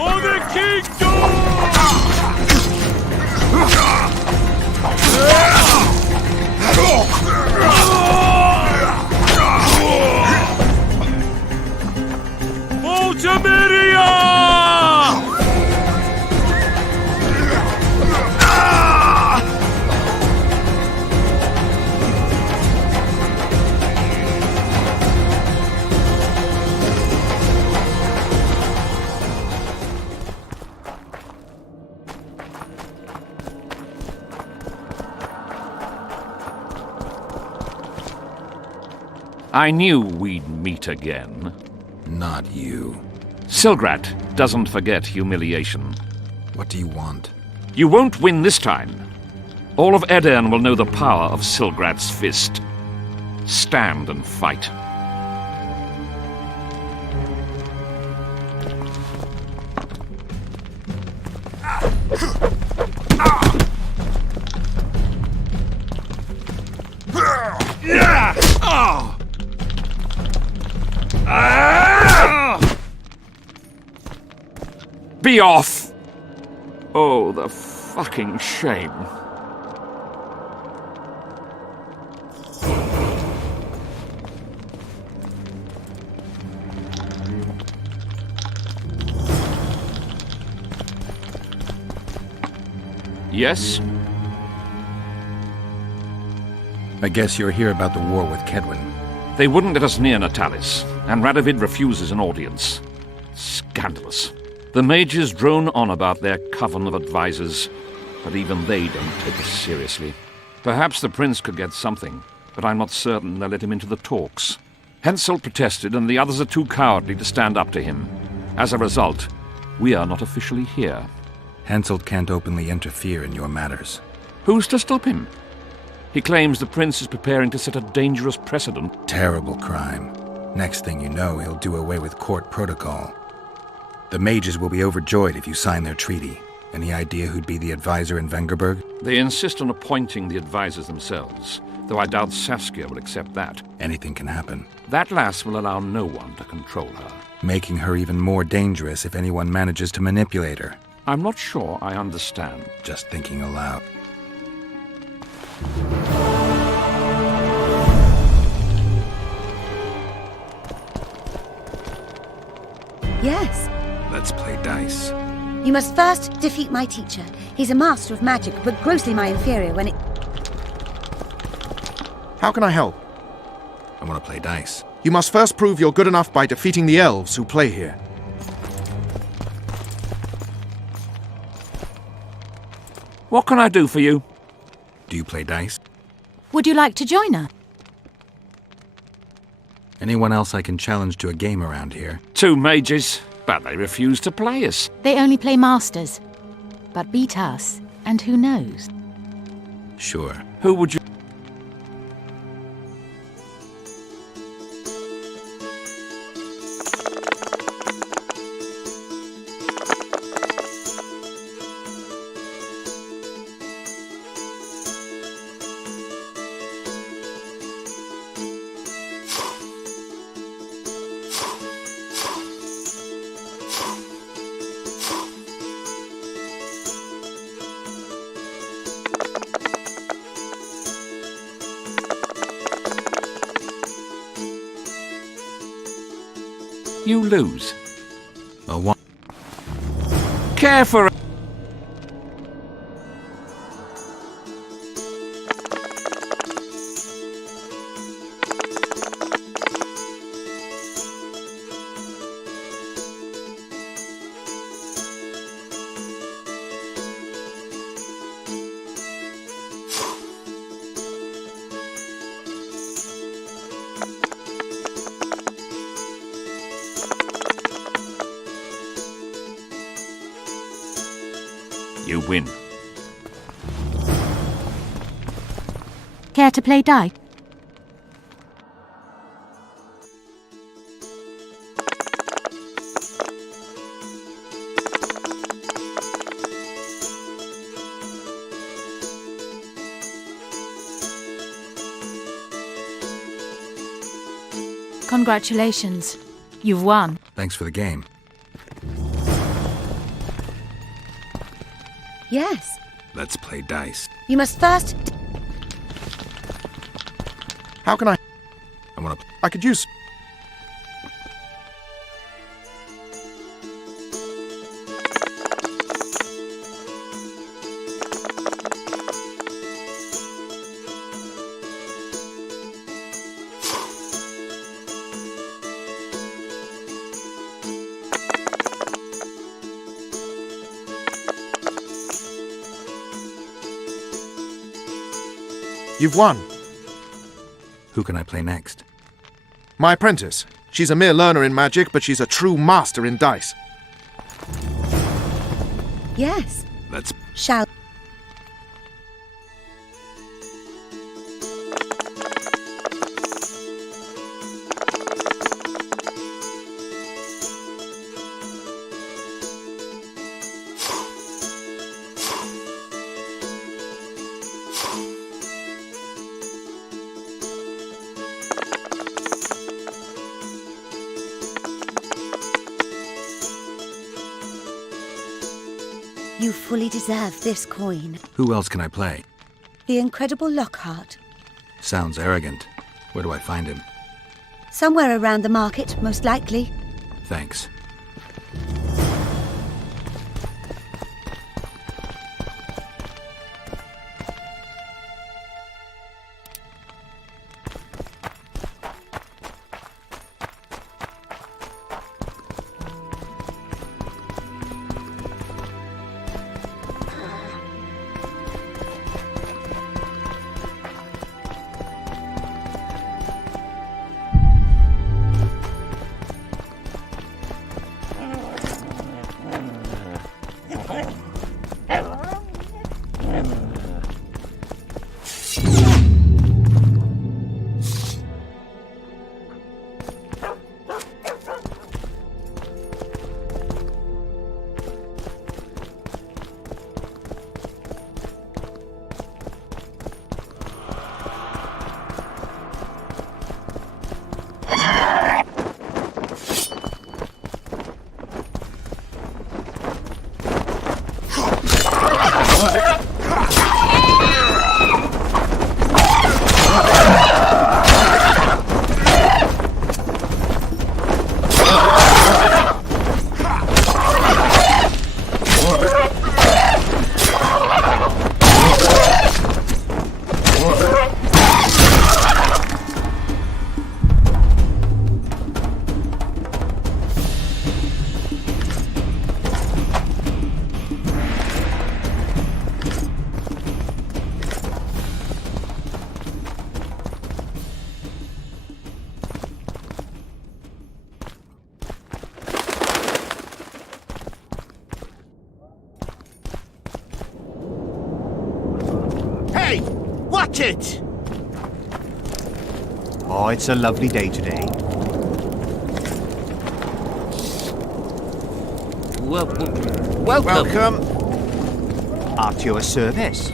For the kingdom! Ultimedia! I knew we'd meet again. Not you. Silgrat doesn't forget humiliation. What do you want? You won't win this time. All of Aedirn will know the power of Silgrat's fist. Stand and fight. Be off! Oh, the fucking shame. Yes? I guess you're here about the war with Kaedwen. They wouldn't let us near Natalis, and Radovid refuses an audience. Scandalous. The mages drone on about their coven of advisors, but even they don't take us seriously. Perhaps the prince could get something, but I'm not certain they'll let him into the talks. Henselt protested, and the others are too cowardly to stand up to him. As a result, we are not officially here. Henselt can't openly interfere in your matters. Who's to stop him? He claims the prince is preparing to set a dangerous precedent. Terrible crime. Next thing you know, he'll do away with court protocol. The mages will be overjoyed if you sign their treaty. Any idea who'd be the advisor in Vengerberg? They insist on appointing the advisors themselves, though I doubt Saskia will accept that. Anything can happen. That lass will allow no one to control her. Making her even more dangerous if anyone manages to manipulate her. I'm not sure I understand. Just thinking aloud. Yes. Let's play dice. You must first defeat my teacher. He's a master of magic, but grossly my inferior when it... How can I help? I want to play dice. You must first prove you're good enough by defeating the elves who play here. What can I do for you? Do you play dice? Would you like to join her? Anyone else I can challenge to a game around here? 2 mages, but they refuse to play us. They only play masters. But beat us, and who knows? Sure. Who would you... You lose. A one. Care for... You win. Care to play dice? Congratulations. You've won. Thanks for the game. Yes. Let's play dice. You must first... How can I... I want to... I could use... You've won. Who can I play next? My apprentice. She's a mere learner in magic, but she's a true master in dice. Yes. Let's... Shall... You fully deserve this coin. Who else can I play? The incredible Lockhart. Sounds arrogant. Where do I find him? Somewhere around the market, most likely. Thanks. Hey! Watch it! Oh, it's a lovely day today. Welcome. Welcome. At your service.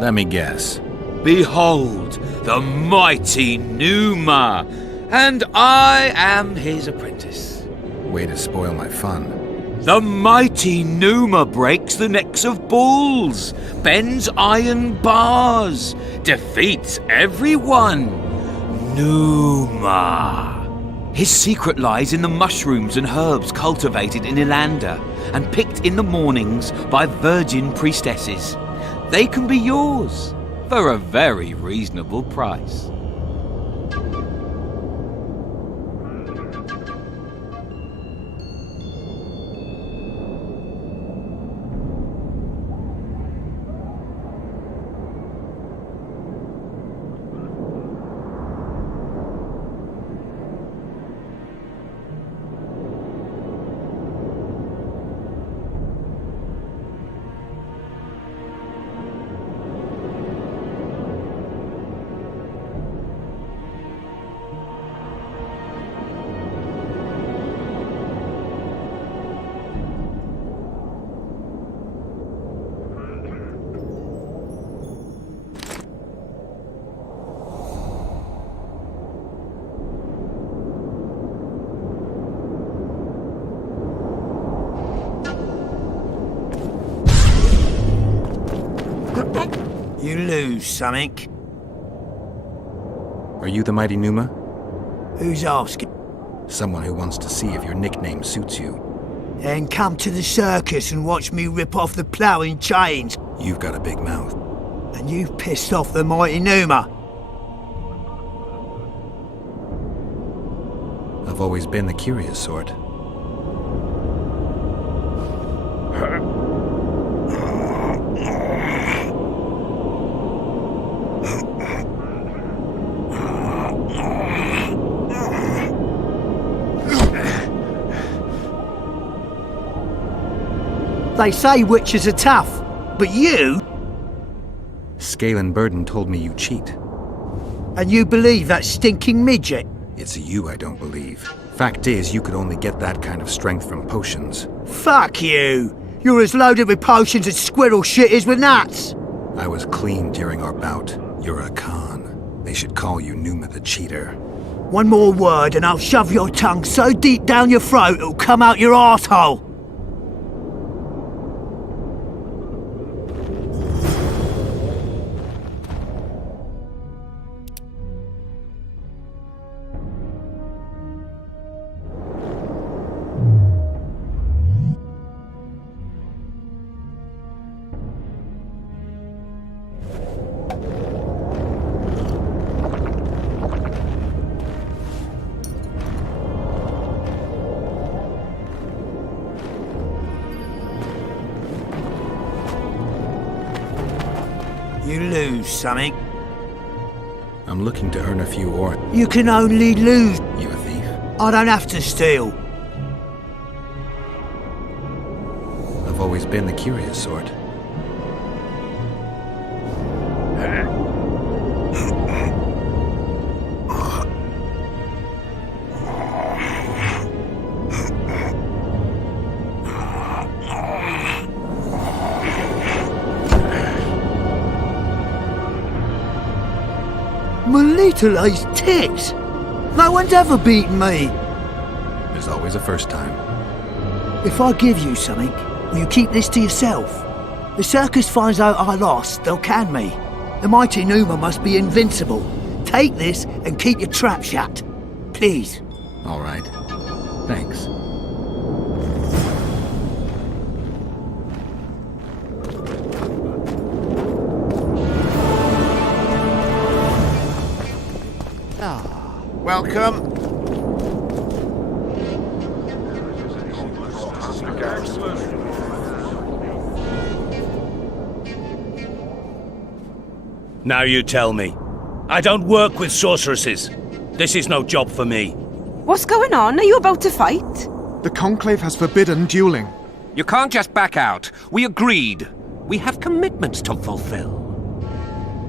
Let me guess. Behold, the mighty Numa, and I am his apprentice. Way to spoil my fun. The mighty Numa breaks the necks of bulls, bends iron bars, defeats everyone. Numa. His secret lies in the mushrooms and herbs cultivated in Ilanda and picked in the mornings by virgin priestesses. They can be yours for a very reasonable price. You lose something. Are you the mighty Numa? Who's asking? Someone who wants to see if your nickname suits you. Then come to the circus and watch me rip off the ploughing chains. You've got a big mouth. And you've pissed off the mighty Numa. I've always been the curious sort. They say witches are tough, but you... Scalen Burden told me you cheat. And you believe that stinking midget? It's you I don't believe. Fact is, you could only get that kind of strength from potions. Fuck you! You're as loaded with potions as squirrel shit is with nuts! I was clean during our bout. You're a con. They should call you Numa the Cheater. One more word and I'll shove your tongue so deep down your throat it'll come out your arsehole! You lose something. I'm looking to earn a few ore. You can only lose. You a thief? I don't have to steal. I've always been the curious sort. Melita lays tits! No one's ever beaten me! There's always a first time. If I give you something, will you keep this to yourself? The circus finds out I lost, they'll can me. The mighty Numa must be invincible. Take this and keep your trap shut. Please. All right. Thanks. Welcome. Now you tell me. I don't work with sorceresses. This is no job for me. What's going on? Are you about to fight? The Conclave has forbidden dueling. You can't just back out. We agreed. We have commitments to fulfill.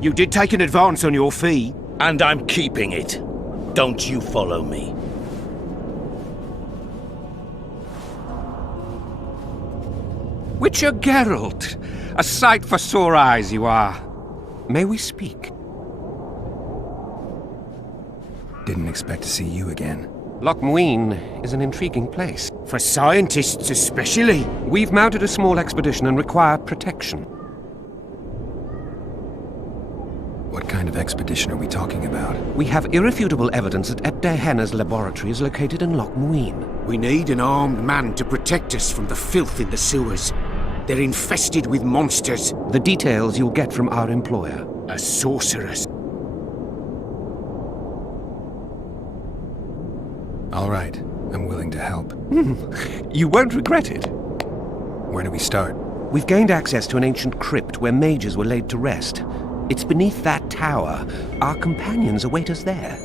You did take an advance on your fee. And I'm keeping it. Don't you follow me. Witcher Geralt, a sight for sore eyes you are. May we speak? Didn't expect to see you again. Loch Muin is an intriguing place. For scientists especially. We've mounted a small expedition and require protection. What kind of expedition are we talking about? We have irrefutable evidence that Ebde Henna's laboratory is located in Loch Muin. We need an armed man to protect us from the filth in the sewers. They're infested with monsters. The details you'll get from our employer. A sorceress. All right, I'm willing to help. You won't regret it. Where do we start? We've gained access to an ancient crypt where mages were laid to rest. It's beneath that tower. Our companions await us there.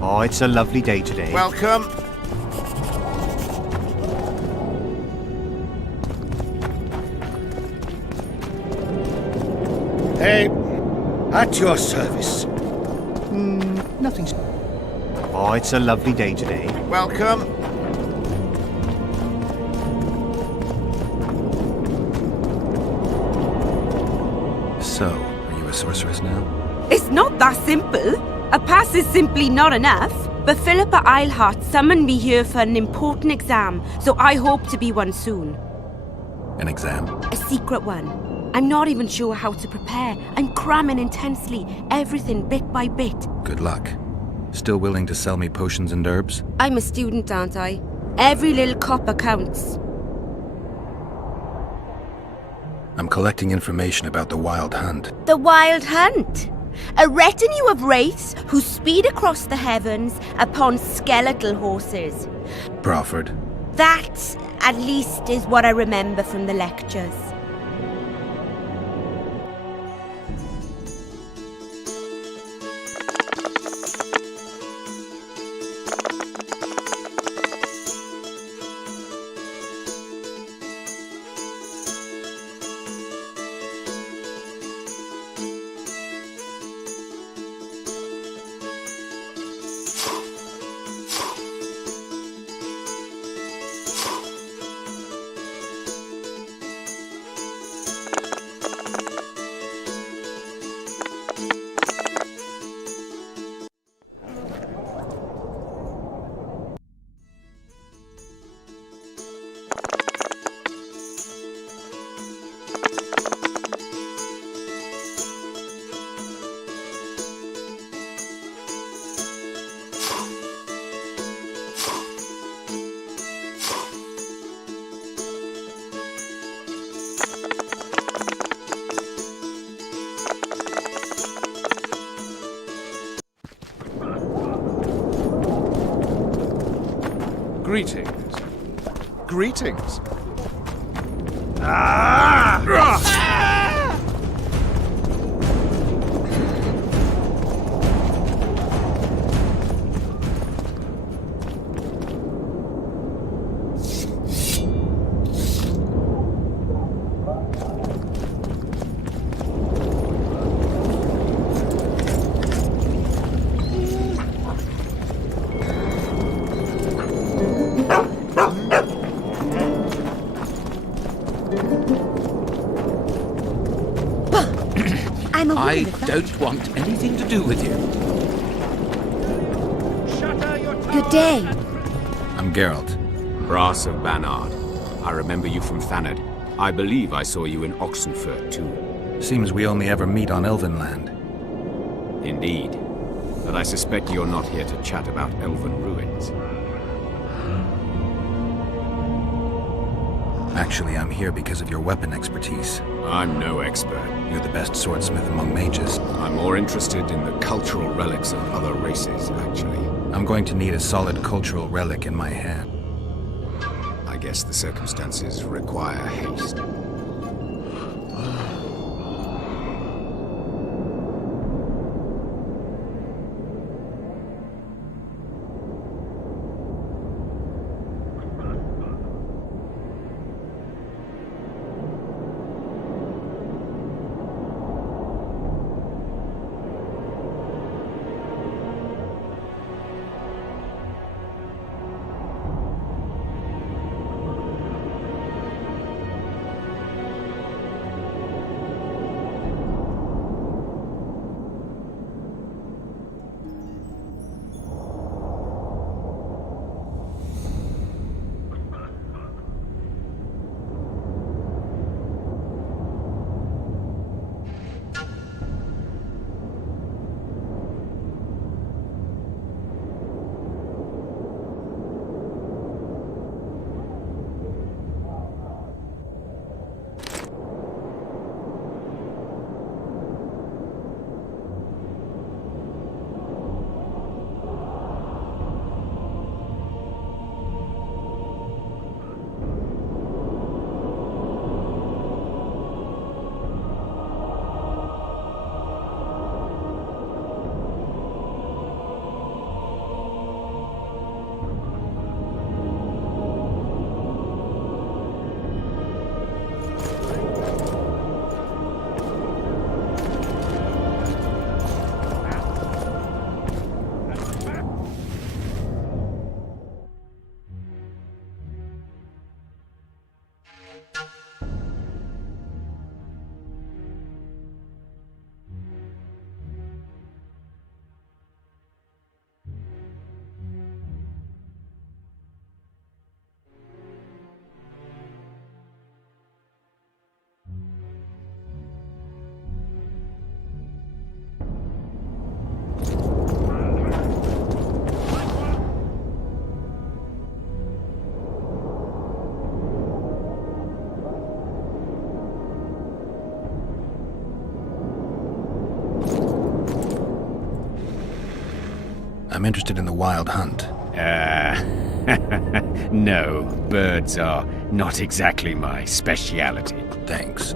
Oh, it's a lovely day today. Welcome. Hey, at your service. Nothing's... Oh, it's a lovely day today. Welcome. So, are you a sorceress now? It's not that simple. A pass is simply not enough. But Philippa Eilhart summoned me here for an important exam, so I hope to be one soon. An exam? A secret one. I'm not even sure how to prepare. I'm cramming intensely, everything bit by bit. Good luck. Still willing to sell me potions and herbs? I'm a student, aren't I? Every little copper counts. I'm collecting information about the Wild Hunt. The Wild Hunt. A retinue of wraiths who speed across the heavens upon skeletal horses. Crawford. That, at least, is what I remember from the lectures. Greetings. Greetings. I don't want anything to do with you. Good day. I'm Geralt. Brass of Banard. I remember you from Thanad. I believe I saw you in Oxenfurt, too. Seems we only ever meet on Elvenland. Indeed. But I suspect you're not here to chat about elven ruins. Actually, I'm here because of your weapon expertise. I'm no expert. You're the best swordsmith among mages. I'm more interested in the cultural relics of other races, actually. I'm going to need a solid cultural relic in my hand. I guess the circumstances require haste. I'm interested in the Wild Hunt. No, birds are not exactly my speciality. Thanks.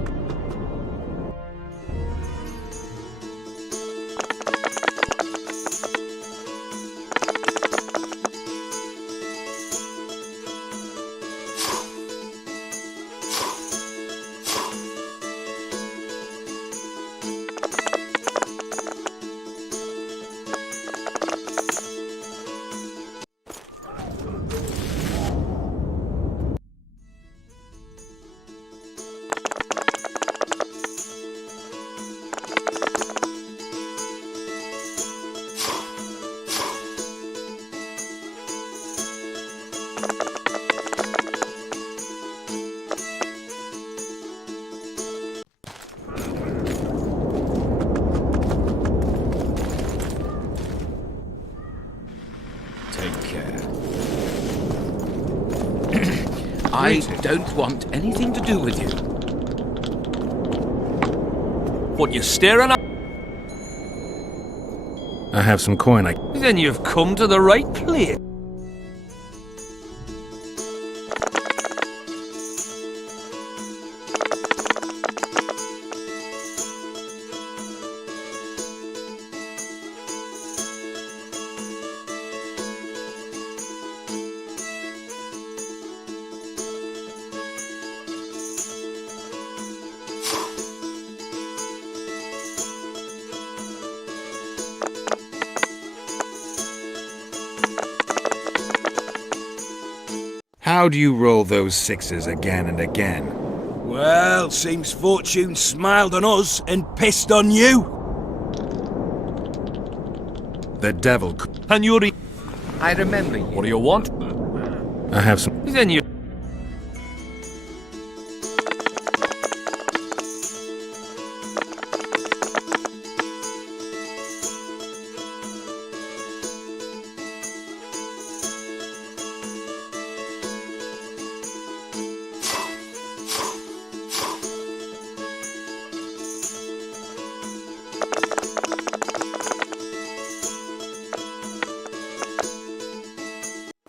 I don't want anything to do with you. What, you're staring at? I have some coin. Then you've come to the right place. How do you roll those sixes again and again? Well, seems fortune smiled on us and pissed on you. The devil. And Yuri. I remember you. What do you want? I have some. Then you.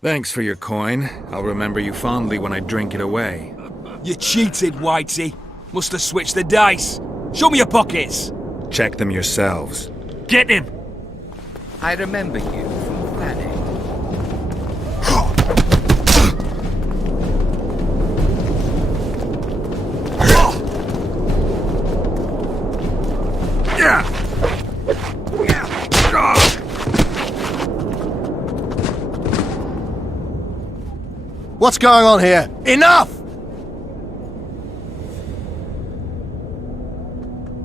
Thanks for your coin. I'll remember you fondly when I drink it away. You cheated, Whitey. Must have switched the dice. Show me your pockets. Check them yourselves. Get him. I remember you from Planet. What's going on here? Enough!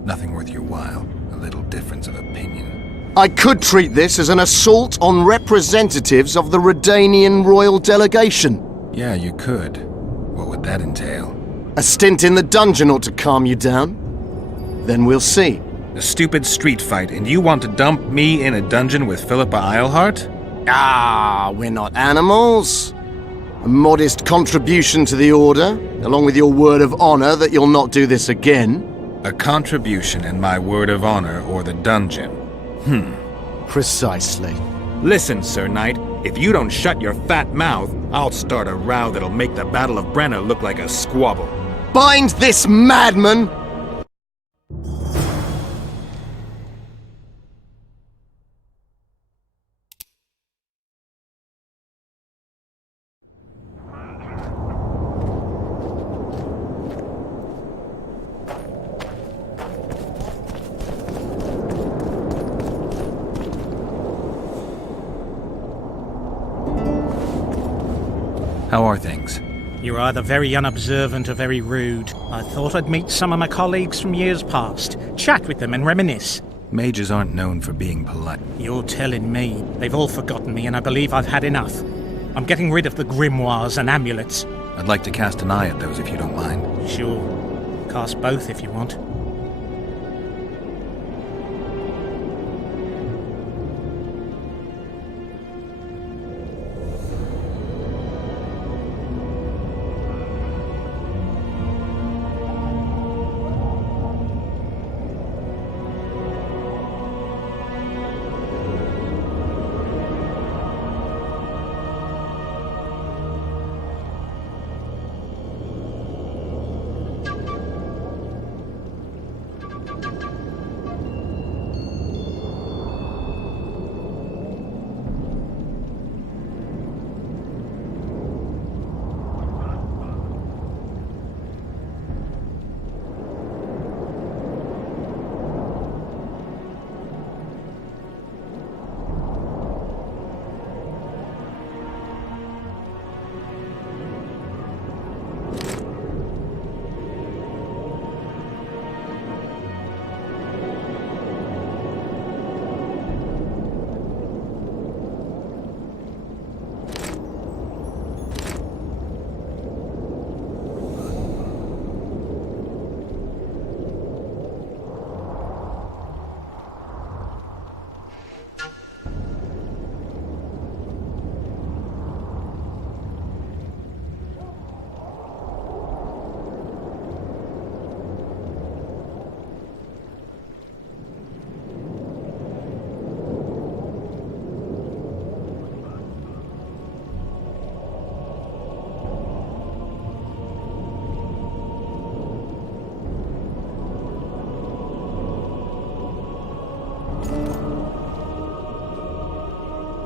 Nothing worth your while. A little difference of opinion. I could treat this as an assault on representatives of the Redanian royal delegation. Yeah, you could. What would that entail? A stint in the dungeon ought to calm you down. Then we'll see. A stupid street fight, and you want to dump me in a dungeon with Philippa Eilhart? Ah, we're not animals. A modest contribution to the Order, along with your word of honor that you'll not do this again. A contribution and my word of honor or the dungeon. Precisely. Listen, Sir Knight, if you don't shut your fat mouth, I'll start a row that'll make the Battle of Brenna look like a squabble. Bind this madman! How are things? You're either very unobservant or very rude. I thought I'd meet some of my colleagues from years past, chat with them and reminisce. Mages aren't known for being polite. You're telling me. They've all forgotten me and I believe I've had enough. I'm getting rid of the grimoires and amulets. I'd like to cast an eye at those if you don't mind. Sure. Cast both if you want.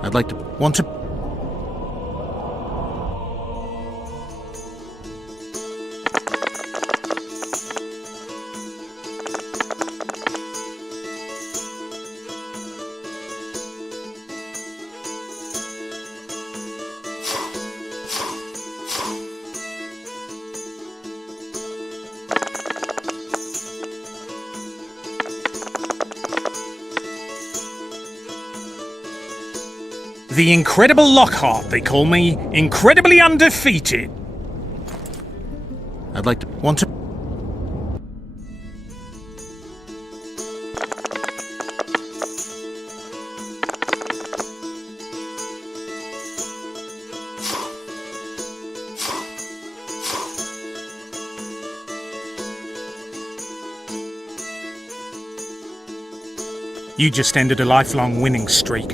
I'd like to... Want to... The Incredible Lockhart, they call me. Incredibly undefeated. I'd like to... Want to... You just ended a lifelong winning streak.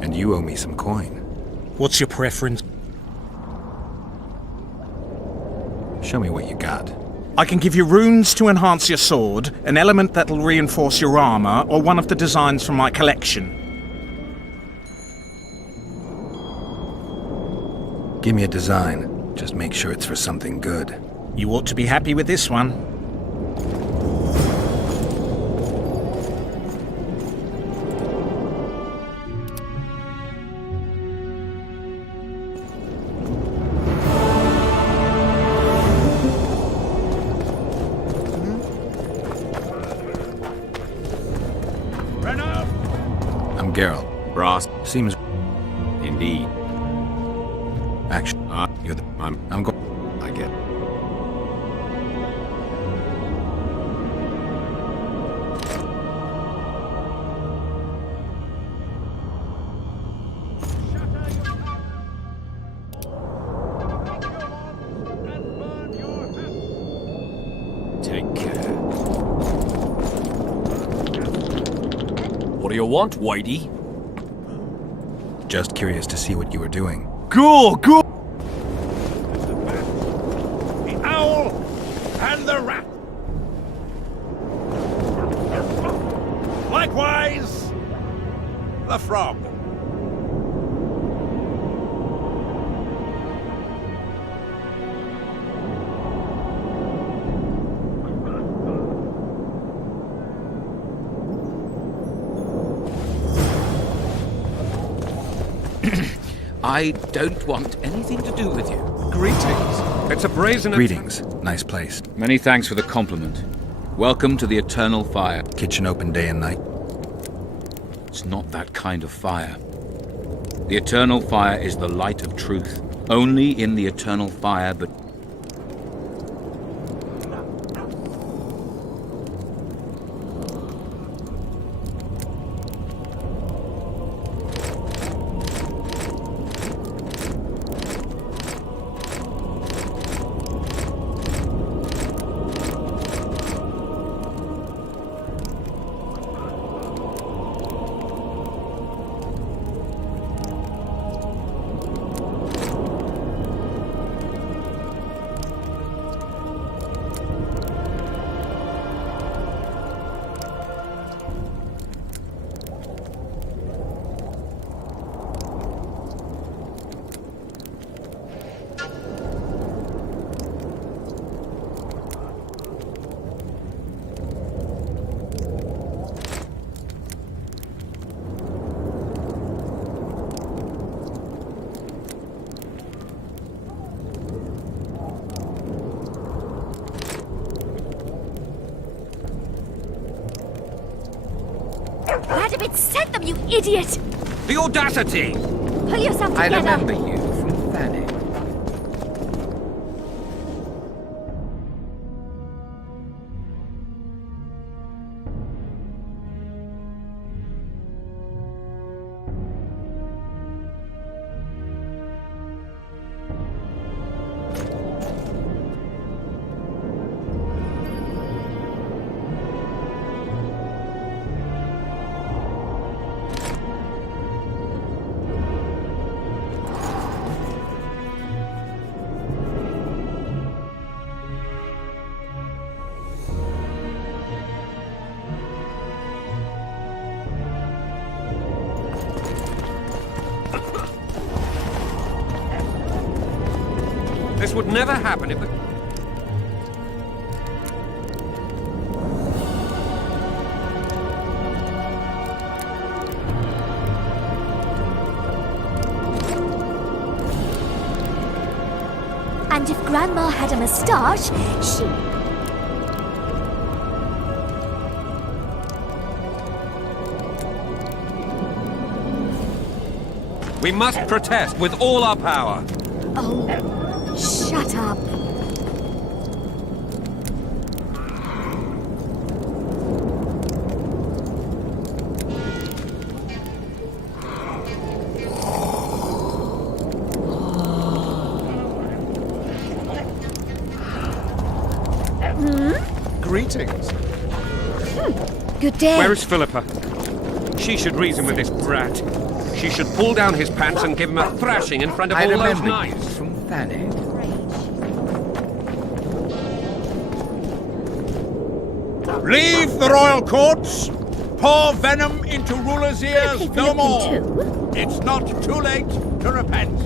And you owe me some coin. What's your preference? Show me what you got. I can give you runes to enhance your sword, an element that'll reinforce your armor, or one of the designs from my collection. Give me a design. Just make sure it's for something good. You ought to be happy with this one. I'm Geralt. Brass. Seems... Indeed. Actually, you're the... I'm going... I get... Take care. What do you want, Whitey? Just curious to see what you were doing. Go! The owl and the rat. Likewise, the frog. I don't want anything to do with you. Greetings. It's a brazen... Greetings. Nice place. Many thanks for the compliment. Welcome to the Eternal Fire. Kitchen open day and night. It's not that kind of fire. The Eternal Fire is the light of truth. Only in the Eternal Fire, but... Radovid sent them, you idiot! The audacity! Pull yourself together! I remember you from Thanet. would never happen if the... And if Grandma had a moustache, she... We must protest with all our power. Oh, shut up. Greetings. Good day. Where is Philippa? She should reason with this brat. She should pull down his pants and give him a thrashing in front of all those knights. From Thaned. Leave the royal courts. Pour venom into rulers' ears no more. It's not too late to repent.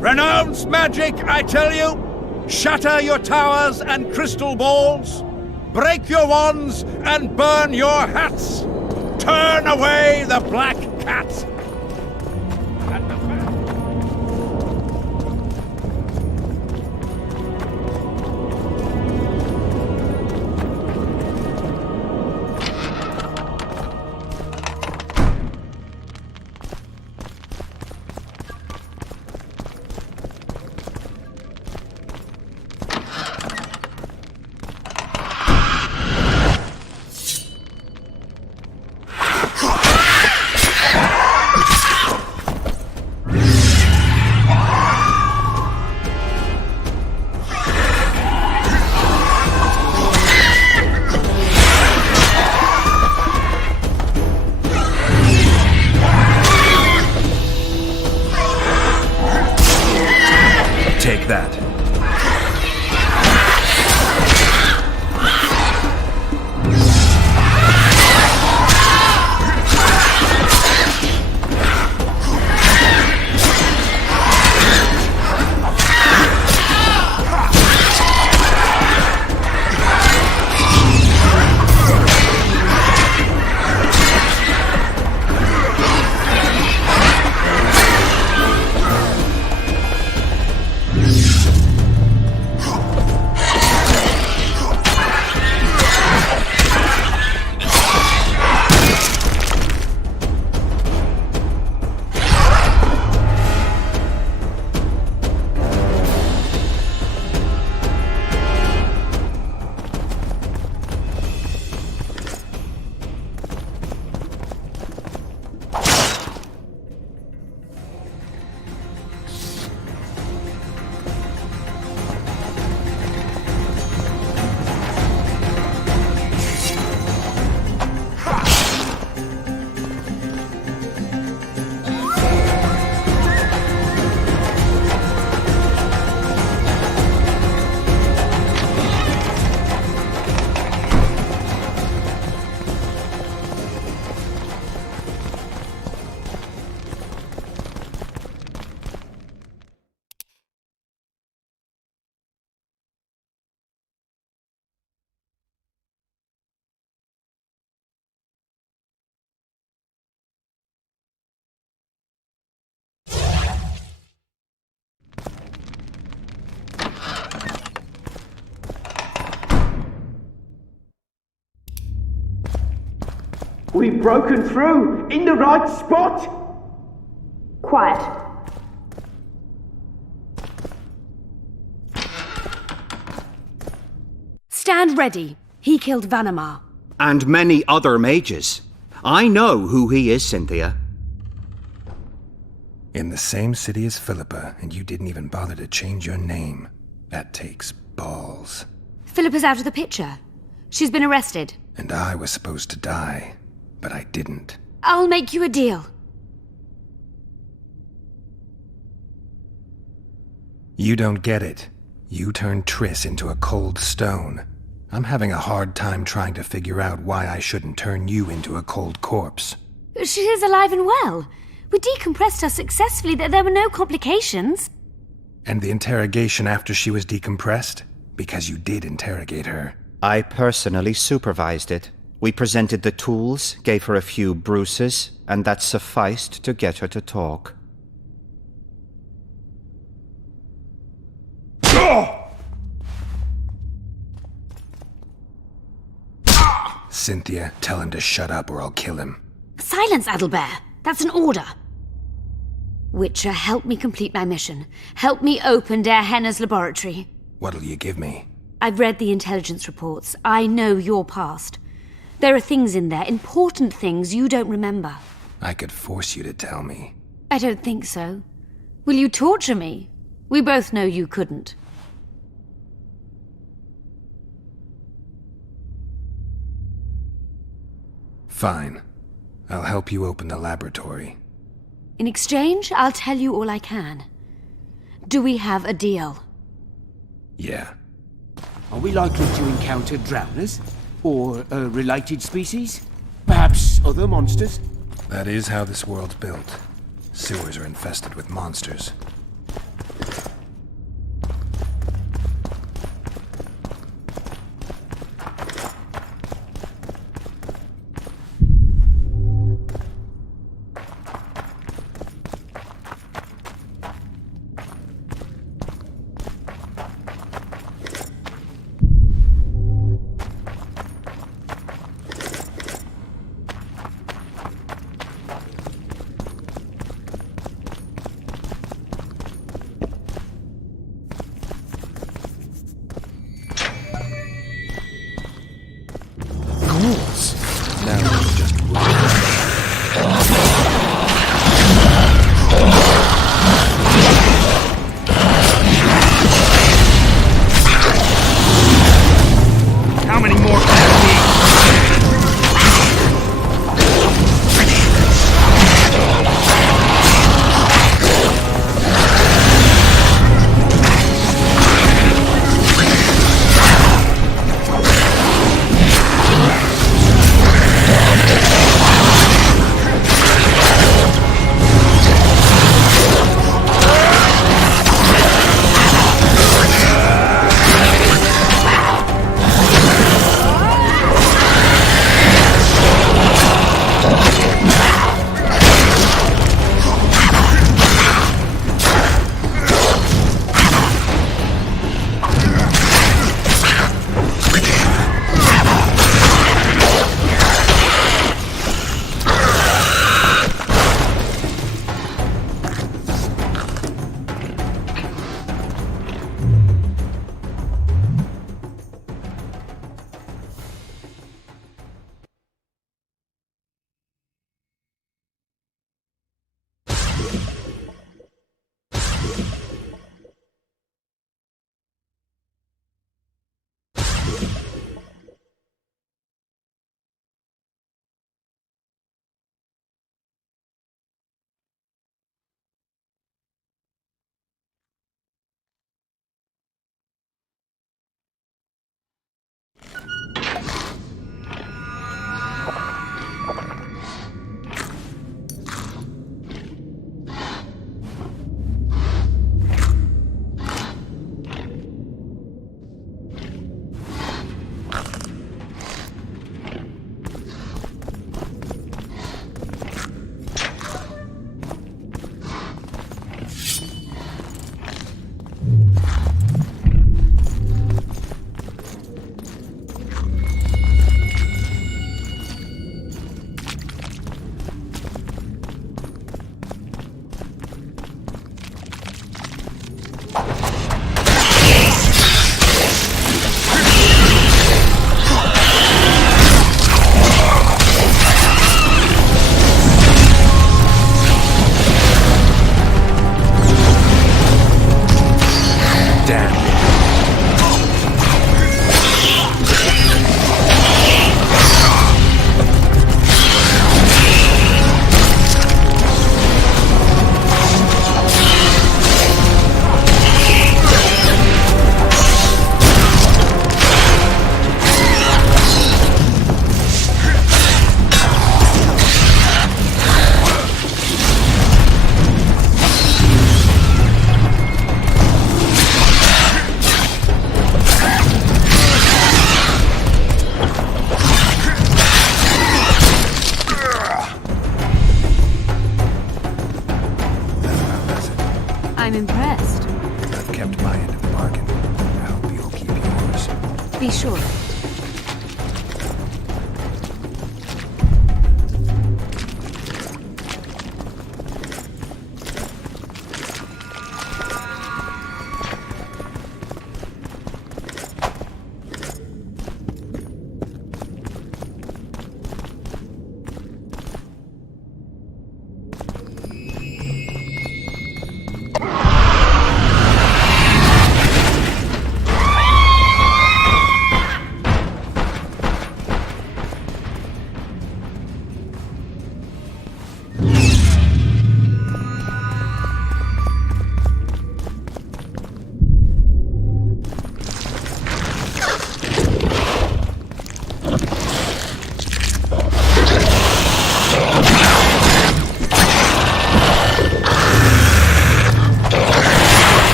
Renounce magic, I tell you! Shatter your towers and crystal balls! Break your wands and burn your hats! Turn away the black cat! Take that. We've broken through in the right spot. Quiet. Stand ready. He killed Vanamar. And many other mages. I know who he is, Cynthia. In the same city as Philippa, and you didn't even bother to change your name. That takes balls. Philippa's out of the picture. She's been arrested. And I was supposed to die, but I didn't. I'll make you a deal. You don't get it. You turned Triss into a cold stone. I'm having a hard time trying to figure out why I shouldn't turn you into a cold corpse. She is alive and well. We decompressed her successfully. There were no complications. And the interrogation after she was decompressed? Because you did interrogate her. I personally supervised it. We presented the tools, gave her a few bruises, and that sufficed to get her to talk. Cynthia, tell him to shut up or I'll kill him. Silence, Adelbert. That's an order. Witcher, help me complete my mission. Help me open Der Henner's laboratory. What'll you give me? I've read the intelligence reports. I know your past. There are things in there, important things you don't remember. I could force you to tell me. I don't think so. Will you torture me? We both know you couldn't. Fine. I'll help you open the laboratory. In exchange, I'll tell you all I can. Do we have a deal? Yeah. Are we likely to encounter drowners? Or a related species? Perhaps other monsters? That is how this world's built. Sewers are infested with monsters.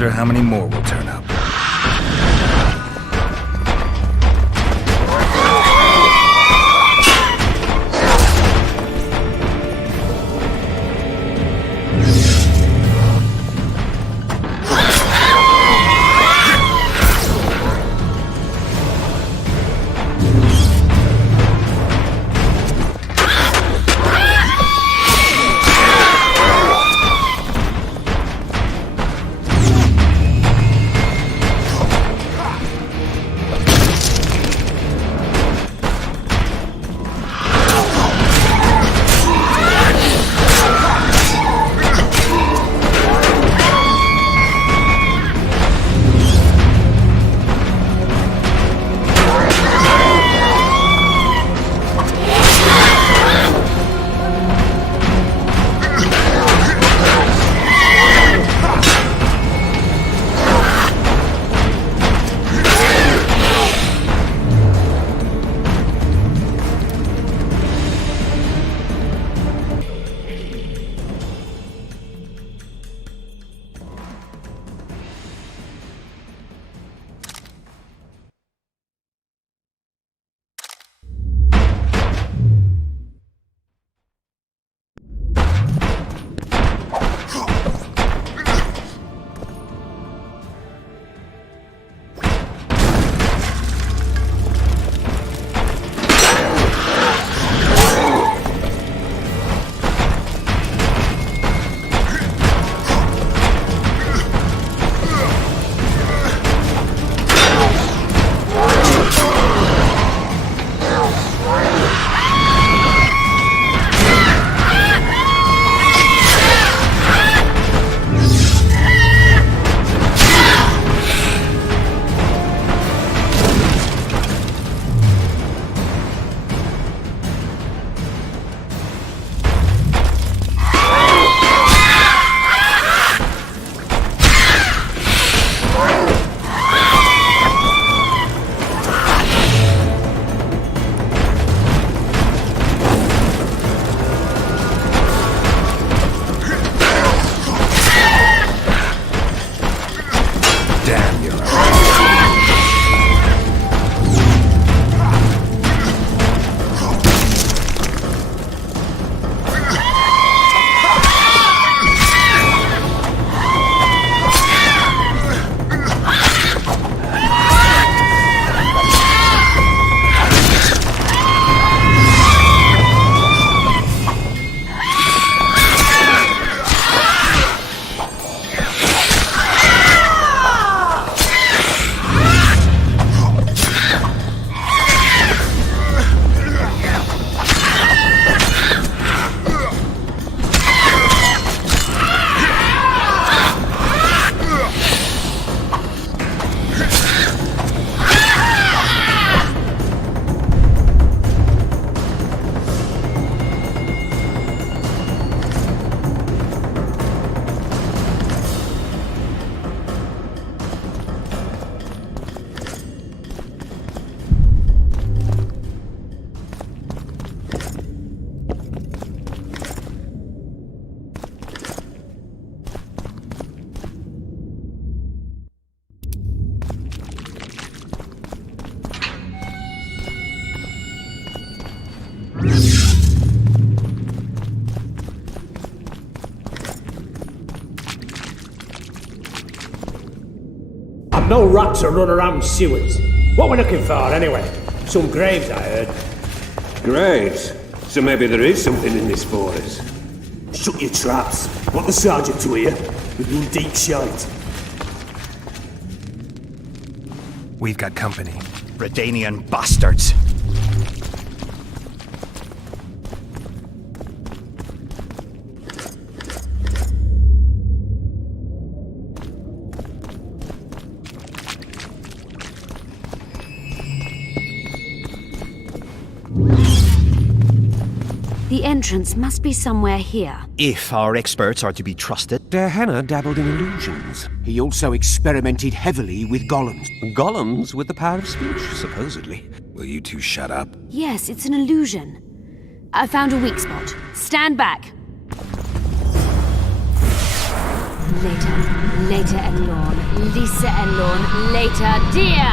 wonder how many more will turn up. No rats are running around sewers. What we're looking for, anyway? Some graves, I heard. Graves? So maybe there is something in this for us. Shut your traps. Want the sergeant to hear? With your deep shite. We've got company. Redanian bastards. The entrance must be somewhere here. If our experts are to be trusted. Der Henner dabbled in illusions. He also experimented heavily with golems. Golems with the power of speech, supposedly. Will you two shut up? Yes, it's an illusion. I found a weak spot. Stand back. Later, Elorn. Lisa Elorn. Later, dear!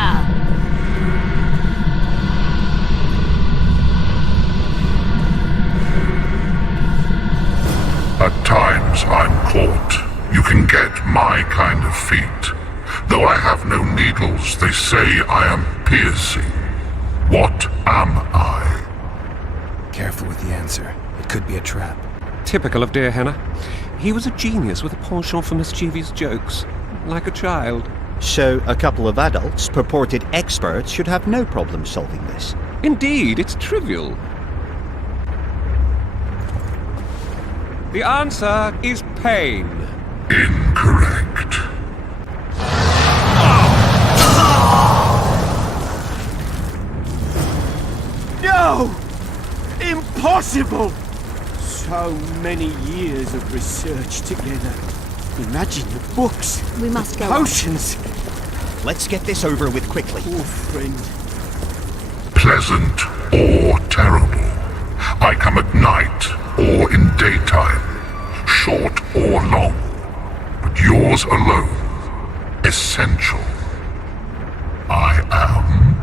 At times I'm caught. You can get my kind of feat. Though I have no needles, they say I am piercing. What am I? Careful with the answer. It could be a trap. Typical of dear Henna. He was a genius with a penchant for mischievous jokes. Like a child. So a couple of adults, purported experts, should have no problem solving this. Indeed, it's trivial. The answer is pain. Incorrect. No! Impossible! So many years of research together. Imagine the books. We must go. Potions. Let's get this over with quickly. Poor friend. Pleasant or terrible. I come at night or in daytime, short or long, but yours alone, essential. I am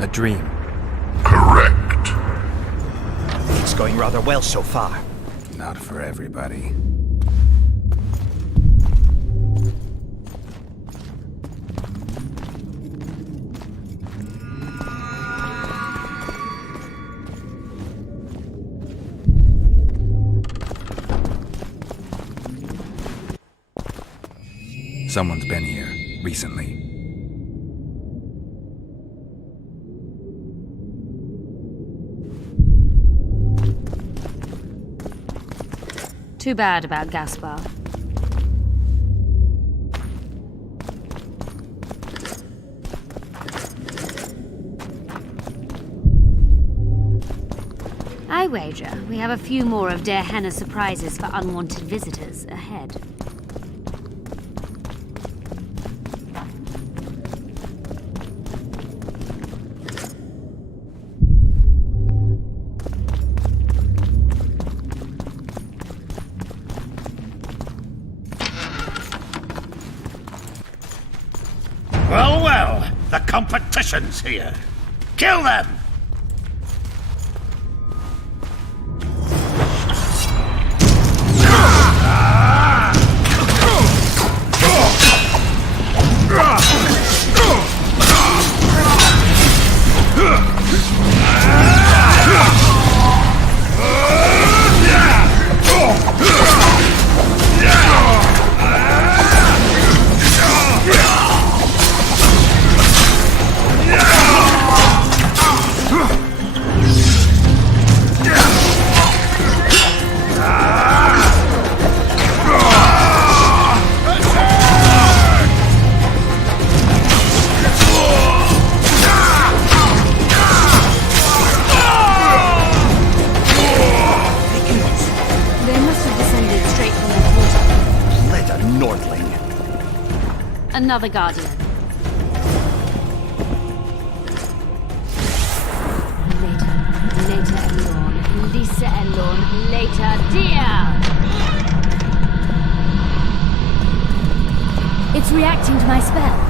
a dream. Correct. It's going rather well so far. Not for everybody. Someone's been here recently. Too bad about Gaspar. I wager we have a few more of Der Henna's surprises for unwanted visitors ahead. Well, the competition's here. Kill them! Another Guardian. Later, Elorn. Lisa Elorn. Later, dear! It's reacting to my spell.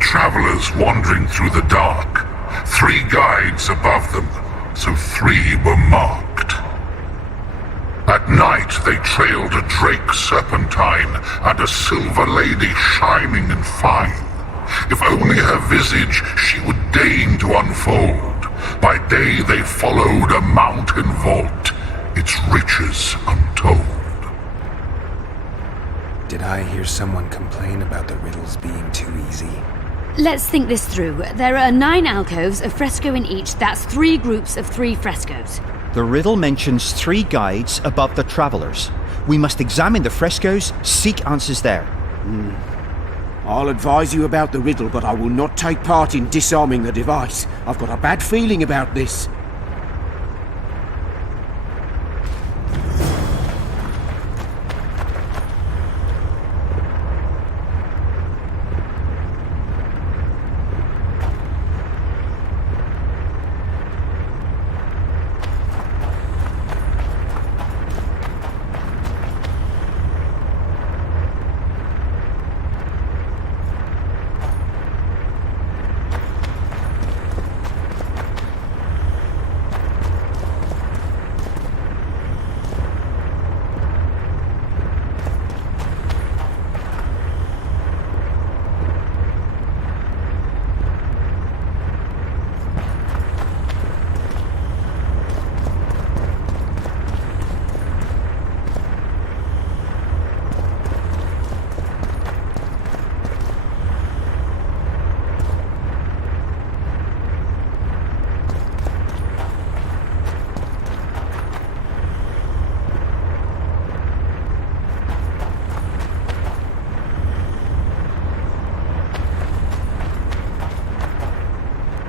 Travelers wandering through the dark. 3 guides above them, so 3 were marked. At night they trailed a drake serpentine and a silver lady shining and fine. If only her visage she would deign to unfold. By day they followed a mountain vault, its riches untold. Did I hear someone complain about the riddles being too easy? Let's think this through. There are 9 alcoves, a fresco in each. That's 3 groups of 3 frescoes. The riddle mentions 3 guides above the travelers. We must examine the frescoes, seek answers there. I'll advise you about the riddle, but I will not take part in disarming the device. I've got a bad feeling about this.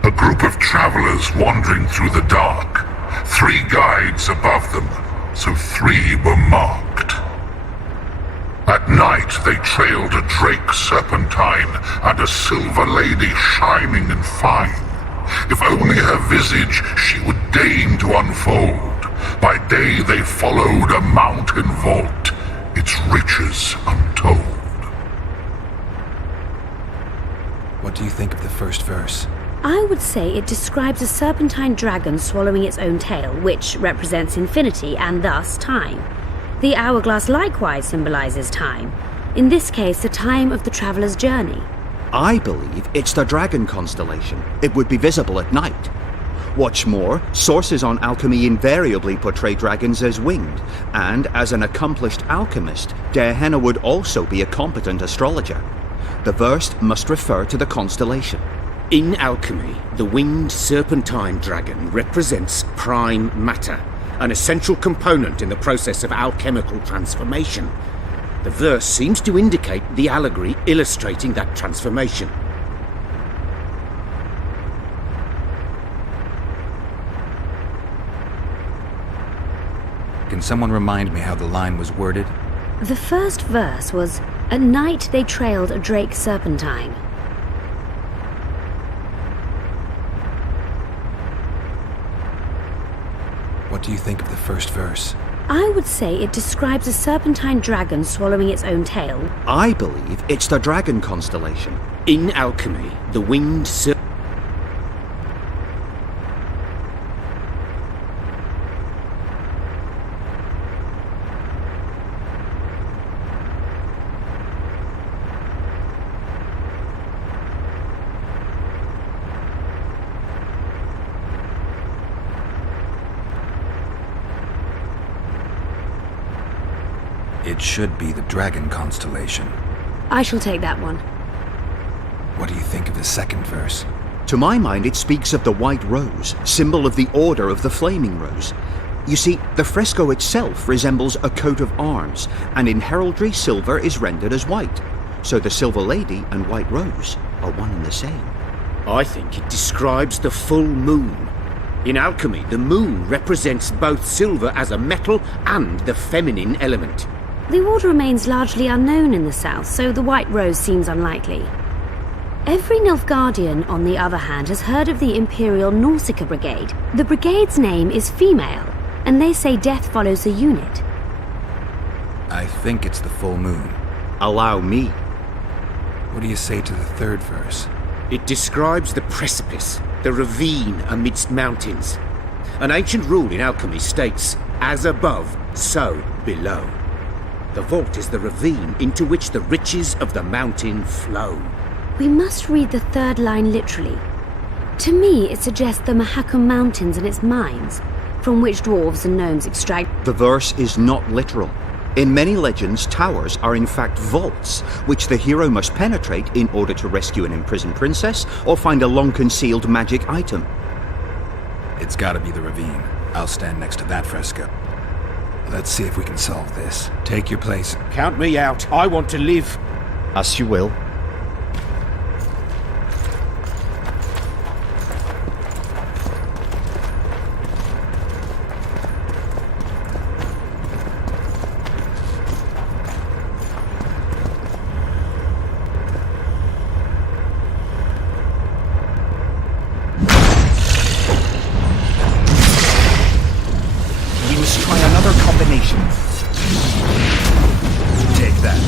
A group of travelers wandering through the dark. 3 guides above them, so 3 were marked. At night they trailed a drake serpentine and a silver lady shining and fine. If only her visage she would deign to unfold. By day they followed a mountain vault, its riches untold. What do you think of the first verse? I would say it describes a serpentine dragon swallowing its own tail, which represents infinity and thus time. The hourglass likewise symbolizes time. In this case, the time of the traveler's journey. I believe it's the dragon constellation. It would be visible at night. What's more, sources on alchemy invariably portray dragons as winged, and as an accomplished alchemist, Gehenna would also be a competent astrologer. The verse must refer to the constellation. In alchemy, the winged serpentine dragon represents prime matter, an essential component in the process of alchemical transformation. The verse seems to indicate the allegory illustrating that transformation. Can someone remind me how the line was worded? The first verse was, "At night they trailed a drake serpentine." What do you think of the first verse? I would say it describes a serpentine dragon swallowing its own tail. I believe it's the dragon constellation. In alchemy, the winged It should be the dragon constellation. I shall take that one. What do you think of the second verse? To my mind, it speaks of the white rose, symbol of the Order of the Flaming Rose. You see, the fresco itself resembles a coat of arms, and in heraldry silver is rendered as white. So the Silver Lady and White Rose are one and the same. I think it describes the full moon. In alchemy, the moon represents both silver as a metal and the feminine element. The order remains largely unknown in the south, so the White Rose seems unlikely. Every Nilfgaardian, on the other hand, has heard of the Imperial Nausicaa Brigade. The brigade's name is female, and they say death follows the unit. I think it's the full moon. Allow me. What do you say to the third verse? It describes the precipice, the ravine amidst mountains. An ancient rule in alchemy states, as above, so below. The vault is the ravine into which the riches of the mountain flow. We must read the third line literally. To me, it suggests the Mahakam Mountains and its mines, from which dwarves and gnomes extract. The verse is not literal. In many legends, towers are in fact vaults, which the hero must penetrate in order to rescue an imprisoned princess or find a long-concealed magic item. It's gotta be the ravine. I'll stand next to that fresco. Let's see if we can solve this. Take your place. Count me out. I want to live. As you will. Take that.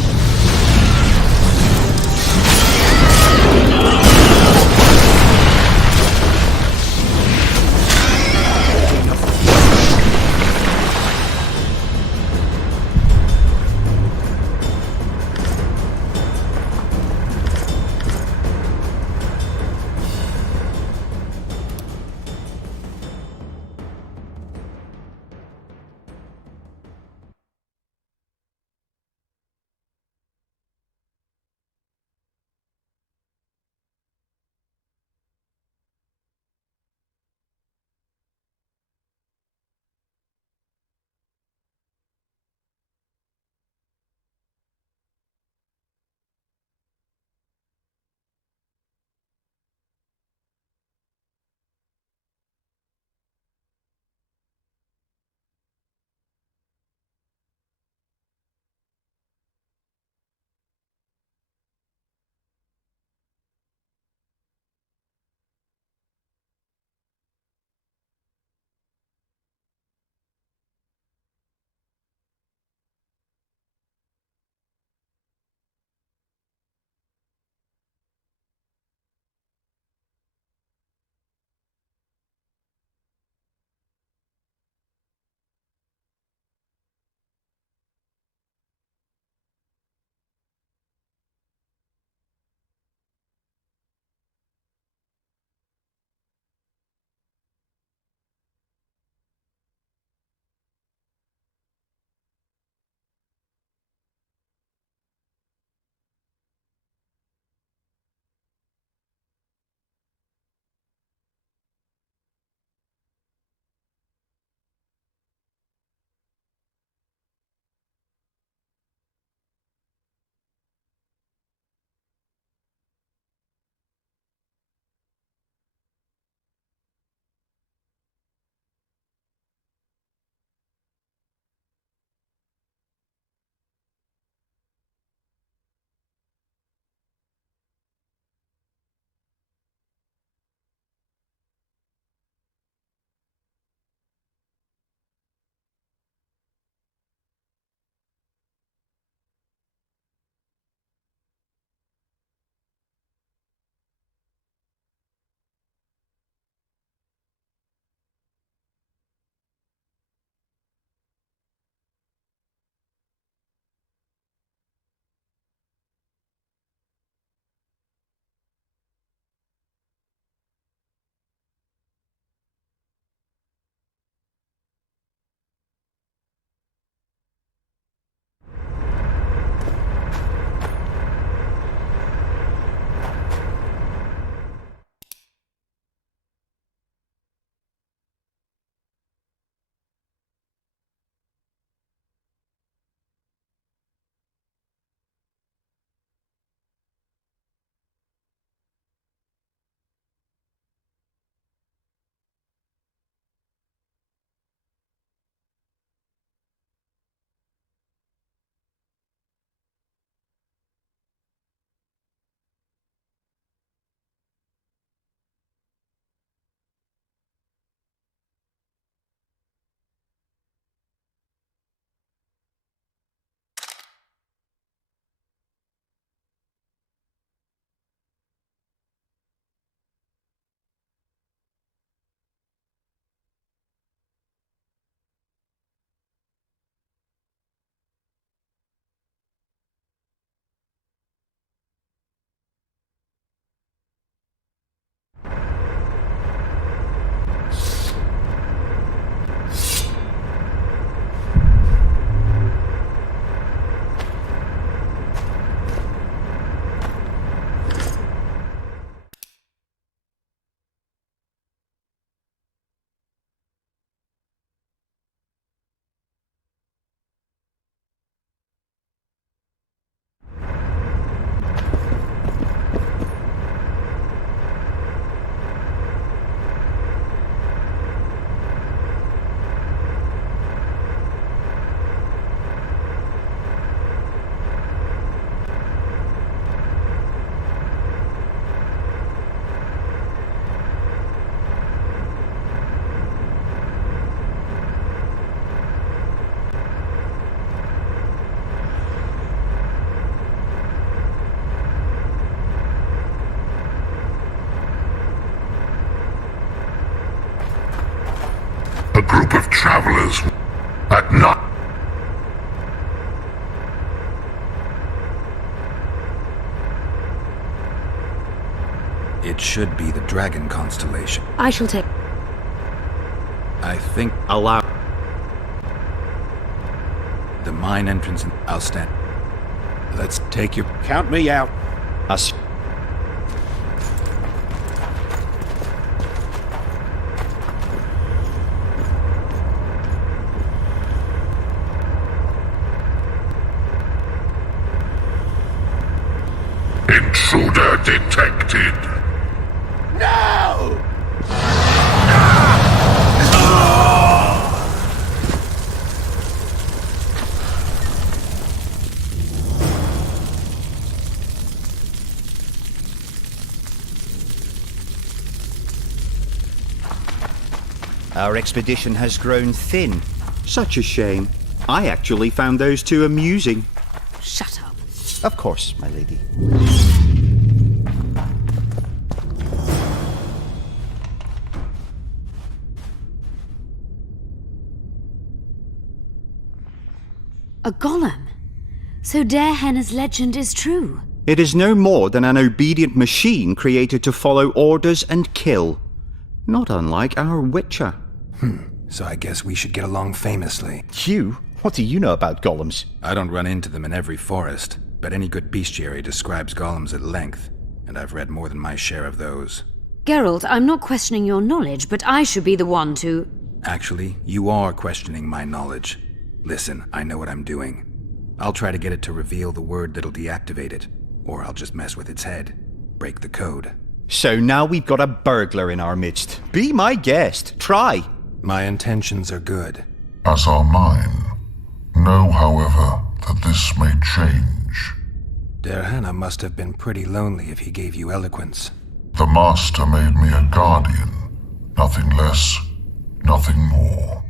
orders at night. It should be the Dragon constellation. I shall take... I think allow the mine entrance and I'll stand. Let's take your... Count me out. us. Intruder detected. No! Our expedition has grown thin. Such a shame. I actually found those two amusing. Shut up. Of course, my lady. A golem. So Darehenna's legend is true. It is no more than an obedient machine created to follow orders and kill. Not unlike our Witcher. So I guess we should get along famously. You? What do you know about golems? I don't run into them in every forest, but any good bestiary describes golems at length, and I've read more than my share of those. Geralt, I'm not questioning your knowledge, but I should be the one to... Actually, you are questioning my knowledge. Listen, I know what I'm doing. I'll try to get it to reveal the word that'll deactivate it, or I'll just mess with its head. Break the code. So now we've got a burglar in our midst. Be my guest. Try. My intentions are good. As are mine. Know, however, that this may change. Darehenna must have been pretty lonely if he gave you eloquence. The Master made me a guardian. Nothing less, nothing more.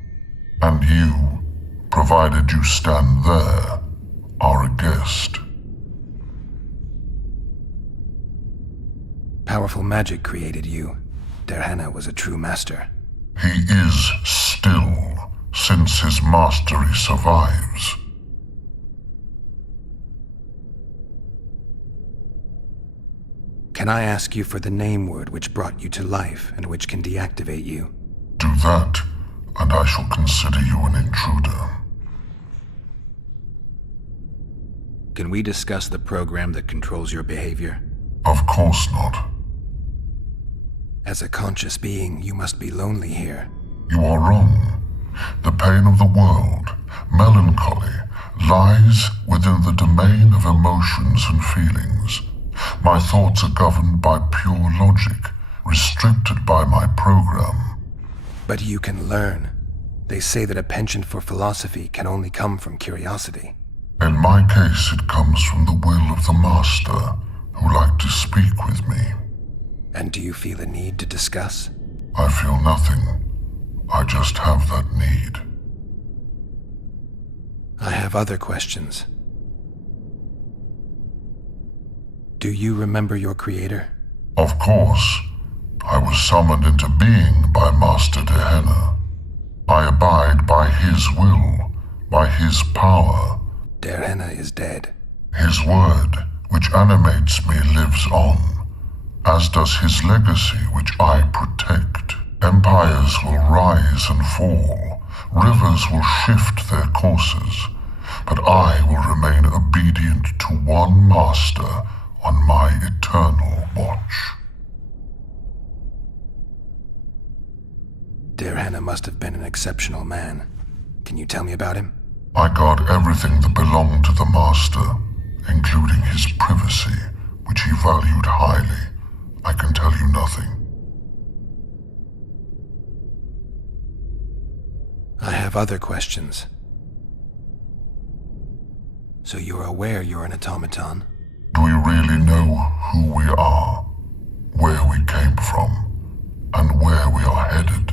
And you, provided you stand there, are a guest. Powerful magic created you. Darehenna was a true master. He is still, since his mastery survives. Can I ask you for the name word which brought you to life and which can deactivate you? Do that, and I shall consider you an intruder. Can we discuss the program that controls your behavior? Of course not. As a conscious being, you must be lonely here. You are wrong. The pain of the world, melancholy, lies within the domain of emotions and feelings. My thoughts are governed by pure logic, restricted by my program. But you can learn. They say that a penchant for philosophy can only come from curiosity. In my case, it comes from the will of the Master, who liked to speak with me. And do you feel a need to discuss? I feel nothing. I just have that need. I have other questions. Do you remember your creator? Of course. I was summoned into being by Master Darehenna. I abide by his will, by his power. Darehenna is dead. His word, which animates me, lives on, as does his legacy, which I protect. Empires will rise and fall, rivers will shift their courses, but I will remain obedient to one master on my eternal watch. Darehenna must have been an exceptional man. Can you tell me about him? I guard everything that belonged to the Master, including his privacy, which he valued highly. I can tell you nothing. I have other questions. So you're aware you're an automaton? Do we really know who we are, where we came from, and where we are headed?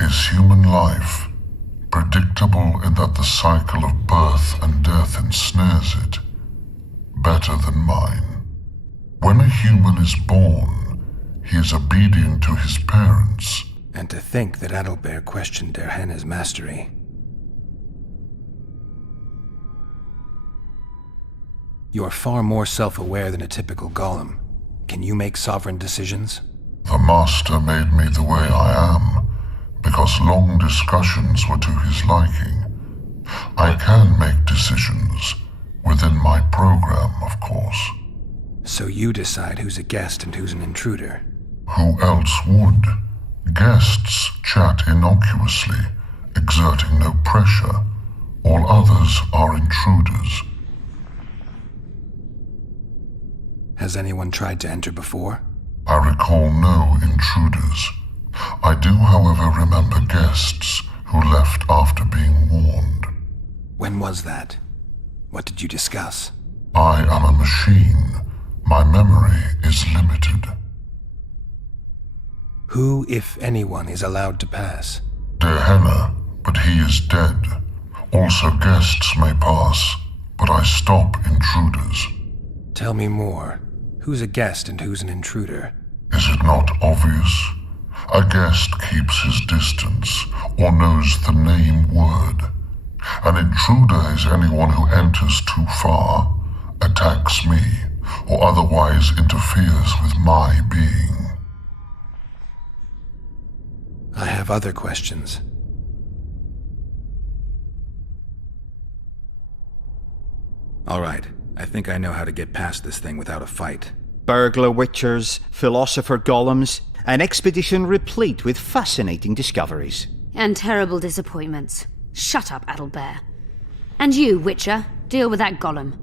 Is human life predictable in that the cycle of birth and death ensnares it, better than mine? When a human is born, he is obedient to his parents, And to think that Adalbert questioned Der Henne's mastery. You're far more self-aware than a typical golem. Can you make sovereign decisions? The Master made me the way I am, because long discussions were to his liking. I can make decisions, within my program, of course. So you decide who's a guest and who's an intruder? Who else would? Guests chat innocuously, exerting no pressure. All others are intruders. Has anyone tried to enter before? I recall no intruders. I do, however, remember guests who left after being warned. When was that? What did you discuss? I am a machine. My memory is limited. Who, if anyone, is allowed to pass? Der Henne, but he is dead. Also guests may pass, but I stop intruders. Tell me more. Who's a guest and who's an intruder? Is it not obvious? A guest keeps his distance, or knows the name word. An intruder is anyone who enters too far, attacks me, or otherwise interferes with my being. I have other questions. All right, I think I know how to get past this thing without a fight. Burglar witchers, philosopher golems, an expedition replete with fascinating discoveries. And terrible disappointments. Shut up, Adalbert. And you, Witcher, deal with that golem.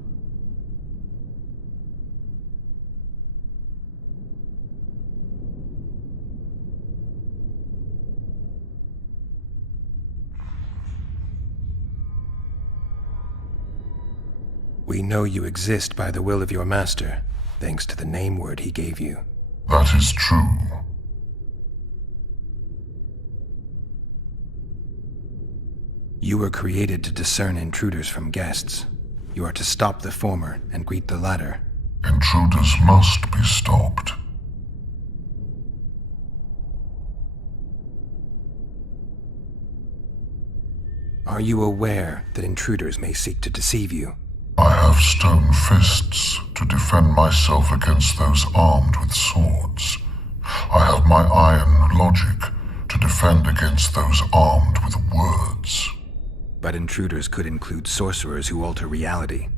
We know you exist by the will of your master, thanks to the name word he gave you. That is true. You were created to discern intruders from guests. You are to stop the former and greet the latter. Intruders must be stopped. Are you aware that intruders may seek to deceive you? I have stone fists to defend myself against those armed with swords. I have my iron logic to defend against those armed with words. But intruders could include sorcerers who alter reality.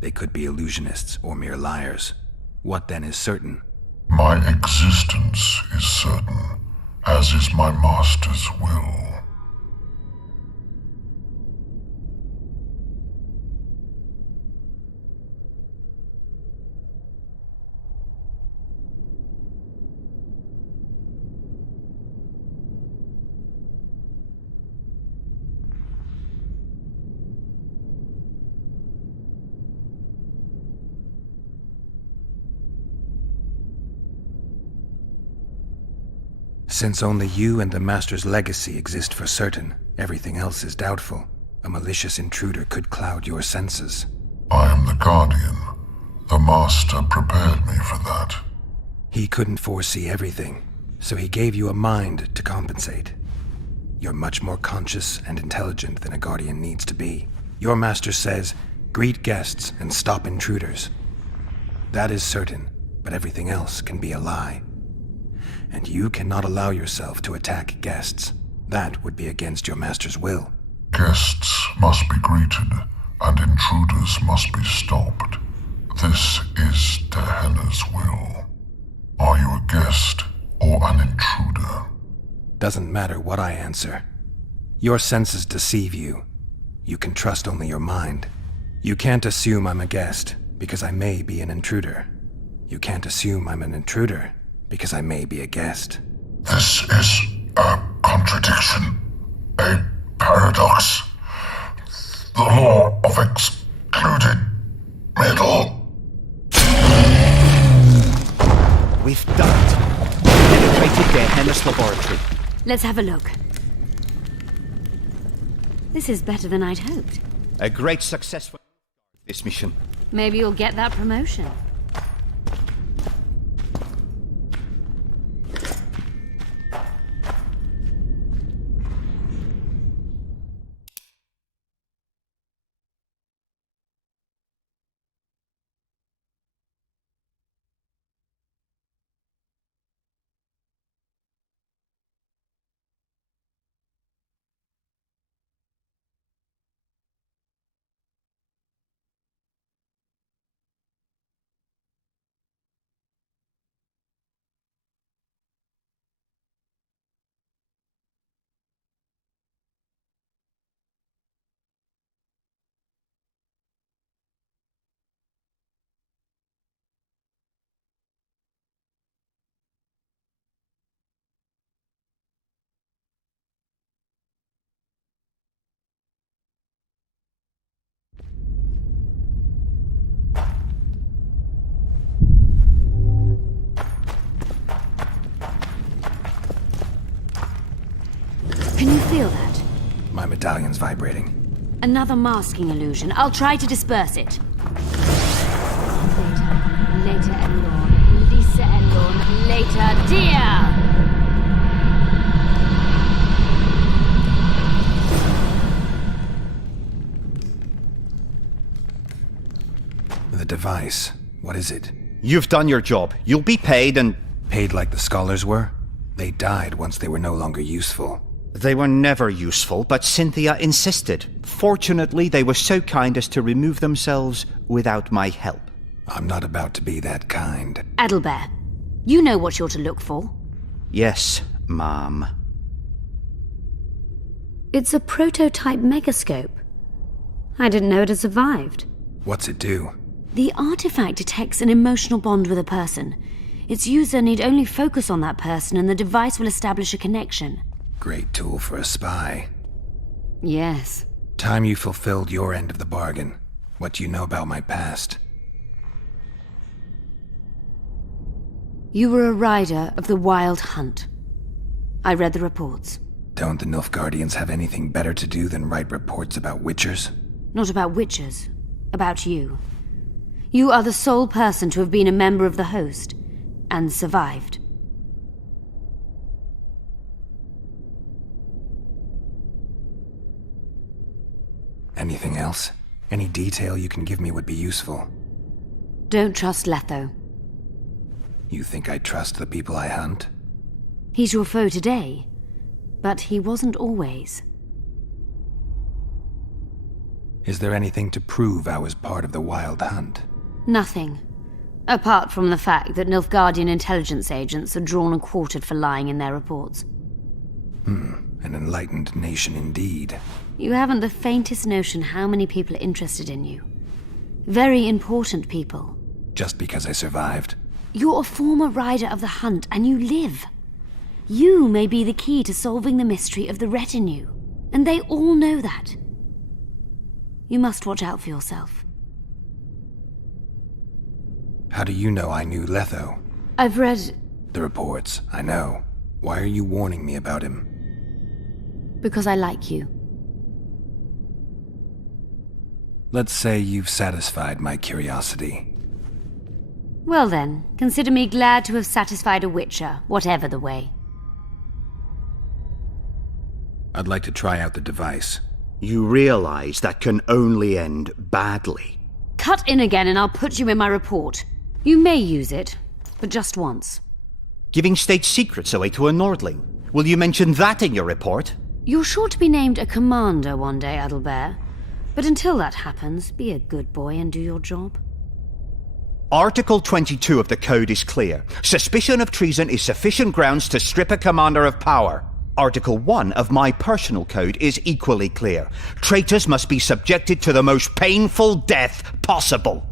They could be illusionists or mere liars. What then is certain? My existence is certain, as is my master's will. Since only you and the Master's legacy exist for certain, everything else is doubtful. A malicious intruder could cloud your senses. I am the Guardian. The Master prepared me for that. He couldn't foresee everything, so he gave you a mind to compensate. You're much more conscious and intelligent than a Guardian needs to be. Your Master says, greet guests and stop intruders. That is certain, but everything else can be a lie. And you cannot allow yourself to attack guests. That would be against your master's will. Guests must be greeted, and intruders must be stopped. This is Der Henne's will. Are you a guest or an intruder? Doesn't matter what I answer. Your senses deceive you. You can trust only your mind. You can't assume I'm a guest, because I may be an intruder. You can't assume I'm an intruder, because I may be a guest. This is a contradiction, a paradox. The law of excluded middle. We've done it. Penetrated Der Henne's laboratory. Let's have a look. This is better than I'd hoped. A great success for this mission. Maybe you'll get that promotion. feel that? My medallion's vibrating. Another masking illusion. I'll try to disperse it. Later, Elorn. Lisa Elorn. Later, dear! The device. What is it? You've done your job. You'll be paid and... Paid like the scholars were? They died once they were no longer useful. They were never useful, but Cynthia insisted. Fortunately, they were so kind as to remove themselves without my help. I'm not about to be that kind. Adalbert, you know what you're to look for. Yes, ma'am. It's a prototype megascope. I didn't know it had survived. What's it do? The artifact detects an emotional bond with a person. Its user need only focus on that person and the device will establish a connection. Great tool for a spy. Yes. Time you fulfilled your end of the bargain. What do you know about my past? You were a rider of the Wild Hunt. I read the reports. Don't the Nilfgaardians have anything better to do than write reports about witchers? Not about witchers. About you. You are the sole person to have been a member of the host, and survived. Anything else? Any detail you can give me would be useful. Don't trust Letho. You think I trust the people I hunt? He's your foe today, but he wasn't always. Is there anything to prove I was part of the Wild Hunt? Nothing. Apart from the fact that Nilfgaardian intelligence agents are drawn and quartered for lying in their reports. An enlightened nation indeed. You haven't the faintest notion how many people are interested in you. Very important people. Just because I survived? You're a former rider of the hunt, and you live. You may be the key to solving the mystery of the retinue, and they all know that. You must watch out for yourself. How do you know I knew Letho? I've read... The reports, I know. Why are you warning me about him? Because I like you. Let's say you've satisfied my curiosity. Well then, consider me glad to have satisfied a witcher, whatever the way. I'd like to try out the device. You realize that can only end badly. Cut in again and I'll put you in my report. You may use it, but just once. Giving state secrets away to a Nordling. Will you mention that in your report? You're sure to be named a commander one day, Adalbert. But until that happens, be a good boy and do your job. Article 22 of the Code is clear. Suspicion of treason is sufficient grounds to strip a commander of power. Article 1 of my personal code is equally clear. Traitors must be subjected to the most painful death possible.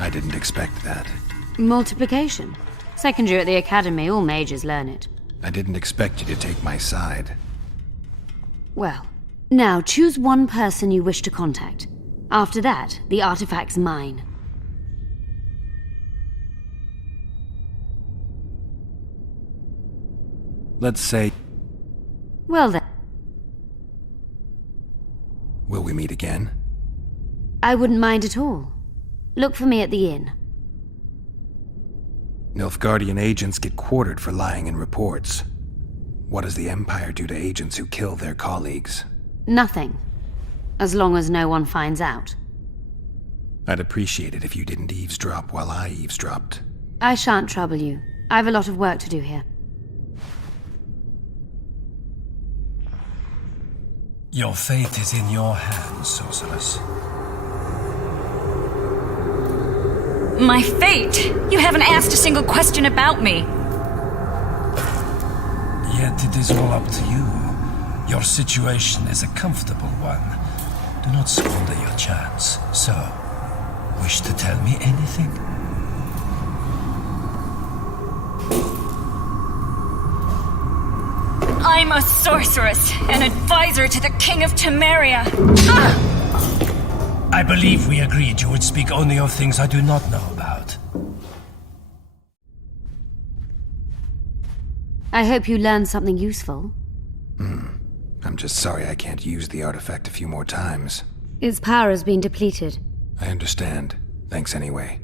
I didn't expect that. Multiplication. Second year at the academy, all mages learn it. I didn't expect you to take my side. Well, now choose one person you wish to contact. After that, the artifact's mine. Let's say... Well then. Will we meet again? I wouldn't mind at all. Look for me at the inn. Nilfgaardian agents get quartered for lying in reports. What does the Empire do to agents who kill their colleagues? Nothing. As long as no one finds out. I'd appreciate it if you didn't eavesdrop while I eavesdropped. I shan't trouble you. I have a lot of work to do here. Your fate is in your hands, sorceress. My fate? You haven't asked a single question about me. Yet it is all up to you. Your situation is a comfortable one. Do not squander your chance. So, wish to tell me anything? I'm a sorceress, an advisor to the King of Temeria. I believe we agreed you would speak only of things I do not know about. I hope you learned something useful. I'm just sorry I can't use the artifact a few more times. Its power has been depleted. I understand. Thanks anyway.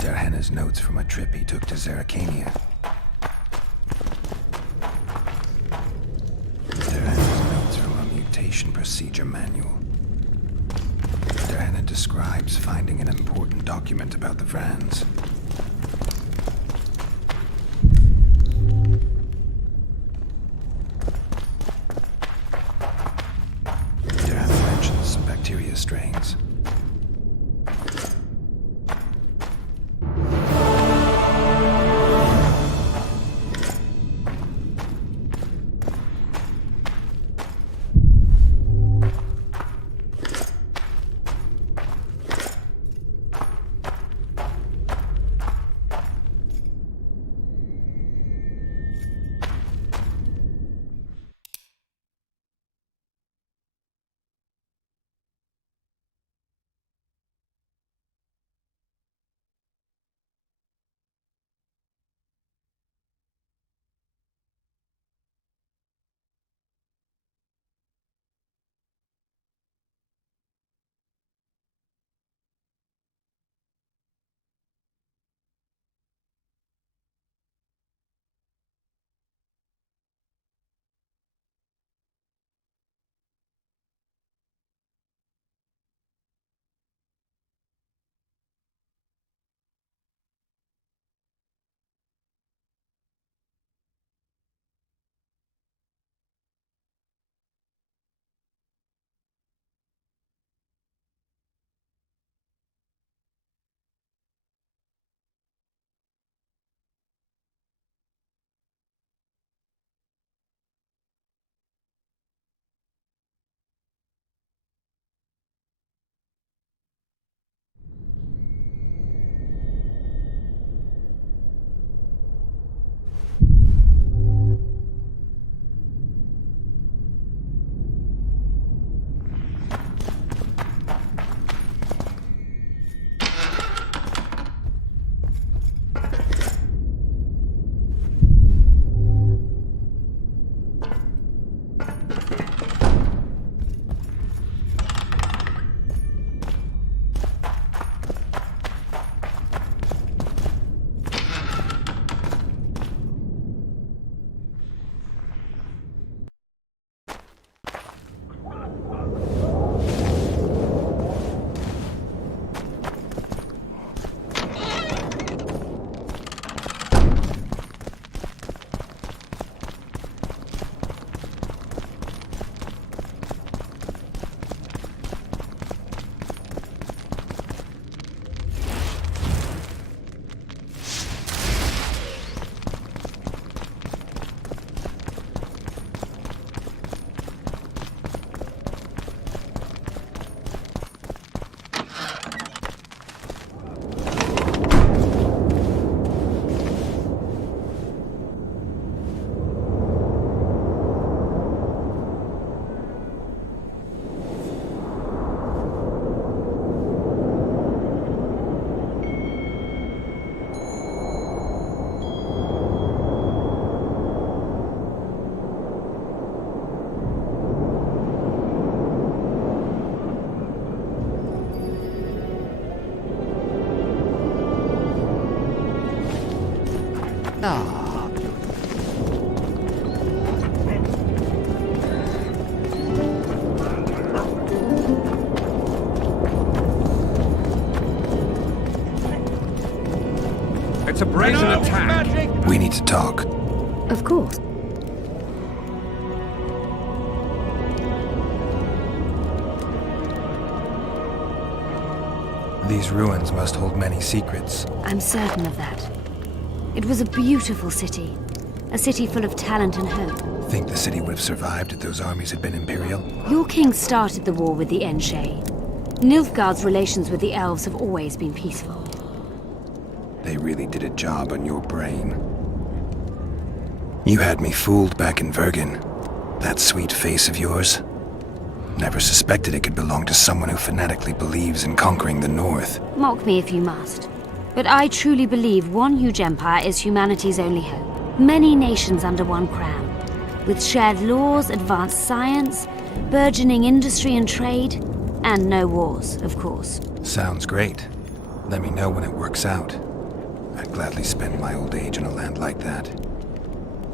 Darhana's notes from a trip he took to Zerrikania. Darhana's notes from a mutation procedure manual. Darhana describes finding an important document about the Vrans. Darhana mentions some bacteria strains. It's a brazen attack. We need to talk. Of course. These ruins must hold many secrets. I'm certain of that. It was a beautiful city. A city full of talent and hope. Think the city would have survived if those armies had been Imperial? Your king started the war with the Aen Seidhe. Nilfgaard's relations with the elves have always been peaceful. They really did a job on your brain. You had me fooled back in Vergen. That sweet face of yours. Never suspected it could belong to someone who fanatically believes in conquering the North. Mock me if you must. But I truly believe one huge empire is humanity's only hope. Many nations under one crown. With shared laws, advanced science, burgeoning industry and trade, and no wars, of course. Sounds great. Let me know when it works out. I'd gladly spend my old age in a land like that.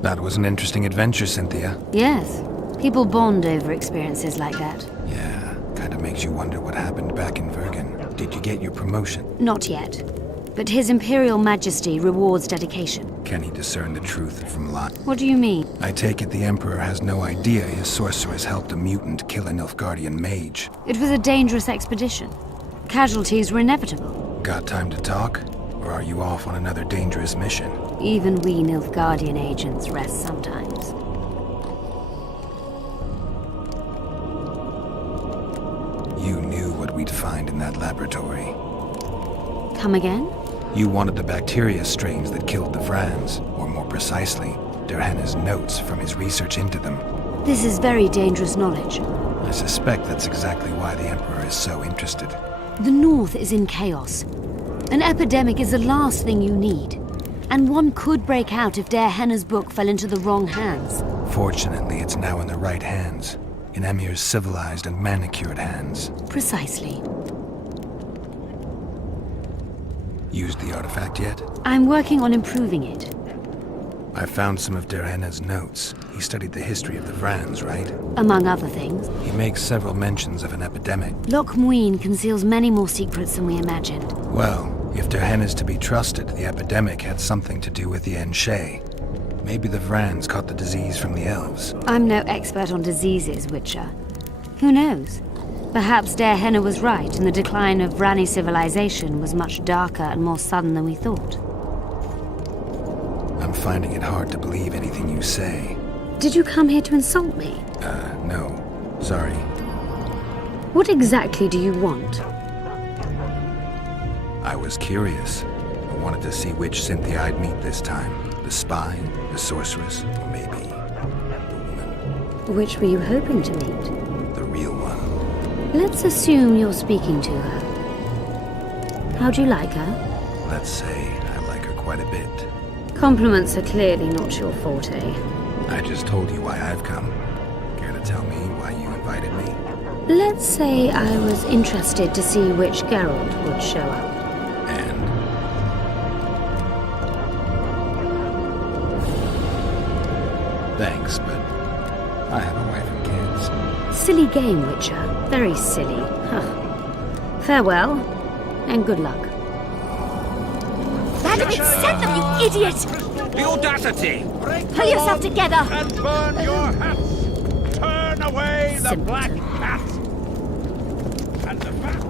That was an interesting adventure, Cynthia. Yes. People bond over experiences like that. Yeah, kinda makes you wonder what happened back in Vergen. Did you get your promotion? Not yet. But His Imperial Majesty rewards dedication. Can he discern the truth from lie? What do you mean? I take it the Emperor has no idea his sorceress helped a mutant kill a Nilfgaardian mage. It was a dangerous expedition. Casualties were inevitable. Got time to talk? Or are you off on another dangerous mission? Even we Nilfgaardian agents rest sometimes. You knew what we'd find in that laboratory. Come again? You wanted the bacteria strains that killed the Vrans, or more precisely, Derhenna's notes from his research into them. This is very dangerous knowledge. I suspect that's exactly why the Emperor is so interested. The North is in chaos. An epidemic is the last thing you need. And one could break out if Derhenna's book fell into the wrong hands. Fortunately, it's now in the right hands. In Emir's civilized and manicured hands. Precisely. Used the artifact yet? I'm working on improving it. I found some of Derhenna's notes. He studied the history of the Vrans, right? Among other things. He makes several mentions of an epidemic. Loch Muin conceals many more secrets than we imagined. Well, if Derhenna's to be trusted, the epidemic had something to do with the Aen Seidhe. Maybe the Vrans caught the disease from the elves. I'm no expert on diseases, Witcher. Who knows? Perhaps Derhenna was right, and the decline of Vrani civilization was much darker and more sudden than we thought. I'm finding it hard to believe anything you say. Did you come here to insult me? No. Sorry. What exactly do you want? I was curious. I wanted to see which Cynthia I'd meet this time. The spy, the sorceress, or maybe the woman. Which were you hoping to meet? The real one. Let's assume you're speaking to her. How do you like her? Let's say I like her quite a bit. Compliments are clearly not your forte. I just told you why I've come. Care to tell me why you invited me? Let's say I was interested to see which Geralt would show up. Thanks, but I have a wife and kids. Silly game, Witcher. Very silly. Farewell, and good luck. Radovid sent them, you idiot! The audacity! Pull yourself together! And burn your hats! Turn away the black cat! And the bat!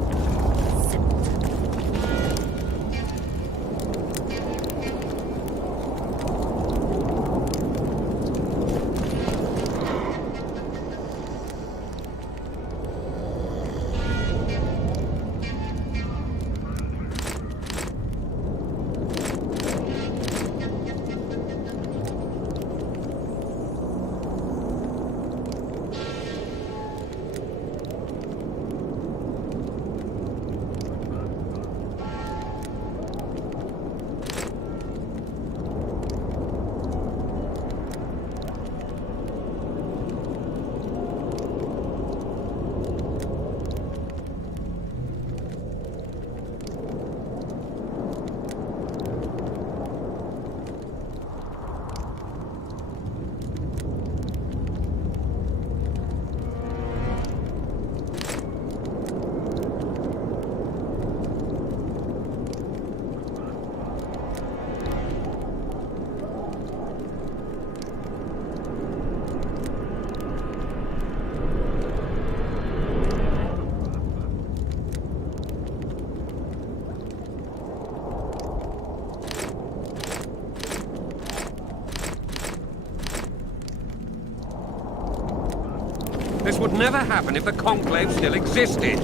This would never happen if the Conclave still existed.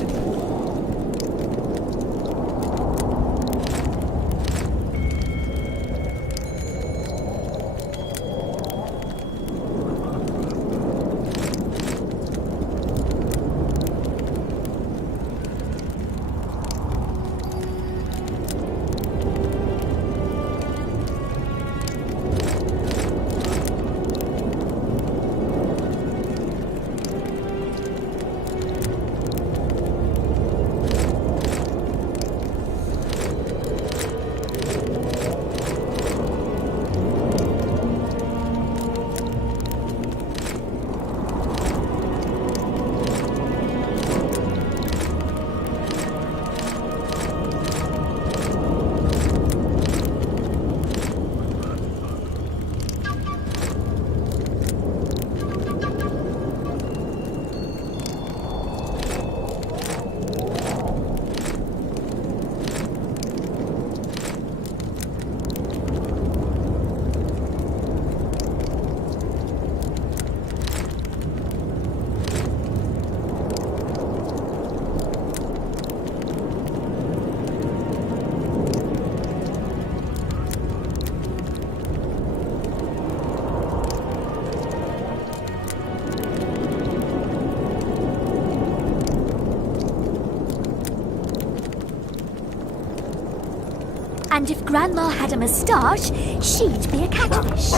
And if Grandma had a moustache, she'd be a catfish.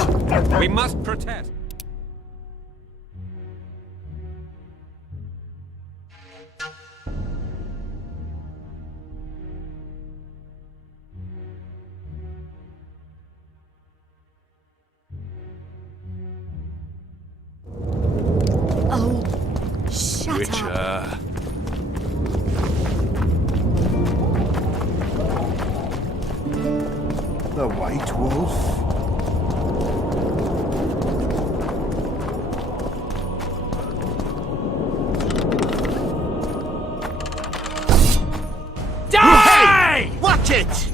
We must protest. Oh, shut up. The White Wolf? Die! Watch it!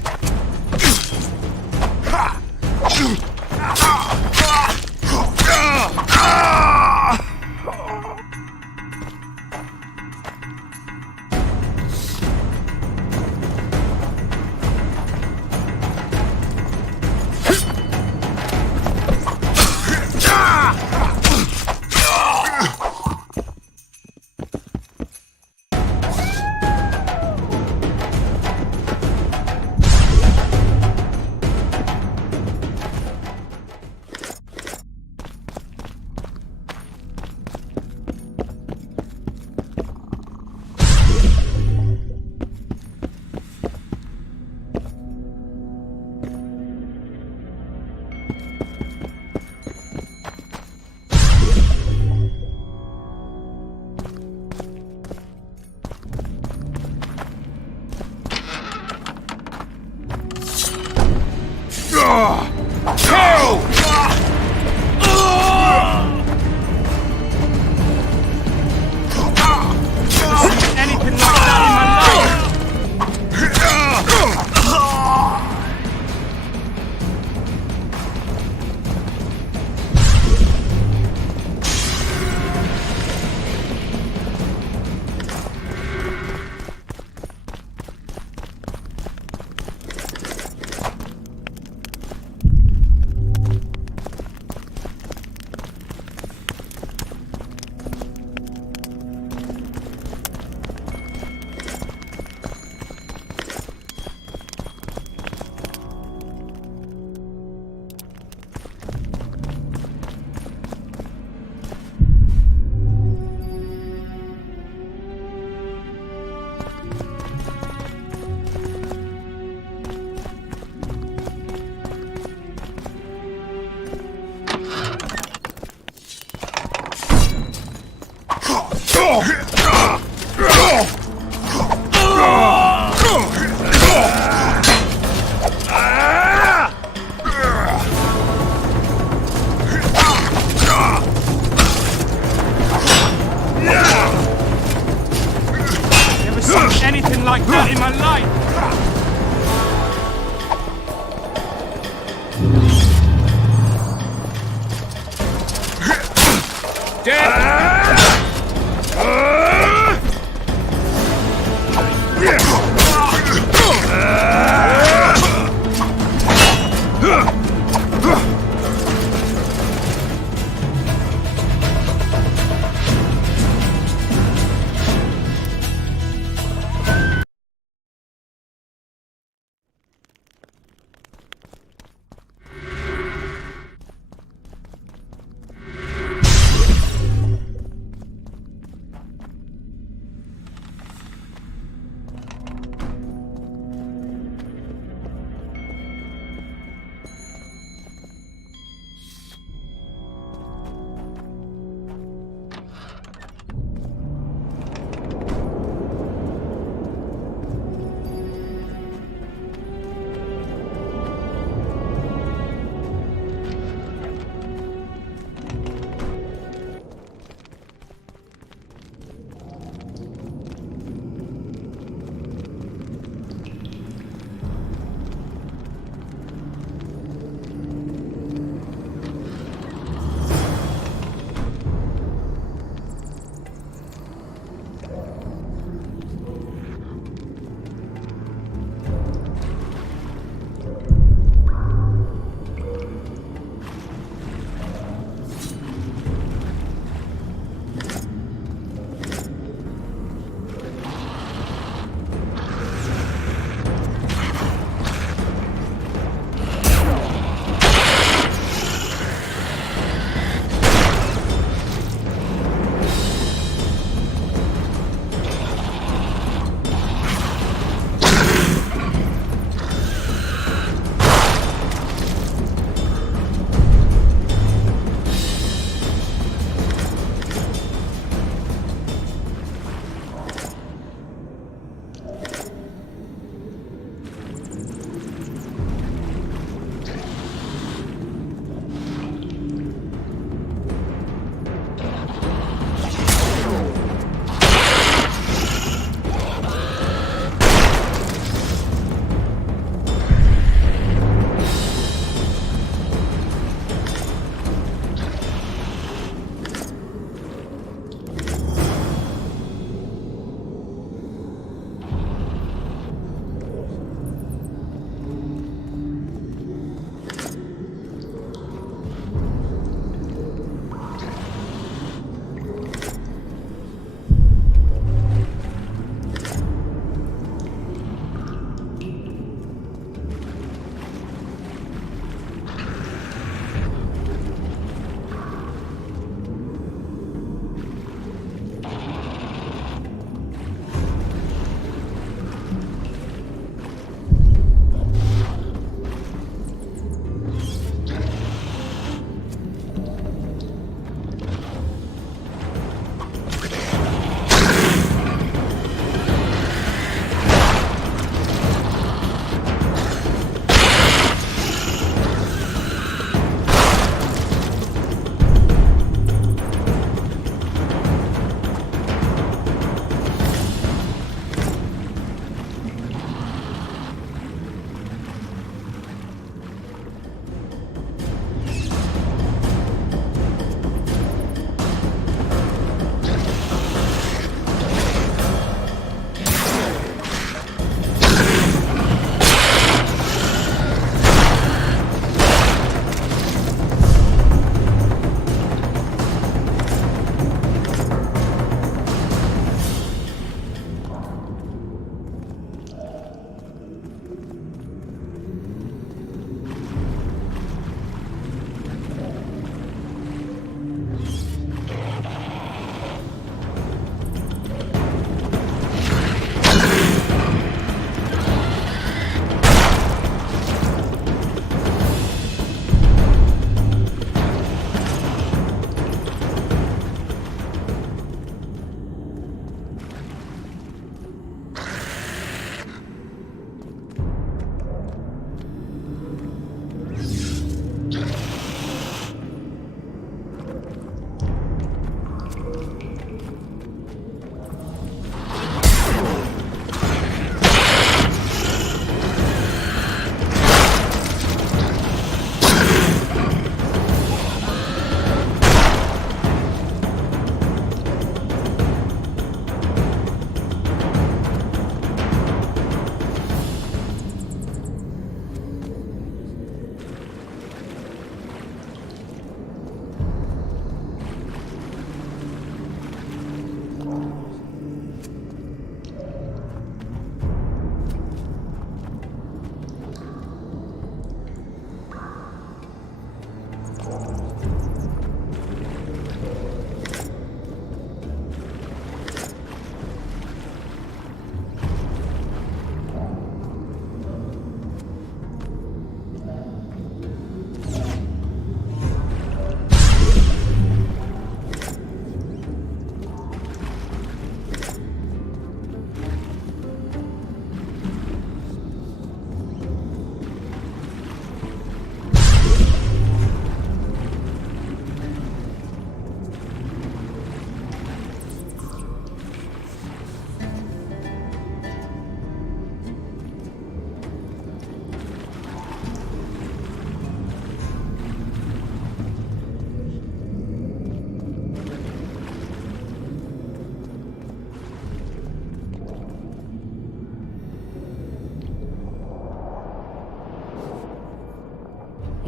Anything like that in my life! Dead!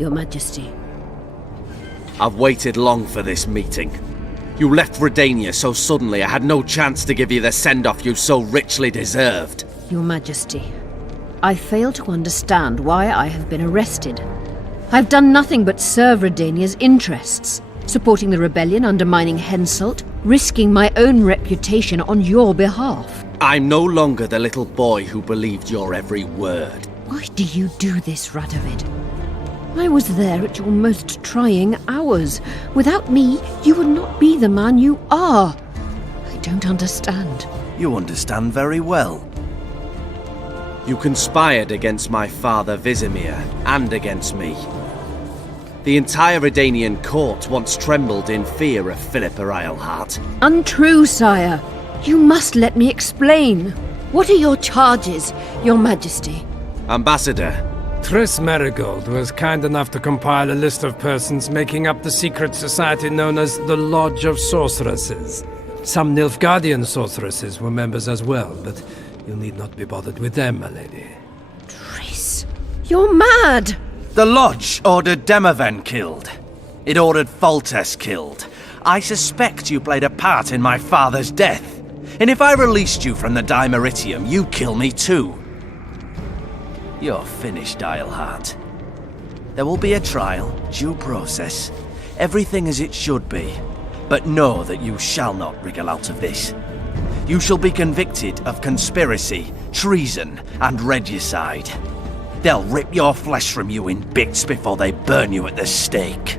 Your Majesty. I've waited long for this meeting. You left Redania so suddenly I had no chance to give you the send-off you so richly deserved. Your Majesty, I fail to understand why I have been arrested. I've done nothing but serve Redania's interests, supporting the rebellion, undermining Henselt, risking my own reputation on your behalf. I'm no longer the little boy who believed your every word. Why do you do this, Radovid? I was there at your most trying hours. Without me, you would not be the man you are. I don't understand. You understand very well. You conspired against my father Vizimir, and against me. The entire Redanian court once trembled in fear of Philippa Eilhart. Untrue, sire. You must let me explain. What are your charges, Your Majesty? Ambassador. Triss Merigold was kind enough to compile a list of persons making up the secret society known as the Lodge of Sorceresses. Some Nilfgaardian sorceresses were members as well, but you need not be bothered with them, my lady. Triss, you're mad! The Lodge ordered Demaven killed. It ordered Foltest killed. I suspect you played a part in my father's death. And if I released you from the Dimeritium, you'd kill me too. You're finished, Eilhart. There will be a trial, due process, everything as it should be. But know that you shall not wriggle out of this. You shall be convicted of conspiracy, treason, and regicide. They'll rip your flesh from you in bits before they burn you at the stake.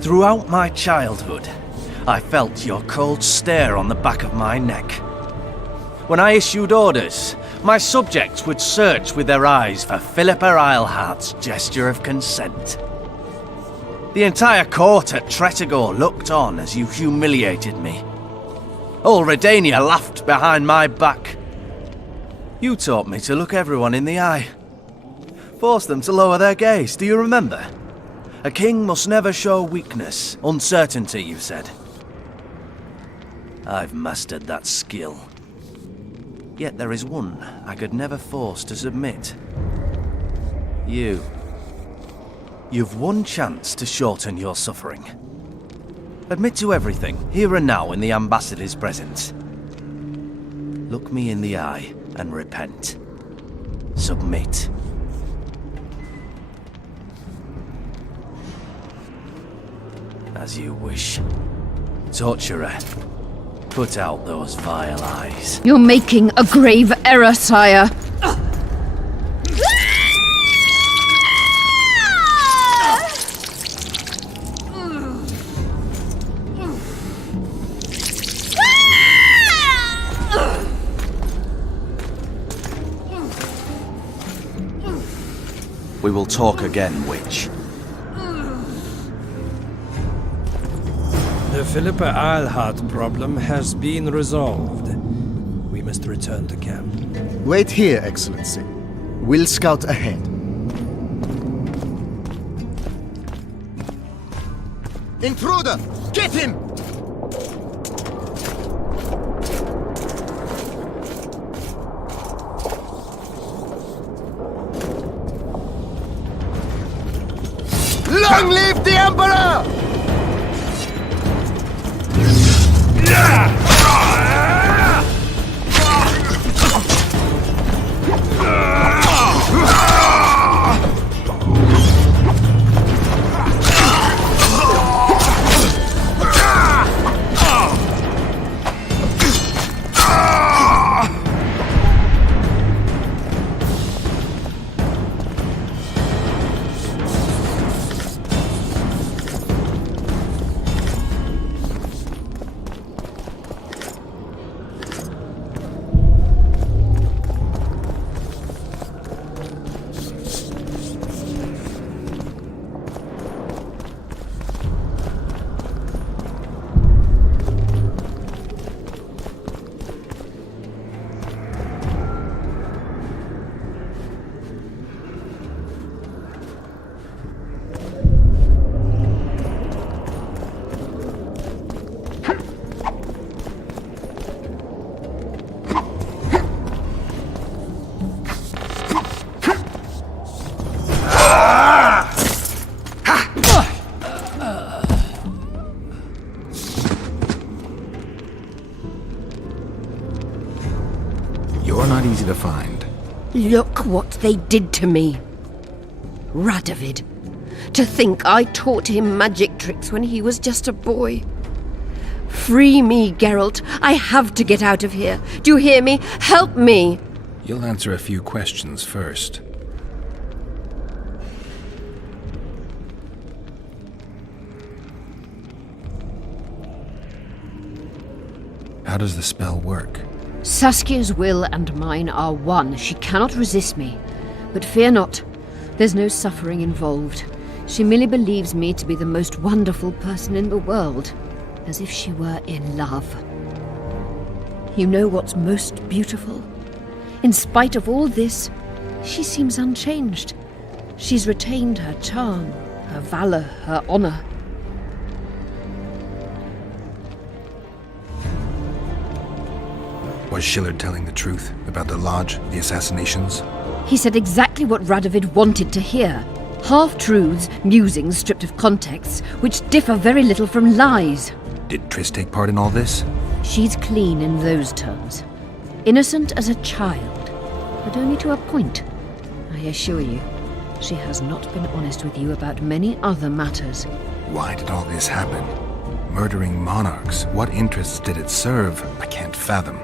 Throughout my childhood, I felt your cold stare on the back of my neck. When I issued orders, my subjects would search with their eyes for Philippa Eilhart's gesture of consent. The entire court at Tretogor looked on as you humiliated me. All Redania laughed behind my back. You taught me to look everyone in the eye. Forced them to lower their gaze, do you remember? A king must never show weakness, uncertainty, you said. I've mastered that skill. Yet there is one I could never force to submit. You. You've one chance to shorten your suffering. Admit to everything, here and now in the ambassador's presence. Look me in the eye and repent. Submit. As you wish. Torturer, put out those vile eyes. You're making a grave error, sire. We will talk again, witch. The Philippa Eilhart problem has been resolved. We must return to camp. Wait here, Excellency. We'll scout ahead. Intruder! Get him! Long live the Emperor! Look what they did to me. Radovid. To think I taught him magic tricks when he was just a boy. Free me, Geralt. I have to get out of here. Do you hear me? Help me! You'll answer a few questions first. How does the spell work? Saskia's will and mine are one. She cannot resist me. But fear not. There's no suffering involved. She merely believes me to be the most wonderful person in the world, as if she were in love. You know what's most beautiful? In spite of all this, she seems unchanged. She's retained her charm, her valor, her honor. Was Shillard telling the truth about the Lodge, the assassinations? He said exactly what Radovid wanted to hear. Half-truths, musings stripped of context, which differ very little from lies. Did Triss take part in all this? She's clean in those terms. Innocent as a child, but only to a point. I assure you, she has not been honest with you about many other matters. Why did all this happen? Murdering monarchs, what interests did it serve? I can't fathom.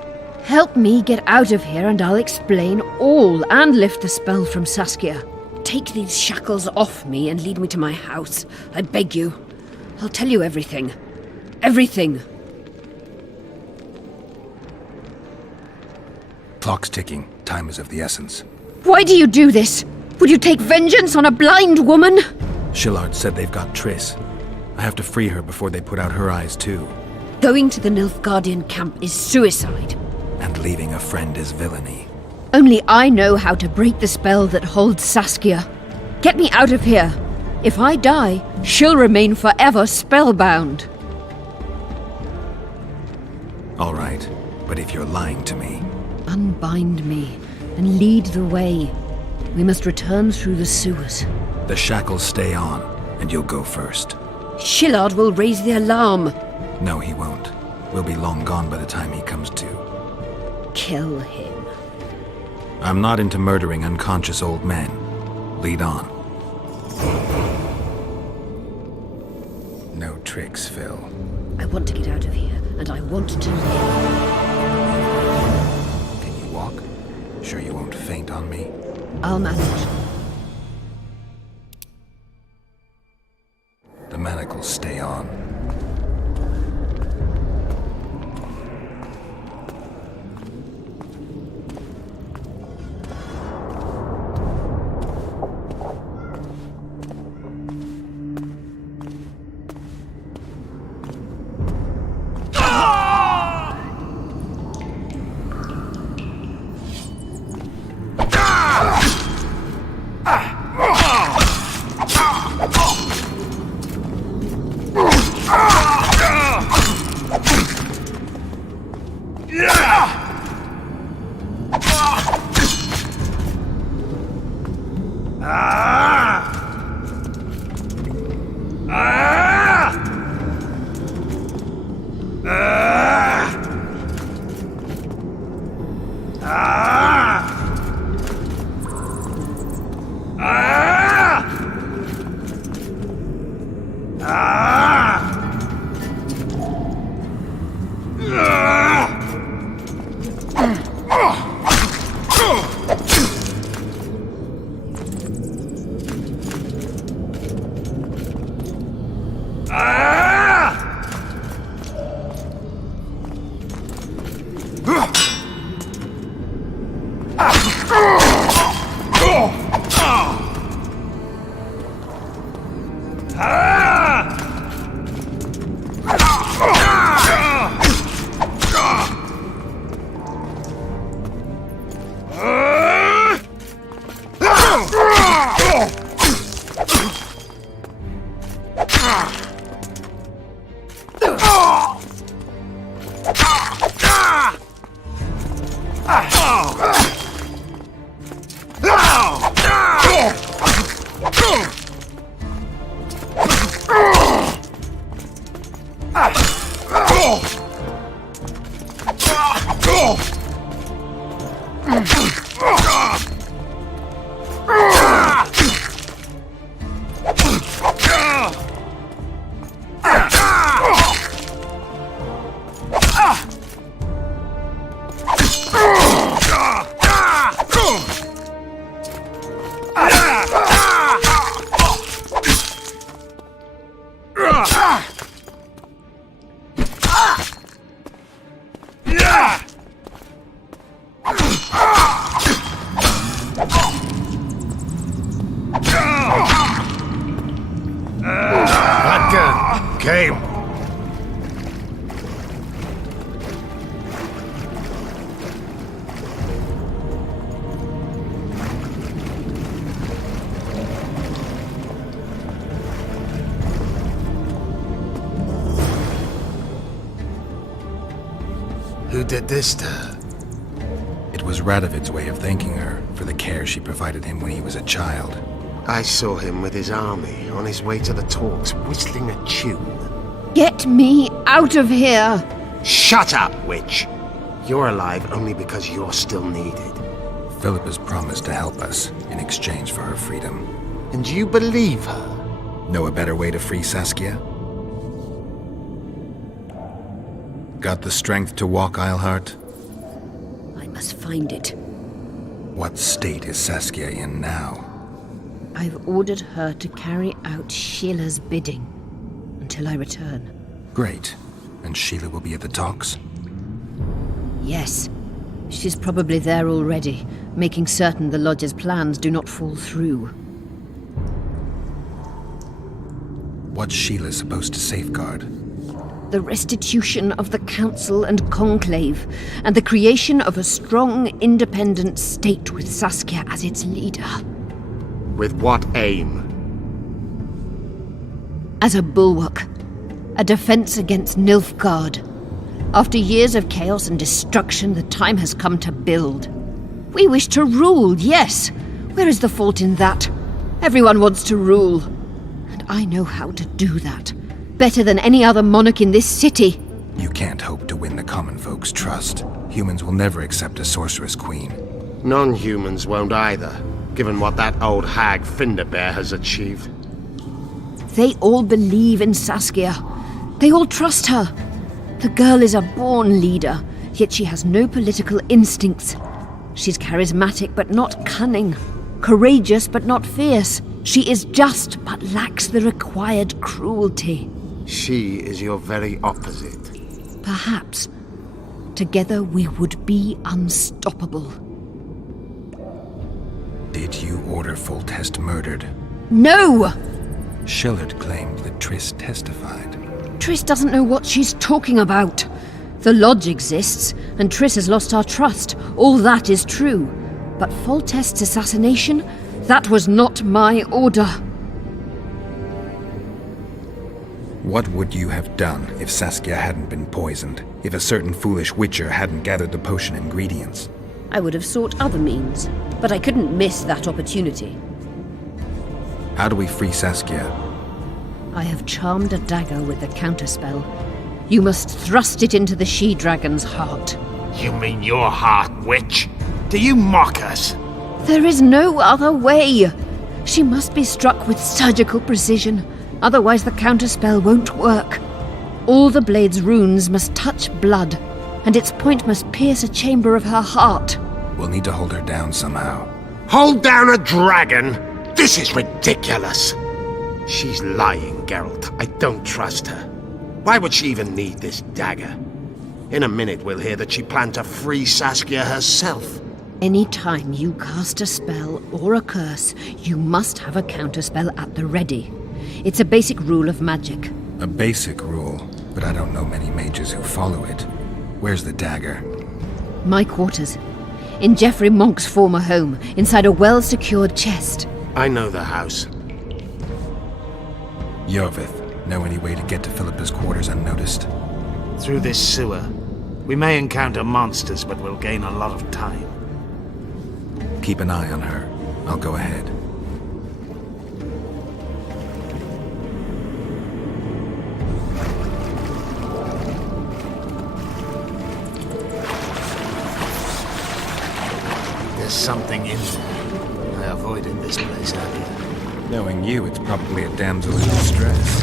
Help me get out of here and I'll explain all and lift the spell from Saskia. Take these shackles off me and lead me to my house. I beg you. I'll tell you everything. Everything. Clock's ticking. Time is of the essence. Why do you do this? Would you take vengeance on a blind woman? Shillard said they've got Triss. I have to free her before they put out her eyes too. Going to the Nilfgaardian camp is suicide. And leaving a friend is villainy. Only I know how to break the spell that holds Saskia. Get me out of here. If I die, she'll remain forever spellbound. All right, but if you're lying to me... Unbind me and lead the way. We must return through the sewers. The shackles stay on, and you'll go first. Shillard will raise the alarm. No, he won't. We'll be long gone by the time he comes to. Kill him. I'm not into murdering unconscious old men. Lead on. No tricks, Phil. I want to get out of here, and I want to live. Can you walk? Sure you won't faint on me? I'll manage. The manacles stay on. That gun came. Who did this to her? It was Radovid's way of thanking her for the care she provided him when he was a child. I saw him with his army on his way to the talks, whistling a tune. Get me out of here! Shut up, witch! You're alive only because you're still needed. Philippa's promised to help us in exchange for her freedom. And you believe her? Know a better way to free Saskia? Got the strength to walk, Eilhart? I must find it. What state is Saskia in now? I've ordered her to carry out Sheila's bidding until I return. Great. And Sheila will be at the talks? Yes. She's probably there already, making certain the Lodge's plans do not fall through. What's Sheila supposed to safeguard? The restitution of the Council and Conclave, and the creation of a strong, independent state with Saskia as its leader. With what aim? As a bulwark. A defense against Nilfgaard. After years of chaos and destruction, the time has come to build. We wish to rule, yes. Where is the fault in that? Everyone wants to rule. And I know how to do that. Better than any other monarch in this city. You can't hope to win the common folk's trust. Humans will never accept a sorceress queen. Non-humans won't either, given what that old hag Finderbear has achieved. They all believe in Saskia. They all trust her. The girl is a born leader, yet she has no political instincts. She's charismatic but not cunning, courageous but not fierce. She is just but lacks the required cruelty. She is your very opposite. Perhaps. Together we would be unstoppable. Did you order Foltest murdered? No! Shillard claimed that Triss testified. Triss doesn't know what she's talking about. The Lodge exists, and Triss has lost our trust. All that is true. But Foltest's assassination? That was not my order. What would you have done if Saskia hadn't been poisoned? If a certain foolish witcher hadn't gathered the potion ingredients? I would have sought other means, but I couldn't miss that opportunity. How do we free Saskia? I have charmed a dagger with the counterspell. You must thrust it into the she-dragon's heart. You mean your heart, witch? Do you mock us? There is no other way. She must be struck with surgical precision, otherwise the counterspell won't work. All the blade's runes must touch blood, and its point must pierce a chamber of her heart. We'll need to hold her down somehow. Hold down a dragon? This is ridiculous. She's lying, Geralt. I don't trust her. Why would she even need this dagger? In a minute we'll hear that she planned to free Saskia herself. Any time you cast a spell or a curse, you must have a counterspell at the ready. It's a basic rule of magic. A basic rule, but I don't know many mages who follow it. Where's the dagger? My quarters. In Geoffrey Monk's former home, inside a well-secured chest. I know the house. Yorvith, know any way to get to Philippa's quarters unnoticed? Through this sewer. We may encounter monsters, but we'll gain a lot of time. Keep an eye on her. I'll go ahead. There's something in there. I avoided this place earlier. Knowing you, it's probably a damsel in distress.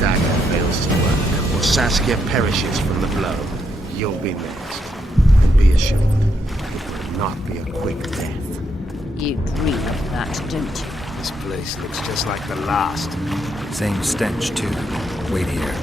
dagger fails to work, or Saskia perishes from the blow, you'll be next. And be assured, it will not be a quick death. You dream of that, don't you? This place looks just like the last. Same stench, too. Wait here.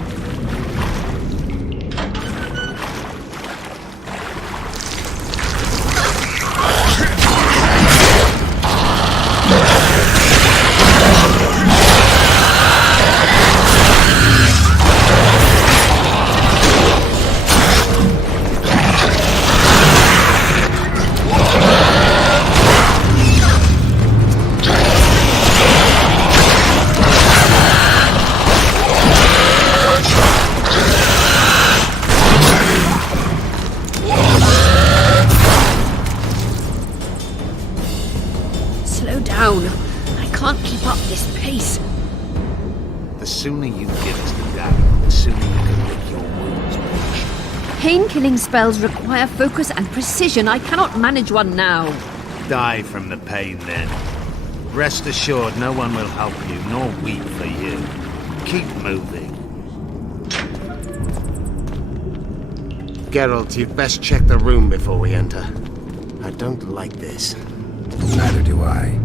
Slow down. I can't keep up this pace. The sooner you give us the dagger, the sooner you can lick your wounds, Mage. Pain-killing spells require focus and precision. I cannot manage one now. Die from the pain, then. Rest assured, no one will help you, nor weep for you. Keep moving. Geralt, you'd best check the room before we enter. I don't like this. Neither do I.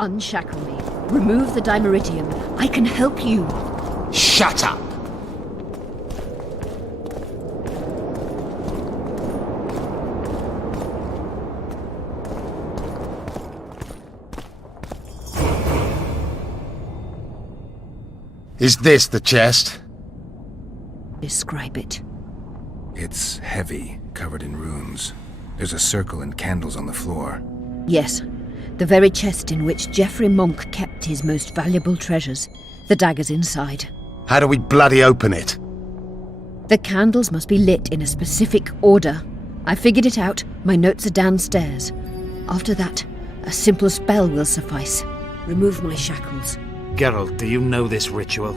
Unshackle me. Remove the Dimeritium. I can help you. Shut up! Is this the chest? Describe it. It's heavy, covered in runes. There's a circle and candles on the floor. Yes. The very chest in which Geoffrey Monk kept his most valuable treasures. The dagger's inside. How do we bloody open it? The candles must be lit in a specific order. I figured it out. My notes are downstairs. After that, a simple spell will suffice. Remove my shackles. Geralt, do you know this ritual?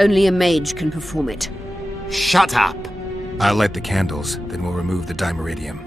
Only a mage can perform it. Shut up! I'll light the candles, then we'll remove the Dimeritium.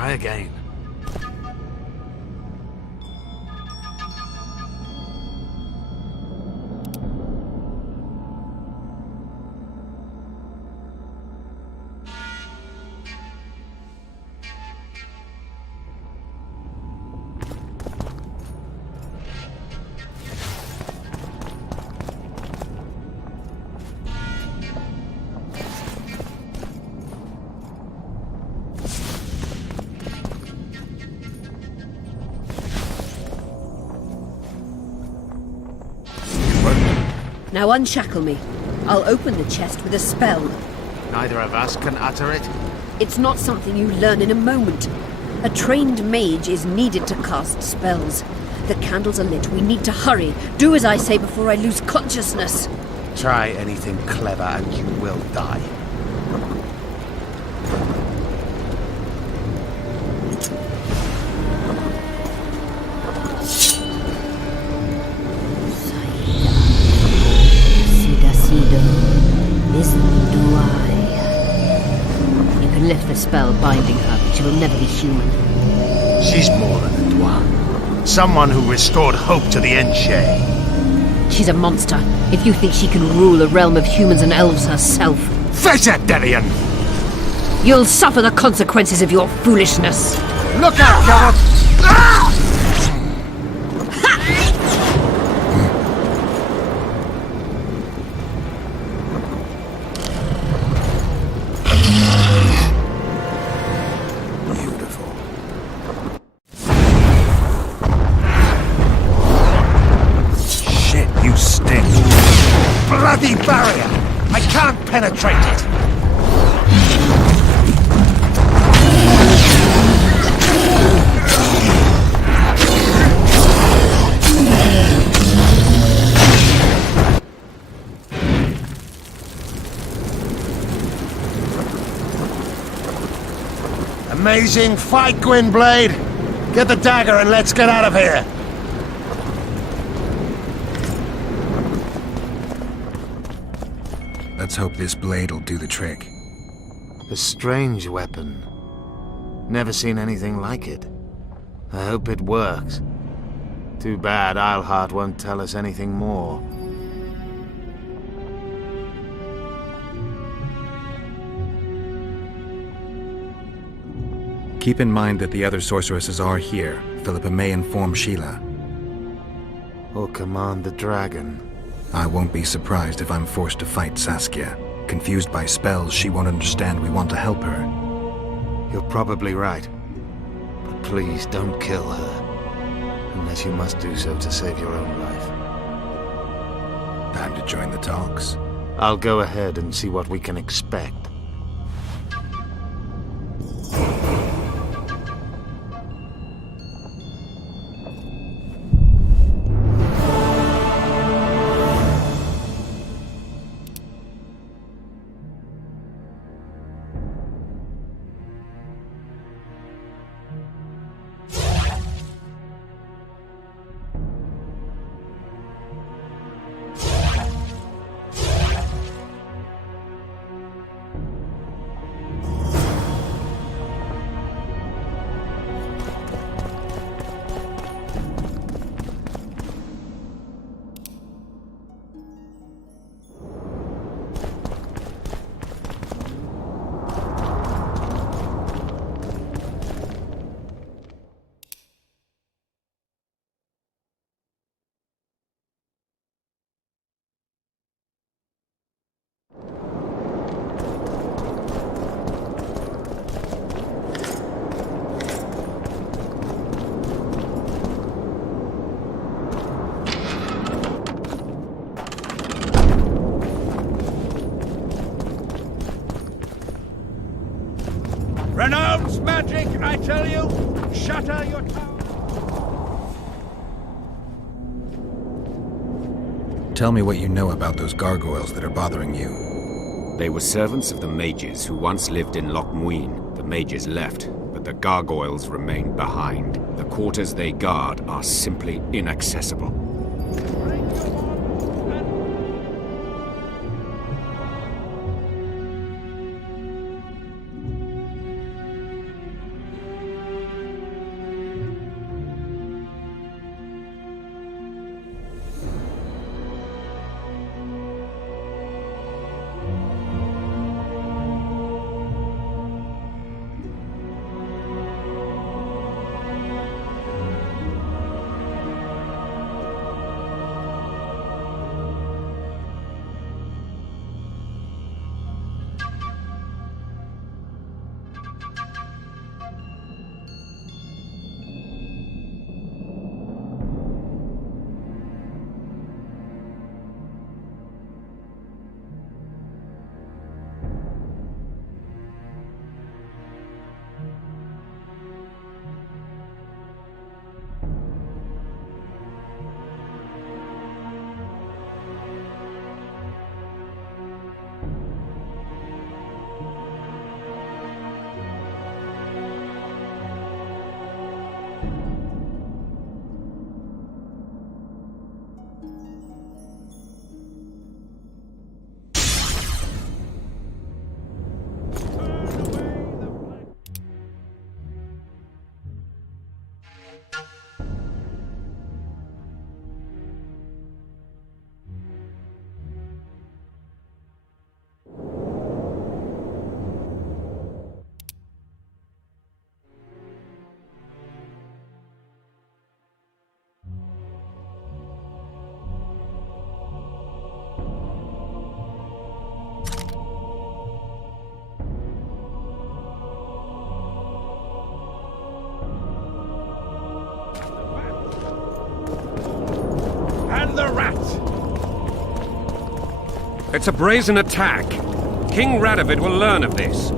Try again. Now unshackle me. I'll open the chest with a spell. Neither of us can utter it. It's not something you learn in a moment. A trained mage is needed to cast spells. The candles are lit. We need to hurry. Do as I say before I lose consciousness. Try anything clever and you will die. Lift the spell binding her, but she will never be human. She's more than a Dwa. Someone who restored hope to the Enshe. She's a monster. If you think she can rule a realm of humans and elves herself... Face it, Delian! You'll suffer the consequences of your foolishness. Look out, Gareth! Bloody barrier! I can't penetrate it! Amazing fight, Gwynblade! Get the dagger and let's get out of here! Let's hope this blade will do the trick. A strange weapon. Never seen anything like it. I hope it works. Too bad Eilhart won't tell us anything more. Keep in mind that the other sorceresses are here. Philippa may inform Sheila. Or command the dragon. I won't be surprised if I'm forced to fight Saskia. Confused by spells, she won't understand we want to help her. You're probably right. But please don't kill her. Unless you must do so to save your own life. Time to join the talks. I'll go ahead and see what we can expect. Renounce magic, I tell you! Shatter your tower! Tell me what you know about those gargoyles that are bothering you. They were servants of the mages who once lived in Loch Muin. The mages left, but the gargoyles remained behind. The quarters they guard are simply inaccessible. and the rat! It's a brazen attack. King Radovid will learn of this.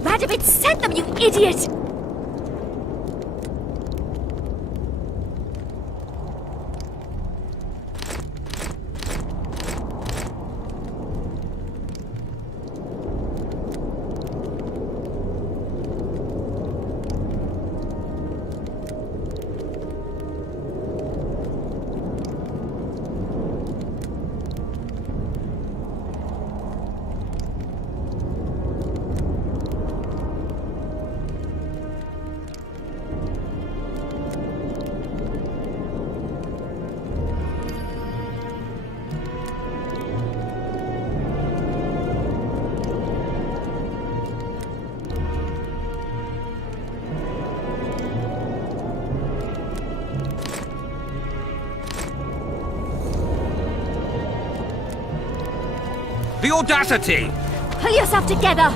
Radovid sent them, you idiot! The audacity! Pull yourself together!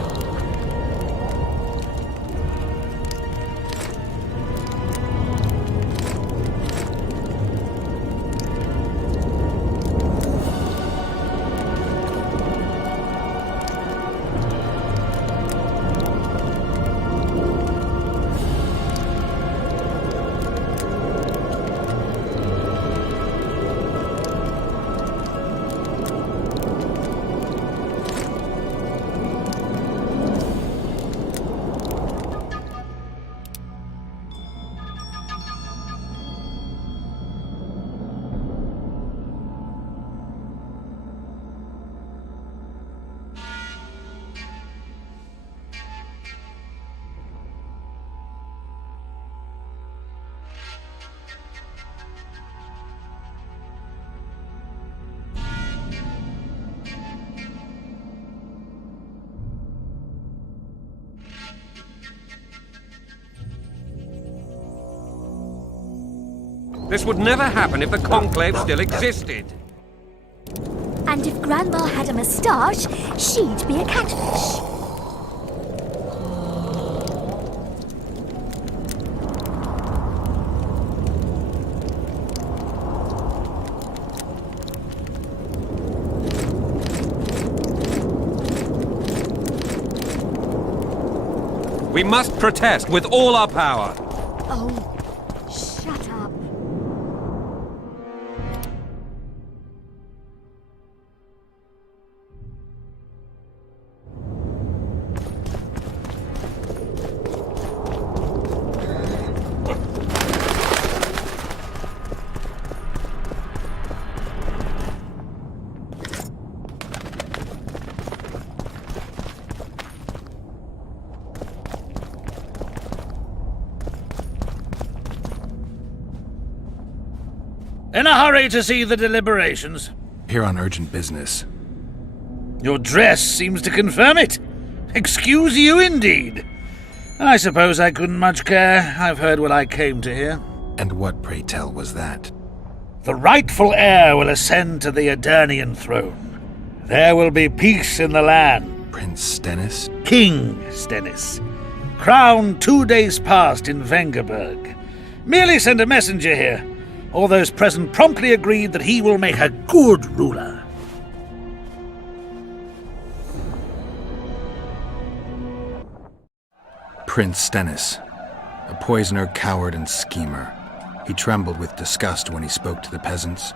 This would never happen if the Conclave still existed. And if Grandma had a moustache, she'd be a catfish. We must protest with all our power. Oh, shut up. In a hurry to see the deliberations? Here on urgent business. Your dress seems to confirm it. Excuse you indeed. I suppose I couldn't much care. I've heard what I came to hear. And what, pray tell, was that? The rightful heir will ascend to the Eternian throne. There will be peace in the land. Prince Stennis? King Stennis. Crowned 2 days past in Vengerberg. Merely send a messenger here. All those present promptly agreed that he will make a good ruler. Prince Stennis, a poisoner, coward, and schemer. He trembled with disgust when he spoke to the peasants.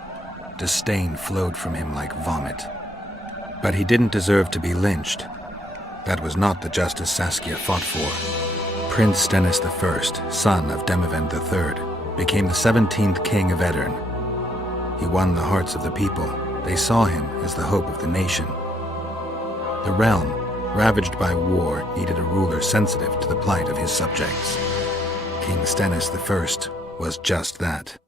Disdain flowed from him like vomit. But he didn't deserve to be lynched. That was not the justice Saskia fought for. Prince Stennis I, son of Demavend III, became the 17th king of Aedirn. He won the hearts of the people. They saw him as the hope of the nation. The realm, ravaged by war, needed a ruler sensitive to the plight of his subjects. King Stennis I was just that.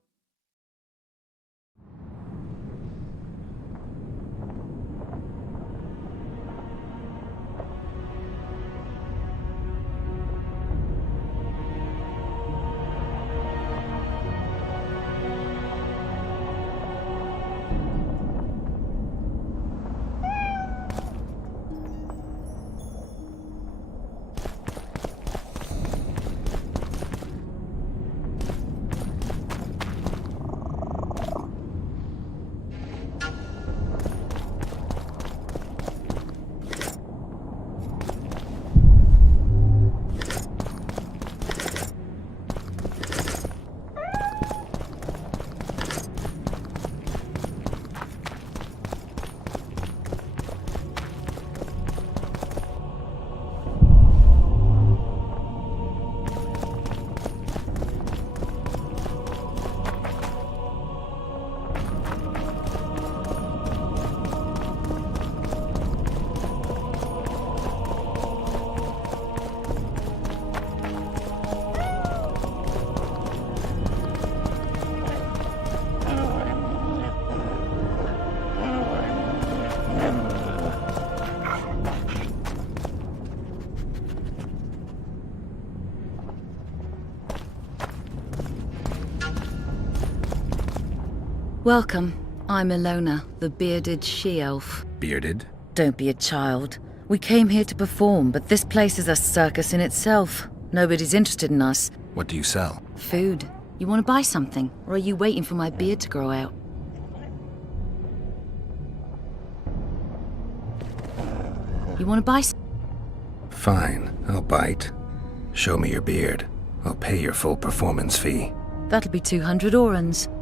Welcome. I'm Ilona, the bearded she-elf. Bearded? Don't be a child. We came here to perform, but this place is a circus in itself. Nobody's interested in us. What do you sell? Food. You want to buy something? Or are you waiting for my beard to grow out? You want to buy Fine, I'll bite. Show me your beard. I'll pay your full performance fee. That'll be 200 orens.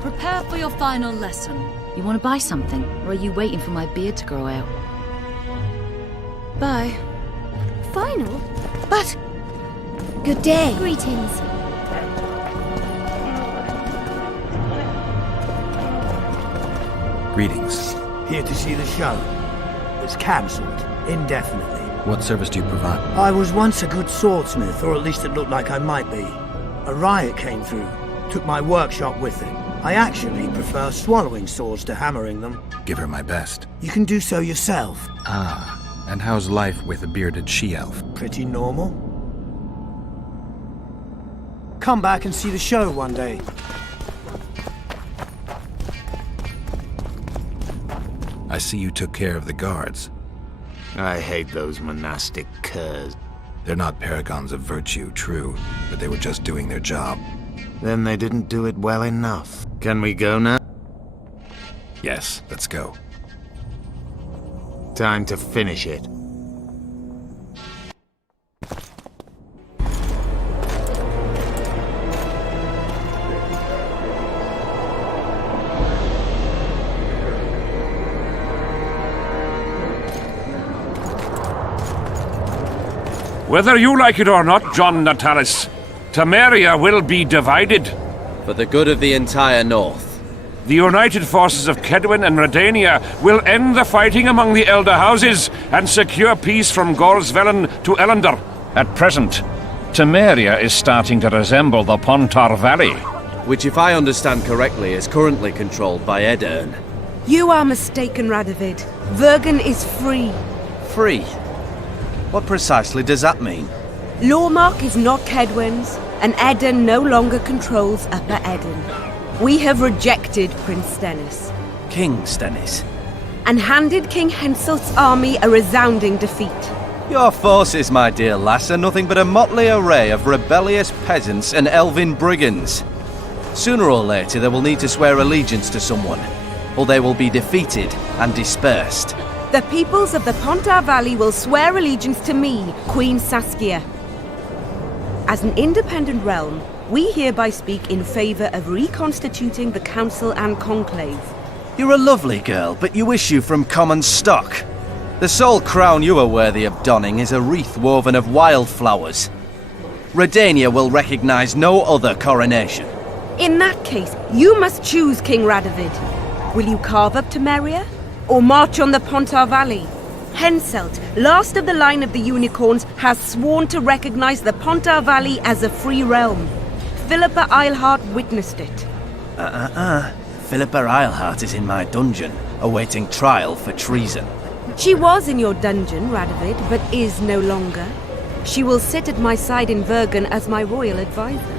Prepare for your final lesson. You want to buy something? Or are you waiting for my beard to grow out? Bye. Final? But... Good day. Greetings. Greetings. Here to see the show. It's cancelled, indefinitely. What service do you provide? I was once a good swordsmith, or at least it looked like I might be. A riot came through, took my workshop with it. I actually prefer swallowing swords to hammering them. Give her my best. You can do so yourself. Ah, and how's life with a bearded she-elf? Pretty normal. Come back and see the show one day. I see you took care of the guards. I hate those monastic curs. They're not paragons of virtue, true, but they were just doing their job. Then they didn't do it well enough. Can we go now? Yes, let's go. Time to finish it. Whether you like it or not, John Natalis, Temeria will be divided. For the good of the entire North. The united forces of Kaedwen and Redania will end the fighting among the Elder Houses and secure peace from Gorsvelen to Ellender. At present, Temeria is starting to resemble the Pontar Valley. Which, if I understand correctly, is currently controlled by Aedirn. You are mistaken, Radovid. Vergen is free. Free? What precisely does that mean? Lormark is not Kaedwen's, and Aedirn no longer controls Upper Aedirn. We have rejected Prince Stennis. King Stennis? And handed King Henselt's army a resounding defeat. Your forces, my dear lass, are nothing but a motley array of rebellious peasants and elven brigands. Sooner or later they will need to swear allegiance to someone, or they will be defeated and dispersed. The peoples of the Pontar Valley will swear allegiance to me, Queen Saskia. As an independent realm, we hereby speak in favor of reconstituting the Council and Conclave. You're a lovely girl, but you issue from common stock. The sole crown you are worthy of donning is a wreath woven of wildflowers. Redania will recognize no other coronation. In that case, you must choose, King Radovid. Will you carve up Temeria, or march on the Pontar Valley? Henselt, last of the line of the unicorns, has sworn to recognize the Pontar Valley as a free realm. Philippa Eilhart witnessed it. Philippa Eilhart is in my dungeon, awaiting trial for treason. She was in your dungeon, Radovid, but is no longer. She will sit at my side in Vergen as my royal advisor.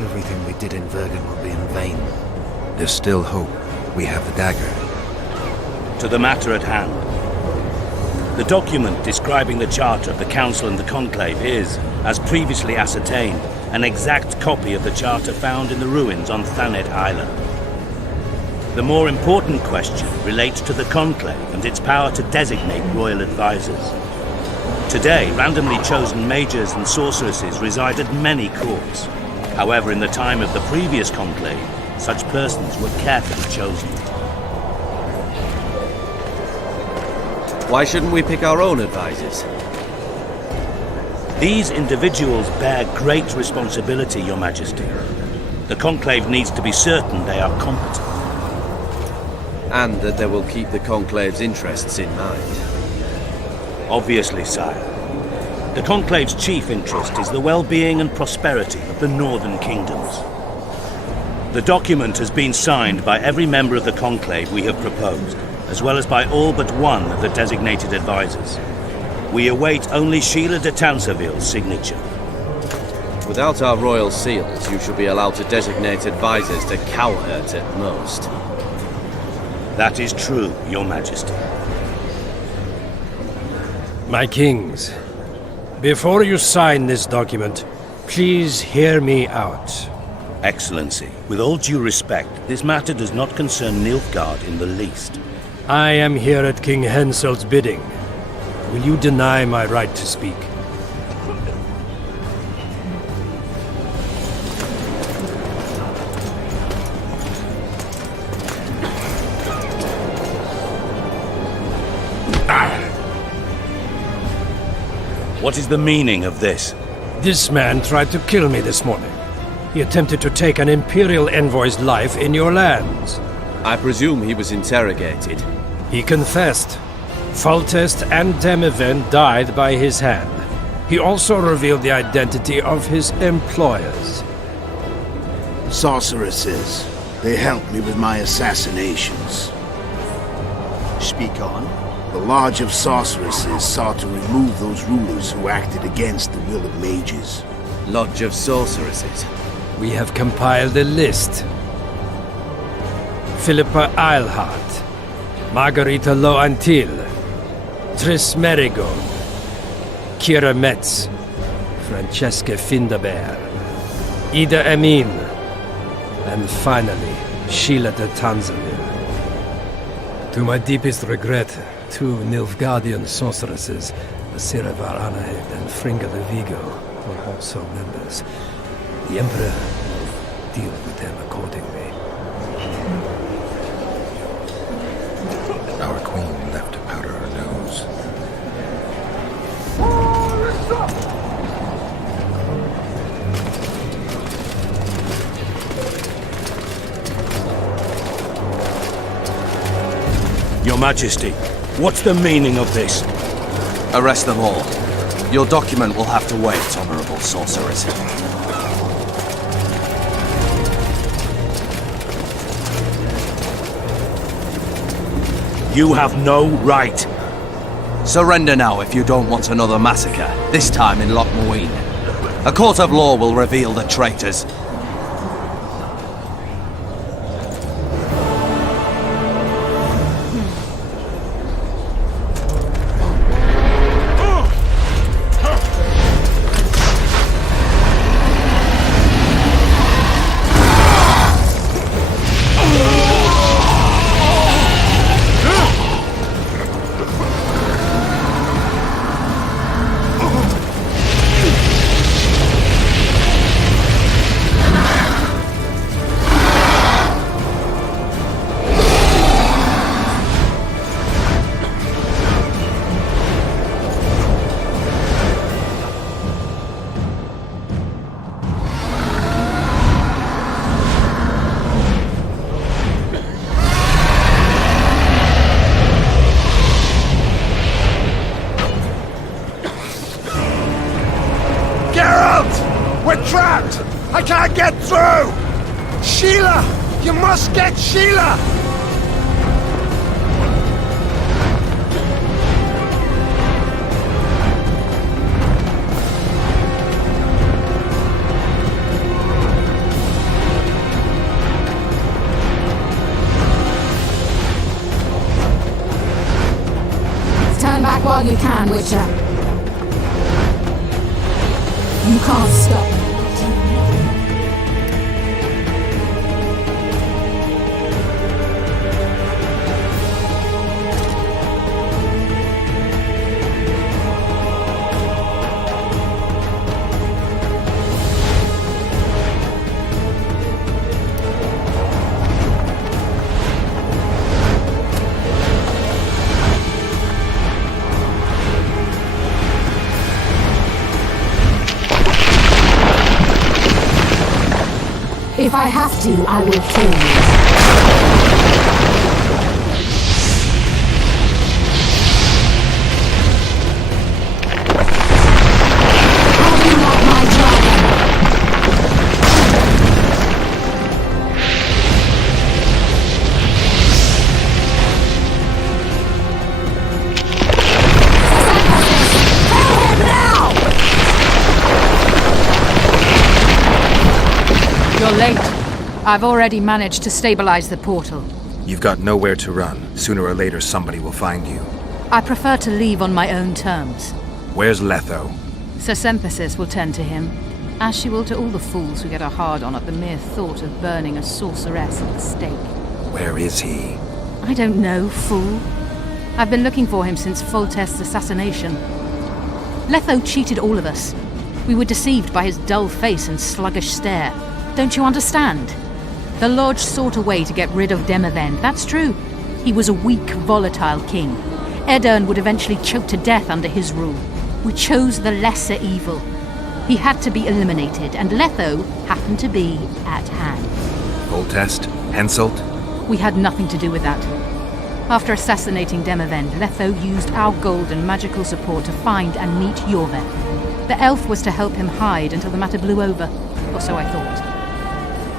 Everything we did in Vergen will be in vain. There's still hope. We have the dagger. To the matter at hand. The document describing the charter of the Council and the Conclave is, as previously ascertained, an exact copy of the charter found in the ruins on Thanet Island. The more important question relates to the Conclave and its power to designate royal advisors. Today, randomly chosen mages and sorceresses reside at many courts. However, in the time of the previous Conclave, such persons were carefully chosen. Why shouldn't we pick our own advisors? These individuals bear great responsibility, Your Majesty. The Conclave needs to be certain they are competent. And that they will keep the Conclave's interests in mind. Obviously, sire. The Conclave's chief interest is the well-being and prosperity of the Northern Kingdoms. The document has been signed by every member of the Conclave we have proposed, as well as by all but one of the designated advisors. We await only Sheila de Tanseville's signature. Without our royal seals, you should be allowed to designate advisors to cowherd at most. That is true, Your Majesty. My kings, before you sign this document, please hear me out. Excellency, with all due respect, this matter does not concern Nilfgaard in the least. I am here at King Henselt's bidding. Will you deny my right to speak? What is the meaning of this? This man tried to kill me this morning. He attempted to take an Imperial envoy's life in your lands. I presume he was interrogated. He confessed. Foltest and Demiven died by his hand. He also revealed the identity of his employers. Sorceresses. They helped me with my assassinations. Speak on. The Lodge of Sorceresses sought to remove those rulers who acted against the will of mages. Lodge of Sorceresses? We have compiled a list. Philippa Eilhart, Margarita Loantil, Triss Merigold, Kira Metz, Francesca Findabair, Ida Emin, and finally, Sheila de Tanseville. To my deepest regret, 2 Nilfgaardian sorceresses, Asira Varanehed and Fringa de Vigo, were also members. The Emperor will deal with them accordingly. Our queen left to powder her nose. Your Majesty, what's the meaning of this? Arrest them all. Your document will have to wait, Honorable Sorceress. You have no right. Surrender now if you don't want another massacre, this time in Loch Muine. A court of law will reveal the traitors. I can't get through! Sheila! You must get Sheila! Stand back while you can, Witcher. You can't stop me. If I have to, I will kill you. You're late. I've already managed to stabilize the portal. You've got nowhere to run. Sooner or later, somebody will find you. I prefer to leave on my own terms. Where's Letho? Sir Synthesis will tend to him, as she will to all the fools who get a hard-on at the mere thought of burning a sorceress at the stake. Where is he? I don't know, fool. I've been looking for him since Foltest's assassination. Letho cheated all of us. We were deceived by his dull face and sluggish stare. Don't you understand? The Lodge sought a way to get rid of Demavend, that's true. He was a weak, volatile king. Aedirn would eventually choke to death under his rule. We chose the lesser evil. He had to be eliminated, and Letho happened to be at hand. Foltest? Henselt? We had nothing to do with that. After assassinating Demavend, Letho used our gold and magical support to find and meet Yorveth. The elf was to help him hide until the matter blew over, or so I thought.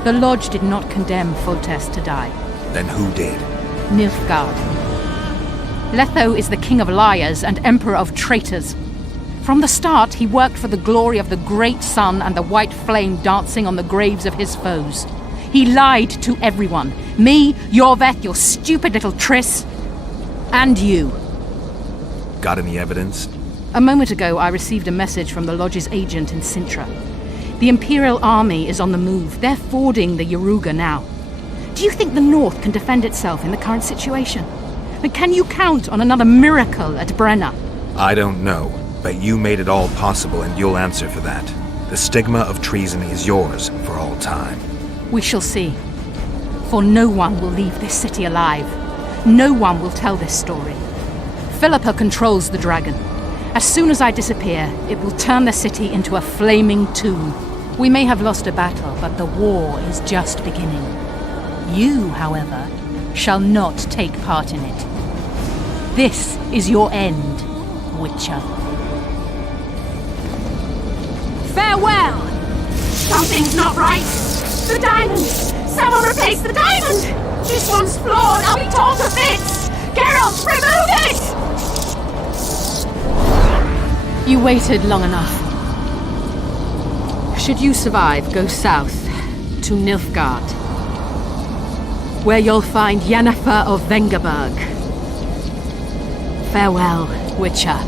The Lodge did not condemn Foltest to die. Then who did? Nilfgaard. Letho is the king of liars and emperor of traitors. From the start, he worked for the glory of the great sun and the white flame dancing on the graves of his foes. He lied to everyone. Me, Yorveth, your stupid little Triss, and you. Got any evidence? A moment ago, I received a message from the Lodge's agent in Sintra. The Imperial Army is on the move. They're fording the Yaruga now. Do you think the North can defend itself in the current situation? And can you count on another miracle at Brenna? I don't know, but you made it all possible and you'll answer for that. The stigma of treason is yours for all time. We shall see. For no one will leave this city alive. No one will tell this story. Philippa controls the dragon. As soon as I disappear, it will turn the city into a flaming tomb. We may have lost a battle, but the war is just beginning. You, however, shall not take part in it. This is your end, Witcher. Farewell! Something's not right! The diamond! Someone replace the diamond! This one's flawed! I'll be torn to bits! Geralt, remove it! You waited long enough. Should you survive, go south to Nilfgaard, where you'll find Yennefer of Vengerberg. Farewell, Witcher.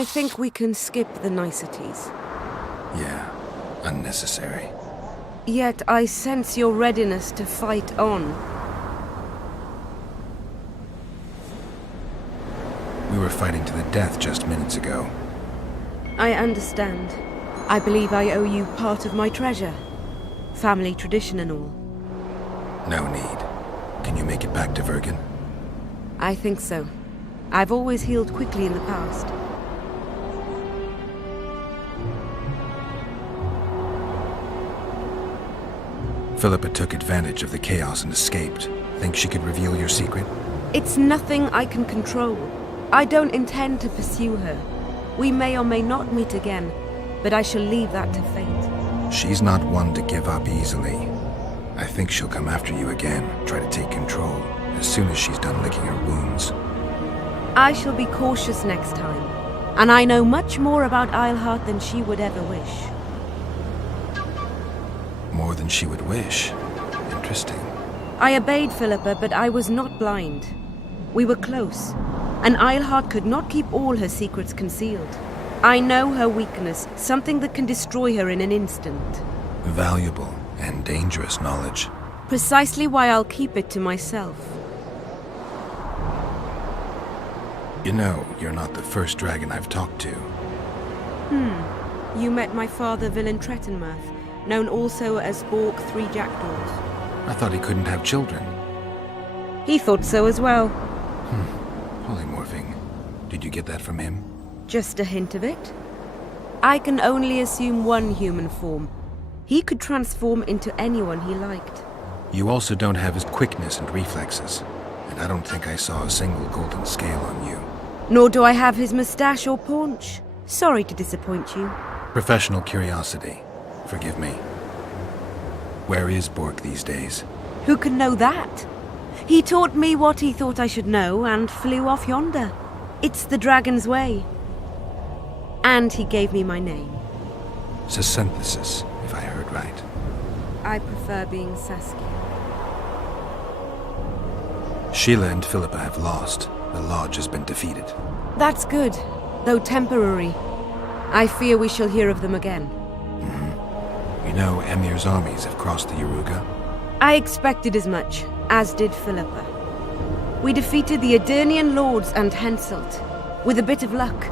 I think we can skip the niceties. Yeah, unnecessary. Yet I sense your readiness to fight on. We were fighting to the death just minutes ago. I understand. I believe I owe you part of my treasure. Family tradition and all. No need. Can you make it back to Vergen? I think so. I've always healed quickly in the past. Philippa took advantage of the chaos and escaped. Think she could reveal your secret? It's nothing I can control. I don't intend to pursue her. We may or may not meet again, but I shall leave that to fate. She's not one to give up easily. I think she'll come after you again, try to take control, as soon as she's done licking her wounds. I shall be cautious next time, and I know much more about Eilhart than she would ever wish. More than she would wish. Interesting. I obeyed Philippa, but I was not blind. We were close, and Eilhart could not keep all her secrets concealed. I know her weakness, something that can destroy her in an instant. Valuable and dangerous knowledge. Precisely why I'll keep it to myself. You know, you're not the first dragon I've talked to. You met my father, Villain Trettenmirth, known also as Bork Three Jackdaws. I thought he couldn't have children. He thought so as well. Polymorphing. Did you get that from him? Just a hint of it. I can only assume one human form. He could transform into anyone he liked. You also don't have his quickness and reflexes, and I don't think I saw a single golden scale on you. Nor do I have his moustache or paunch. Sorry to disappoint you. Professional curiosity. Forgive me. Where is Bork these days? Who can know that? He taught me what he thought I should know and flew off yonder. It's the dragon's way. And he gave me my name. Sasynthesis, if I heard right. I prefer being Saskia. Sheila and Philippa have lost. The Lodge has been defeated. That's good, though temporary. I fear we shall hear of them again. You know, Emir's armies have crossed the Yaruga. I expected as much, as did Philippa. We defeated the Aedirnian lords and Henselt. With a bit of luck,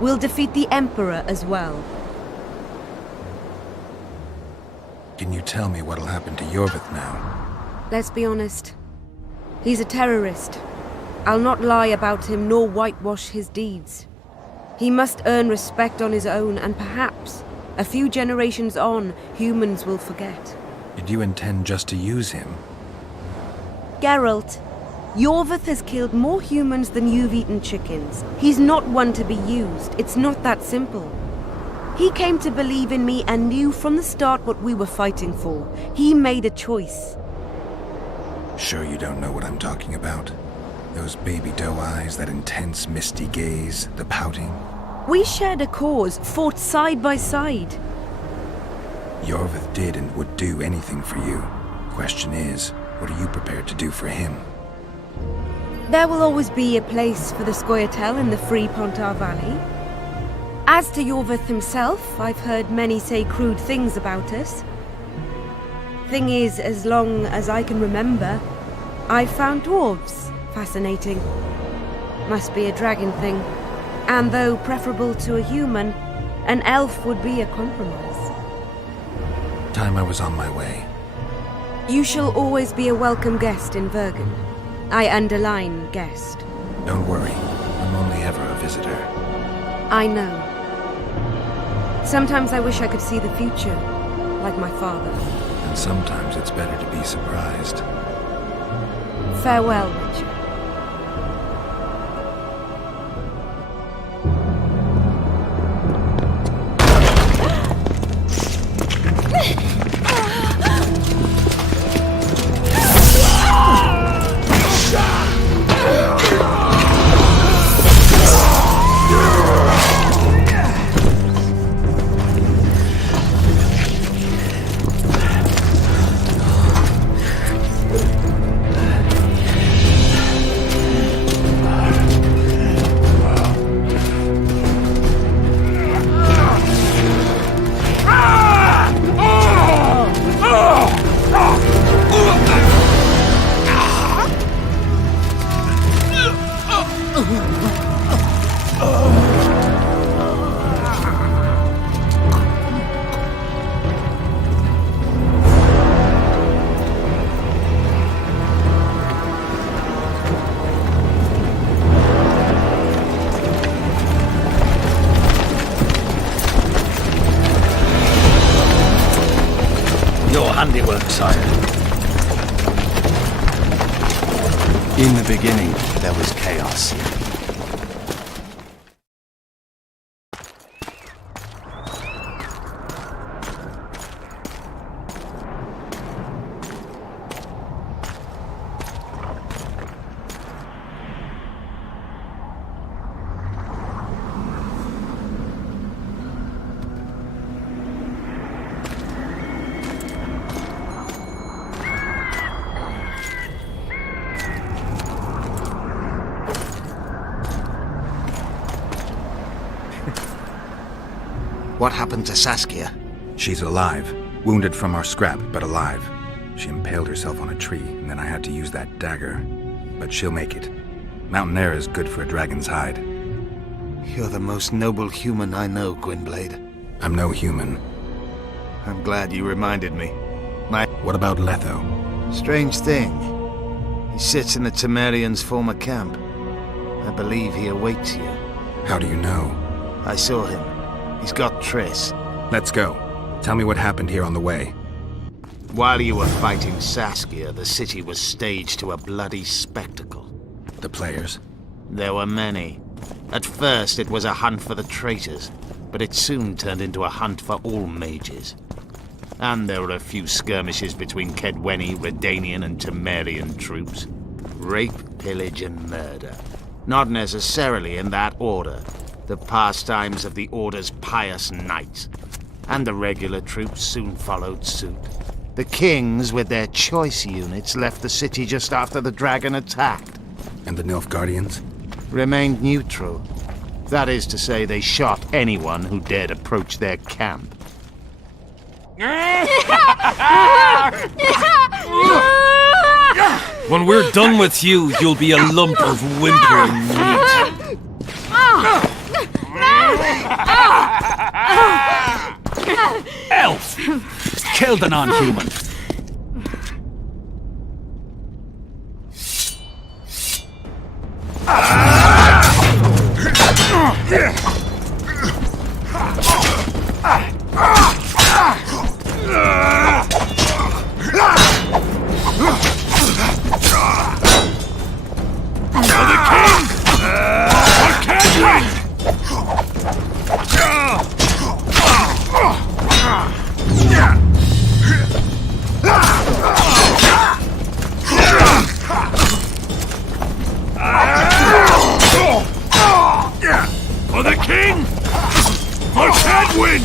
we'll defeat the Emperor as well. Can you tell me what'll happen to Yorvith now? Let's be honest. He's a terrorist. I'll not lie about him nor whitewash his deeds. He must earn respect on his own, and perhaps, a few generations on, humans will forget. Did you intend just to use him? Geralt, Yorvith has killed more humans than you've eaten chickens. He's not one to be used. It's not that simple. He came to believe in me and knew from the start what we were fighting for. He made a choice. Sure you don't know what I'm talking about? Those baby doe eyes, that intense misty gaze, the pouting. We shared a cause, fought side by side. Yorvith did and would do anything for you. Question is, what are you prepared to do for him? There will always be a place for the Scoia'tael in the free Pontar Valley. As to Yorvith himself, I've heard many say crude things about us. Thing is, as long as I can remember, I've found dwarves fascinating. Must be a dragon thing. And though preferable to a human, an elf would be a compromise. Time I was on my way. You shall always be a welcome guest in Vergen. I underline guest. Don't worry, I'm only ever a visitor. I know. Sometimes I wish I could see the future, like my father. And sometimes it's better to be surprised. Farewell, Witcher. sire. In the beginning, there was chaos. What happened to Saskia? She's alive. Wounded from our scrap, but alive. She impaled herself on a tree, and then I had to use that dagger. But she'll make it. Mountain air is good for a dragon's hide. You're the most noble human I know, Gwynblade. I'm no human. I'm glad you reminded me. What about Letho? Strange thing. He sits in the Temerians' former camp. I believe he awaits you. How do you know? I saw him. He's got Triss. Let's go. Tell me what happened here on the way. While you were fighting Saskia, the city was staged to a bloody spectacle. The players? There were many. At first, it was a hunt for the traitors, but it soon turned into a hunt for all mages. And there were a few skirmishes between Kaedweni, Redanian, and Temerian troops. Rape, pillage, and murder. Not necessarily in that order. The pastimes of the Order's pious knights. And the regular troops soon followed suit. The kings, with their choice units, left the city just after the dragon attacked. And the Nilfgaardians? Remained neutral. That is to say, they shot anyone who dared approach their camp. When we're done with you, you'll be a lump of whimpering meat. Elf! Kill the non-human! For the king! For Kaedwen!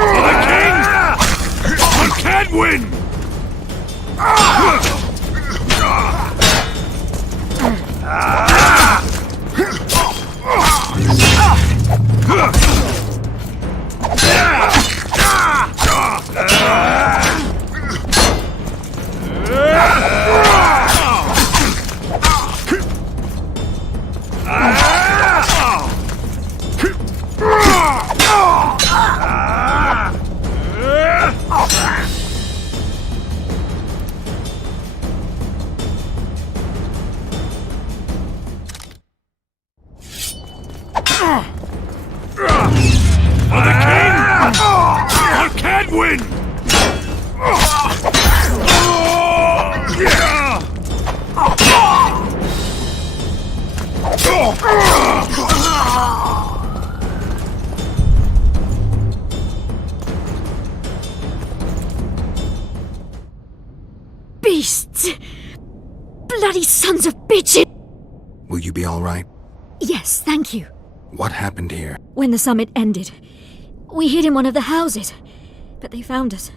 For the king! For Kaedwen! For the king! For Kaedwen! Beasts! Bloody sons of bitches! Will you be all right? Yes, thank you. What happened here? When the summit ended, we hid in one of the houses, but they found us.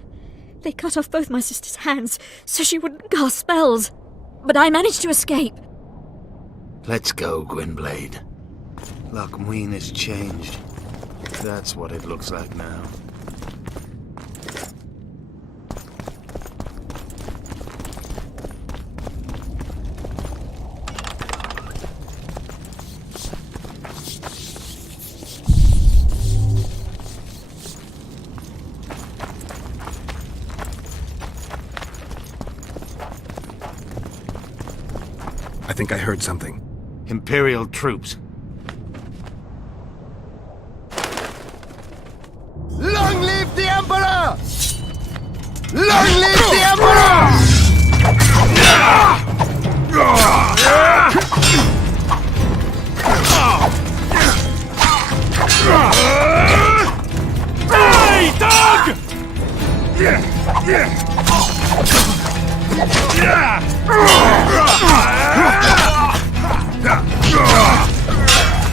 They cut off both my sister's hands so she wouldn't cast spells, but I managed to escape. Let's go, Gwynblade. Loch Muin has changed. That's what it looks like now. I think I heard something. Imperial troops. Long live the Emperor! Long live the Emperor! Hey, dog!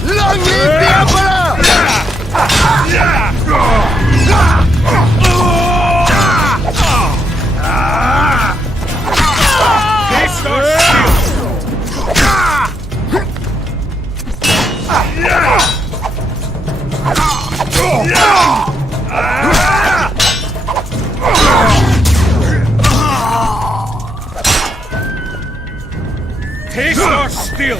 Long live the Emperor! Taste our steel!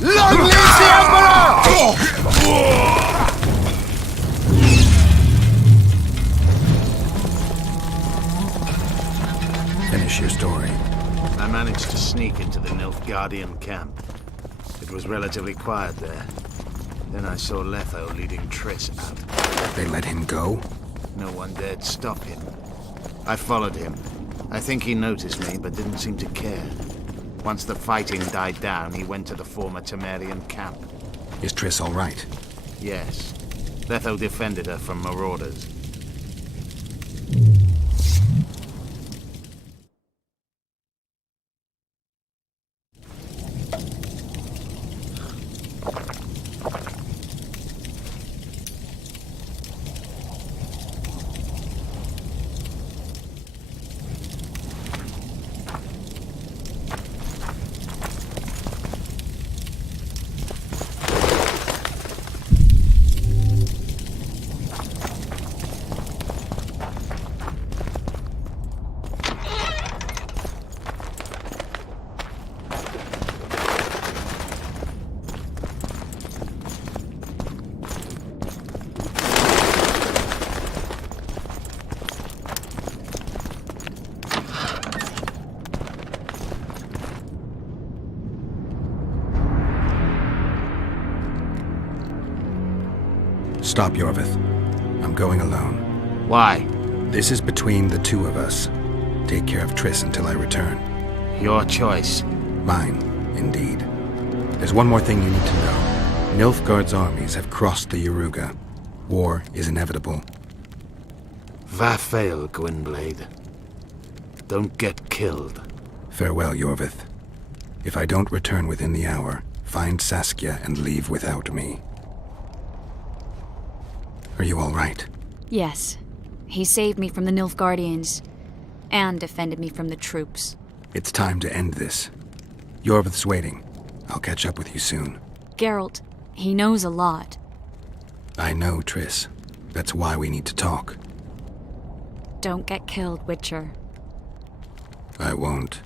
Long live the Emperor! Finish your story. I managed to sneak into the Nilfgaardian camp. It was relatively quiet there. Then I saw Letho leading Triss out. They let him go? No one dared stop him. I followed him. I think he noticed me, but didn't seem to care. Once the fighting died down, he went to the former Temerian camp. Is Triss all right? Yes. Letho defended her from marauders. Stop, Yorvith. I'm going alone. Why? This is between the two of us. Take care of Triss until I return. Your choice. Mine, indeed. There's one more thing you need to know. Nilfgaard's armies have crossed the Yaruga. War is inevitable. Vafail, Gwynblade. Don't get killed. Farewell, Yorvith. If I don't return within the hour, find Saskia and leave without me. Are you all right? Yes. He saved me from the Nilfgaardians, and defended me from the troops. It's time to end this. Yorvith's waiting. I'll catch up with you soon. Geralt, he knows a lot. I know, Triss. That's why we need to talk. Don't get killed, Witcher. I won't.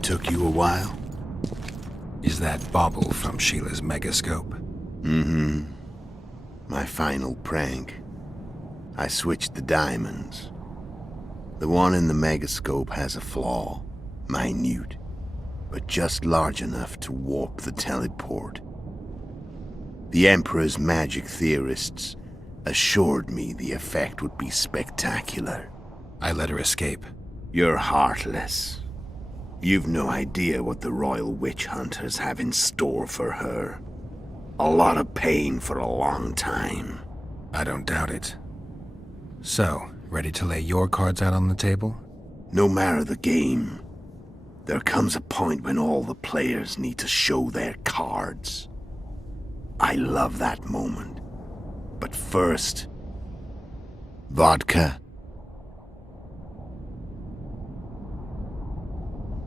Took you a while? Is that bauble from Sheila's megascope? Mm-hmm. My final prank. I switched the diamonds. The one in the megascope has a flaw. Minute. But just large enough to warp the teleport. The Emperor's magic theorists assured me the effect would be spectacular. I let her escape. You're heartless. You've no idea what the Royal Witch Hunters have in store for her. A lot of pain for a long time. I don't doubt it. So, ready to lay your cards out on the table? No matter the game, there comes a point when all the players need to show their cards. I love that moment. But first, Vodka?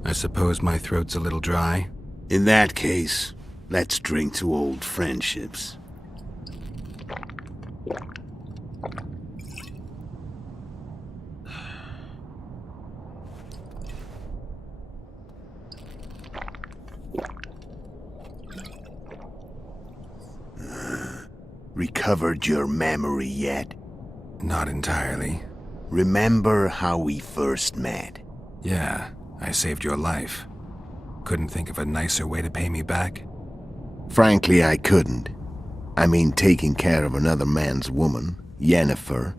I suppose my throat's a little dry. In that case, let's drink to old friendships. Recovered your memory yet? Not entirely. Remember how we first met? Yeah, I saved your life. Couldn't think of a nicer way to pay me back? Frankly, I couldn't. I mean, taking care of another man's woman, Yennefer.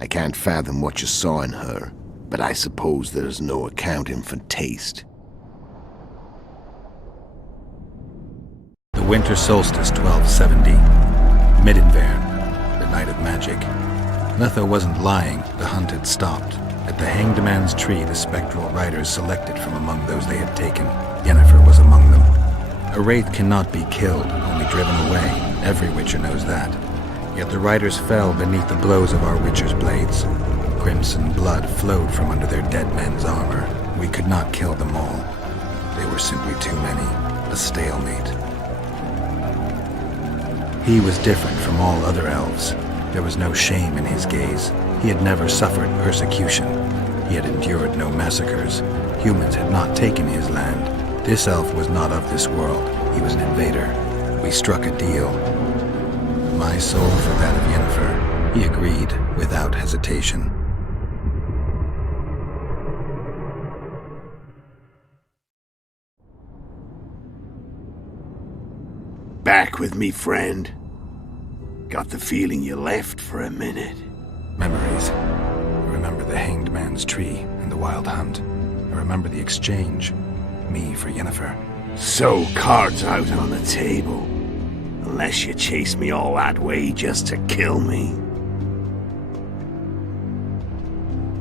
I can't fathom what you saw in her, but I suppose there's no accounting for taste. The winter solstice 1270. Middenvern, the night of magic. Letho wasn't lying, the hunt had stopped. At the Hanged Man's Tree, the spectral riders selected from among those they had taken. Yennefer was among them. A wraith cannot be killed, only driven away. Every witcher knows that. Yet the riders fell beneath the blows of our witcher's blades. Crimson blood flowed from under their dead men's armor. We could not kill them all. They were simply too many. A stalemate. He was different from all other elves. There was no shame in his gaze. He had never suffered persecution. He had endured no massacres. Humans had not taken his land. This elf was not of this world. He was an invader. We struck a deal. My soul for that of Yennefer. He agreed without hesitation. Back with me, friend. Got the feeling you left for a minute. Memories. I remember the Hanged Man's Tree and the Wild Hunt. I remember the exchange. Me for Yennefer. So, cards out on the table. Unless you chase me all that way just to kill me.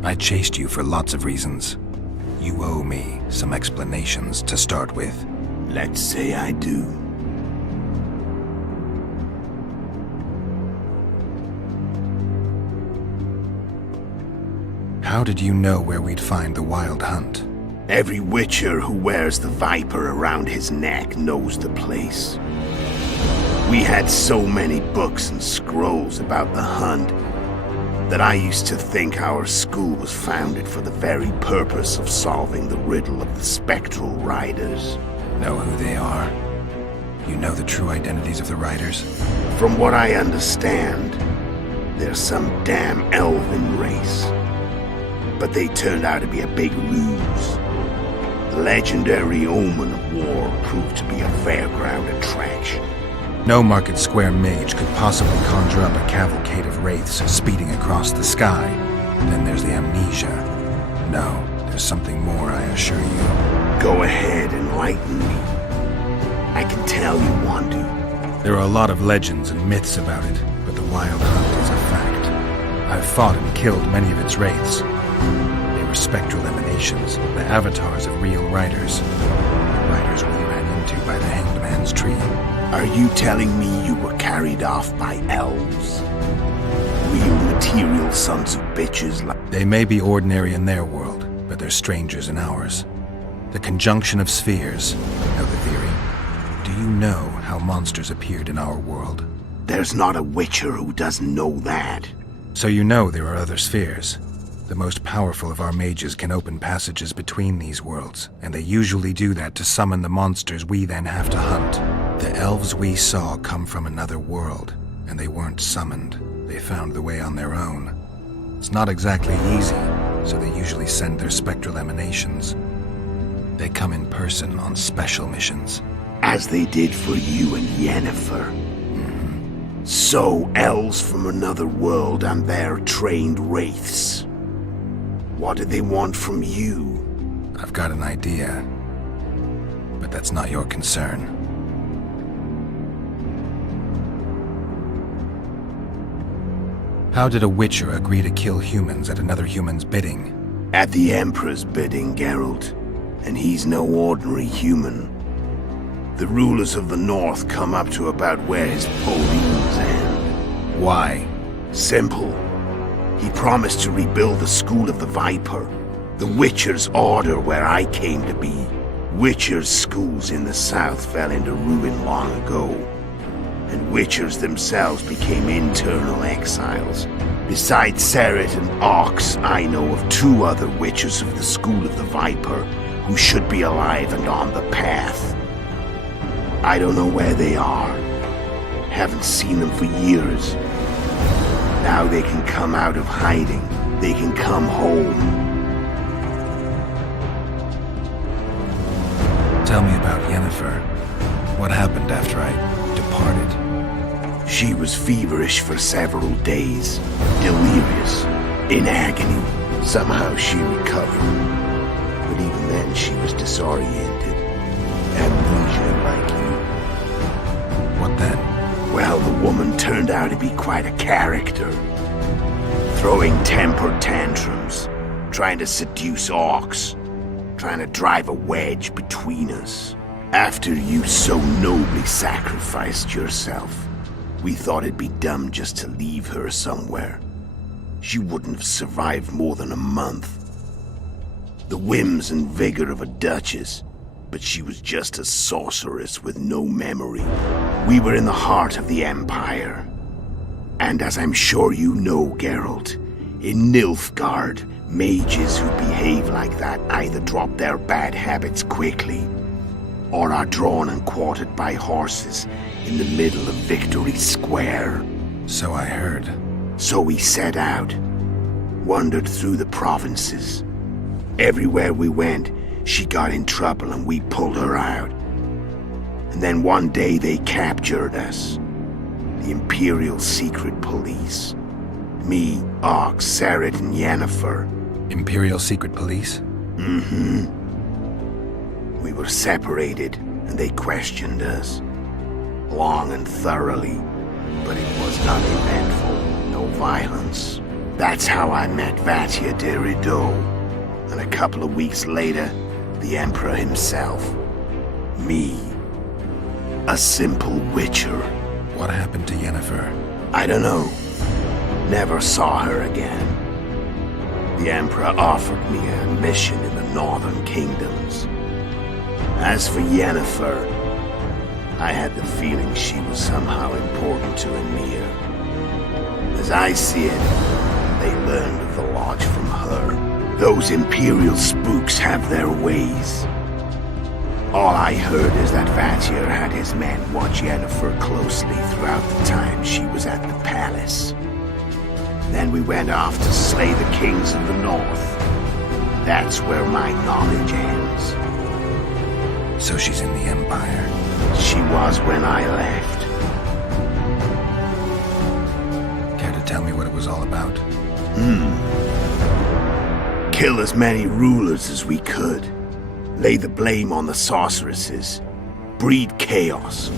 I chased you for lots of reasons. You owe me some explanations to start with. Let's say I do. How did you know where we'd find the Wild Hunt? Every witcher who wears the viper around his neck knows the place. We had so many books and scrolls about the hunt that I used to think our school was founded for the very purpose of solving the riddle of the spectral riders. Know who they are? You know the true identities of the riders? From what I understand, they're some damn elven race. But they turned out to be a big ruse. The legendary Omen of War proved to be a fairground attraction. No Market Square mage could possibly conjure up a cavalcade of wraiths speeding across the sky. Then there's the amnesia. No, there's something more, I assure you. Go ahead, enlighten me. I can tell you want to. There are a lot of legends and myths about it, but the Wild Hunt is a fact. I've fought and killed many of its wraiths. They were spectral emanations, the avatars of real riders. The riders we ran into by the Hanged Man's Tree. Are you telling me you were carried off by elves? Real material sons of bitches like... They may be ordinary in their world, but they're strangers in ours. The conjunction of spheres. Know the theory? Do you know how monsters appeared in our world? There's not a witcher who doesn't know that. So you know there are other spheres. The most powerful of our mages can open passages between these worlds, and they usually do that to summon the monsters we then have to hunt. The elves we saw come from another world, and they weren't summoned. They found the way on their own. It's not exactly easy, so they usually send their spectral emanations. They come in person on special missions. As they did for you and Yennefer. Mm-hmm. So, elves from another world and their trained wraiths. What do they want from you? I've got an idea, but that's not your concern. How did a witcher agree to kill humans at another human's bidding? At the Emperor's bidding, Geralt. And he's no ordinary human. The rulers of the North come up to about where his police end. Why? Simple. He promised to rebuild the School of the Viper, the Witcher's Order where I came to be. Witcher's schools in the south fell into ruin long ago, and Witchers themselves became internal exiles. Besides Seret and Ox, I know of 2 other Witchers of the School of the Viper who should be alive and on the path. I don't know where they are. Haven't seen them for years. Now they can come out of hiding. They can come home. Tell me about Yennefer. What happened after I departed? She was feverish for several days, delirious, in agony. Somehow she recovered. But even then she was disoriented. Amnesia like you. What then? Well, the woman turned out to be quite a character. Throwing temper tantrums, trying to seduce Orcs, trying to drive a wedge between us. After you so nobly sacrificed yourself, we thought it'd be dumb just to leave her somewhere. She wouldn't have survived more than a month. The whims and vigor of a duchess, but she was just a sorceress with no memory. We were in the heart of the Empire. And as I'm sure you know, Geralt, in Nilfgaard, mages who behave like that either drop their bad habits quickly, or are drawn and quartered by horses in the middle of Victory Square. So I heard. So we set out, wandered through the provinces. Everywhere we went, she got in trouble and we pulled her out. And then one day they captured us. The Imperial Secret Police. Me, Ox, Seret, and Yennefer. Imperial Secret Police? Mm-hmm. We were separated, and they questioned us. Long and thoroughly, but it was uneventful, no violence. That's how I met Vatia de Rideau. And a couple of weeks later, the Emperor himself. Me. A simple Witcher. What happened to Yennefer? I don't know. Never saw her again. The Emperor offered me a mission in the Northern Kingdoms. As for Yennefer, I had the feeling she was somehow important to Emir. As I see it, they learned of the Lodge from her. Those Imperial spooks have their ways. All I heard is that Vatir had his men watch Yennefer closely throughout the time she was at the palace. Then we went off to slay the kings of the north. That's where my knowledge ends. So she's in the Empire? She was when I left. Care to tell me what it was all about? Kill as many rulers as we could. Lay the blame on the sorceresses. Breed chaos.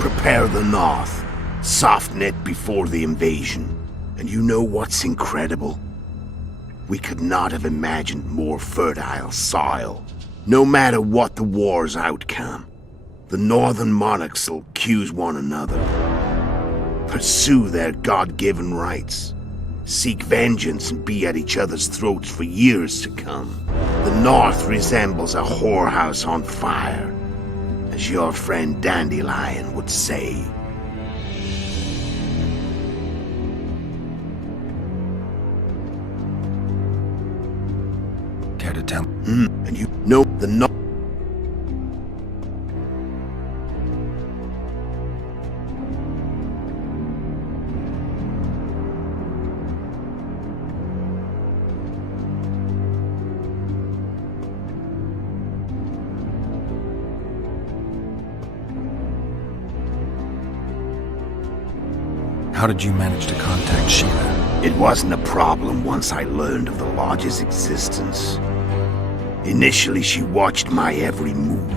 Prepare the north. Soften it before the invasion. And you know what's incredible? We could not have imagined more fertile soil. No matter what the war's outcome, the northern monarchs will accuse one another. Pursue their God-given rights. Seek vengeance and be at each other's throats for years to come. The north resembles a whorehouse on fire, as your friend Dandelion would say. Care to tell? And you know the north. How did you manage to contact Sheila? It wasn't a problem once I learned of the Lodge's existence. Initially, she watched my every move.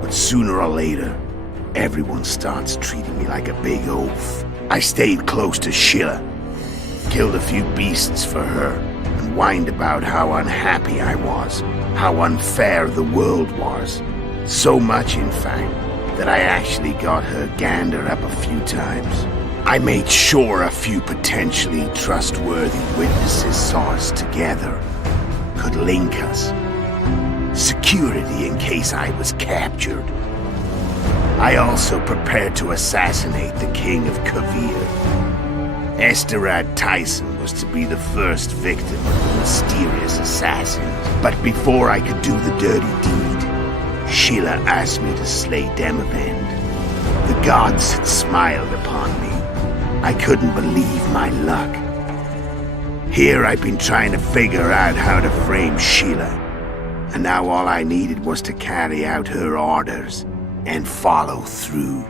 But sooner or later, everyone starts treating me like a big oaf. I stayed close to Sheila, killed a few beasts for her, and whined about how unhappy I was, how unfair the world was. So much, in fact, that I actually got her gander up a few times. I made sure a few potentially trustworthy witnesses saw us together, could link us. Security in case I was captured. I also prepared to assassinate the King of Kavir. Esterad Tyson was to be the first victim of the mysterious assassins. But before I could do the dirty deed, Sheila asked me to slay Demavend. The gods had smiled upon me. I couldn't believe my luck. Here I've been trying to figure out how to frame Sheila, and now all I needed was to carry out her orders and follow through.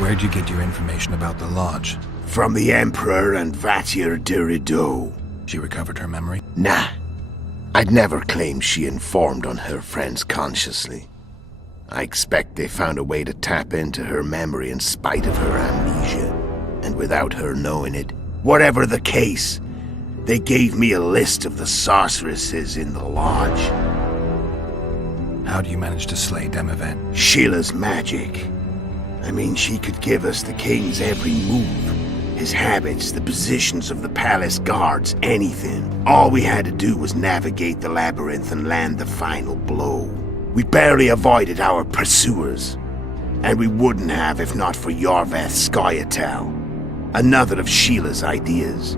Where'd you get your information about the Lodge? From the Emperor and Vatir Dirido. She recovered her memory? Nah. I'd never claimed she informed on her friends consciously. I expect they found a way to tap into her memory in spite of her amnesia, and without her knowing it. Whatever the case, they gave me a list of the sorceresses in the Lodge. How do you manage to slay Demavend? Sheila's magic. I mean, she could give us the king's every move. His habits, the positions of the palace guards, anything. All we had to do was navigate the labyrinth and land the final blow. We barely avoided our pursuers. And we wouldn't have if not for Yorveth Scoia'tael, another of Sheila's ideas.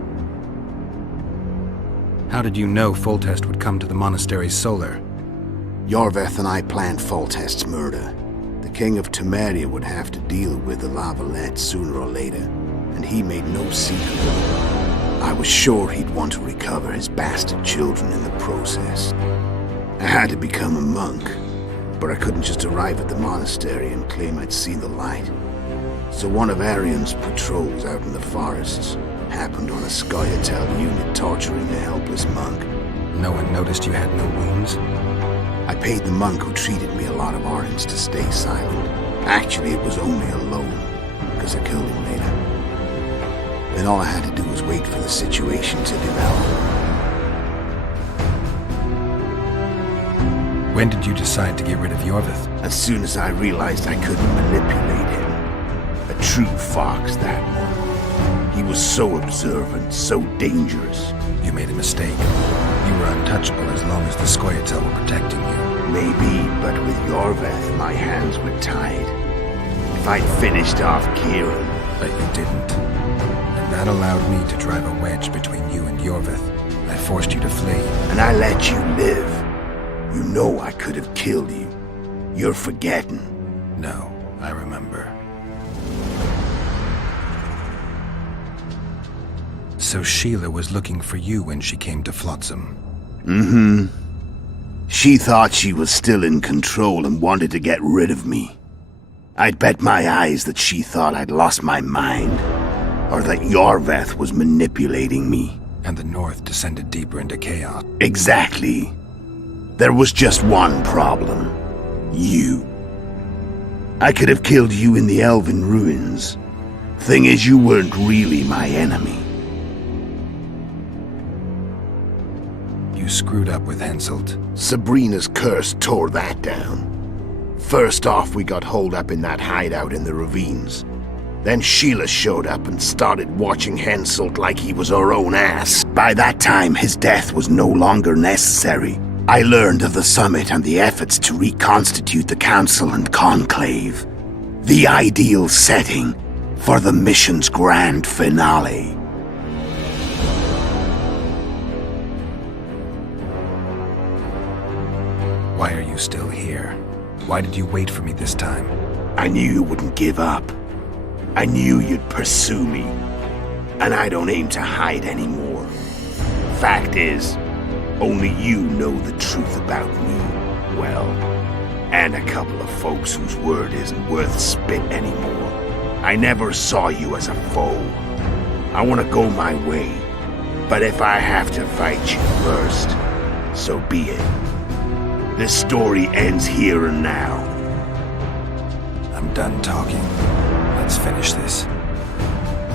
How did you know Foltest would come to the monastery's solar? Yorveth and I planned Foltest's murder. The King of Temeria would have to deal with the La Valette sooner or later, and he made no secret of it. I was sure he'd want to recover his bastard children in the process. I had to become a monk, but I couldn't just arrive at the monastery and claim I'd seen the light. So one of Arian's patrols out in the forests happened on a Scoia'tael unit torturing a helpless monk. No one noticed you had no wounds? I paid the monk who treated me a lot of orange to stay silent. Actually, it was only a loan, because I killed him later. Then all I had to do was wait for the situation to develop. When did you decide to get rid of Yorveth? As soon as I realized I couldn't manipulate him. A true fox, that one. He was so observant, so dangerous. You made a mistake. You were untouchable as long as the Scoia'tael were protecting you. Maybe, but with Yorveth, my hands were tied. If I'd finished off Kieran... But you didn't. And that allowed me to drive a wedge between you and Yorveth. I forced you to flee. And I let you live. You know I could have killed you. You're forgetting. No, I remember. So Sheila was looking for you when she came to Flotsam. Mm-hmm. She thought she was still in control and wanted to get rid of me. I'd bet my eyes that she thought I'd lost my mind, or that Yorveth was manipulating me. And the North descended deeper into chaos. Exactly. There was just one problem. You. I could have killed you in the Elven ruins. Thing is, you weren't really my enemy. You screwed up with Henselt. Sabrina's curse tore that down. First off, we got holed up in that hideout in the ravines. Then Sheila showed up and started watching Henselt like he was her own ass. By that time, his death was no longer necessary. I learned of the summit and the efforts to reconstitute the council and conclave. The ideal setting for the mission's grand finale. Why are you still here? Why did you wait for me this time? I knew you wouldn't give up. I knew you'd pursue me. And I don't aim to hide anymore. Fact is, only you know the truth about me, well, and a couple of folks whose word isn't worth spit anymore. I never saw you as a foe. I want to go my way, but if I have to fight you first, so be it. This story ends here and now. I'm done talking. Let's finish this.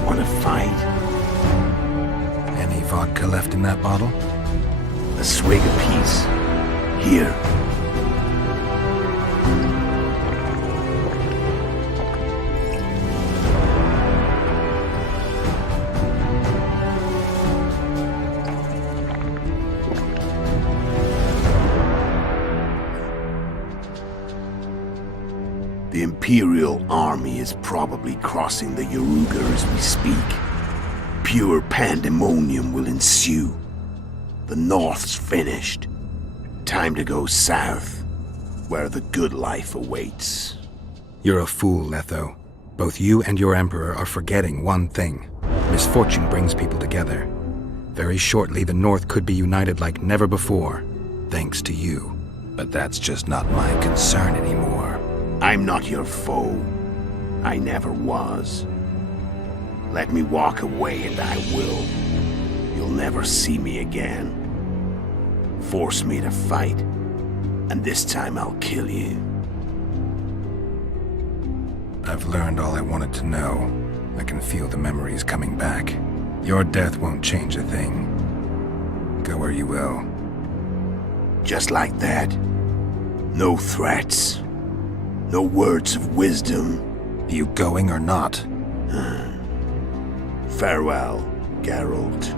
Want to fight? Any vodka left in that bottle? A swig apiece. Here. The Imperial army is probably crossing the Yaruga as we speak. Pure pandemonium will ensue. The North's finished. Time to go south, where the good life awaits. You're a fool, Letho. Both you and your Emperor are forgetting one thing. Misfortune brings people together. Very shortly, the North could be united like never before, thanks to you. But that's just not my concern anymore. I'm not your foe. I never was. Let me walk away and I will. You'll never see me again. Force me to fight, and this time I'll kill you. I've learned all I wanted to know. I can feel the memories coming back. Your death won't change a thing. Go where you will. Just like that. No threats. No words of wisdom. You going or not? Farewell, Geralt.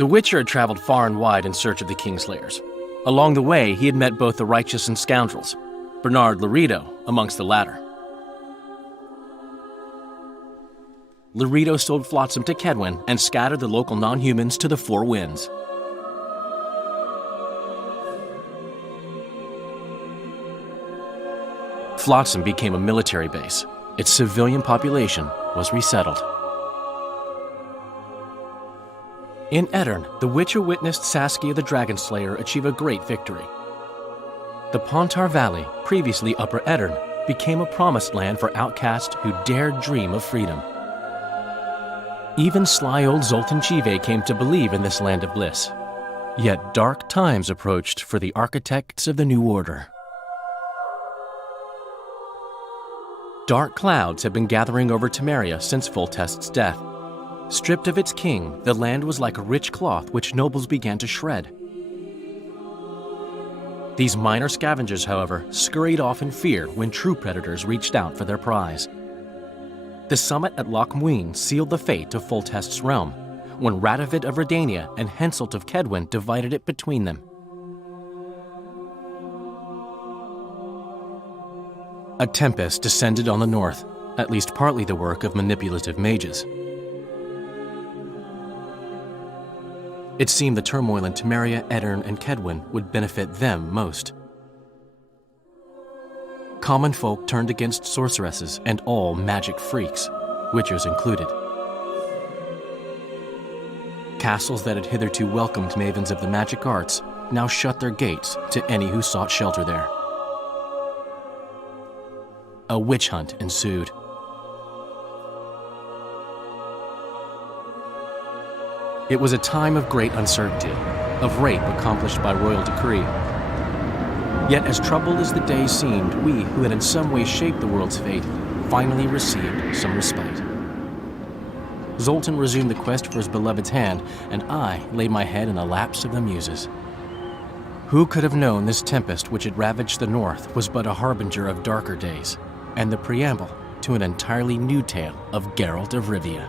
The Witcher had traveled far and wide in search of the Kingslayers. Along the way, he had met both the righteous and scoundrels, Bernard Laredo amongst the latter. Laredo sold Flotsam to Kedwen and scattered the local non-humans to the four winds. Flotsam became a military base. Its civilian population was resettled. In Aedirn, the Witcher witnessed Saskia the Dragonslayer achieve a great victory. The Pontar Valley, previously Upper Aedirn, became a promised land for outcasts who dared dream of freedom. Even sly old Zoltan Chive came to believe in this land of bliss. Yet dark times approached for the architects of the New Order. Dark clouds had been gathering over Temeria since Foltest's death. Stripped of its king, the land was like a rich cloth which nobles began to shred. These minor scavengers, however, scurried off in fear when true predators reached out for their prize. The summit at Loch Muin sealed the fate of Foltest's realm, when Radovid of Redania and Henselt of Kedwen divided it between them. A tempest descended on the north, at least partly the work of manipulative mages. It seemed the turmoil in Temeria, Aedirn, and Kedwen would benefit them most. Common folk turned against sorceresses and all magic freaks, witchers included. Castles that had hitherto welcomed mavens of the magic arts now shut their gates to any who sought shelter there. A witch hunt ensued. It was a time of great uncertainty, of rape accomplished by royal decree. Yet as troubled as the days seemed, we, who had in some way shaped the world's fate, finally received some respite. Zoltan resumed the quest for his beloved's hand, and I laid my head in the laps of the muses. Who could have known this tempest which had ravaged the north was but a harbinger of darker days, and the preamble to an entirely new tale of Geralt of Rivia.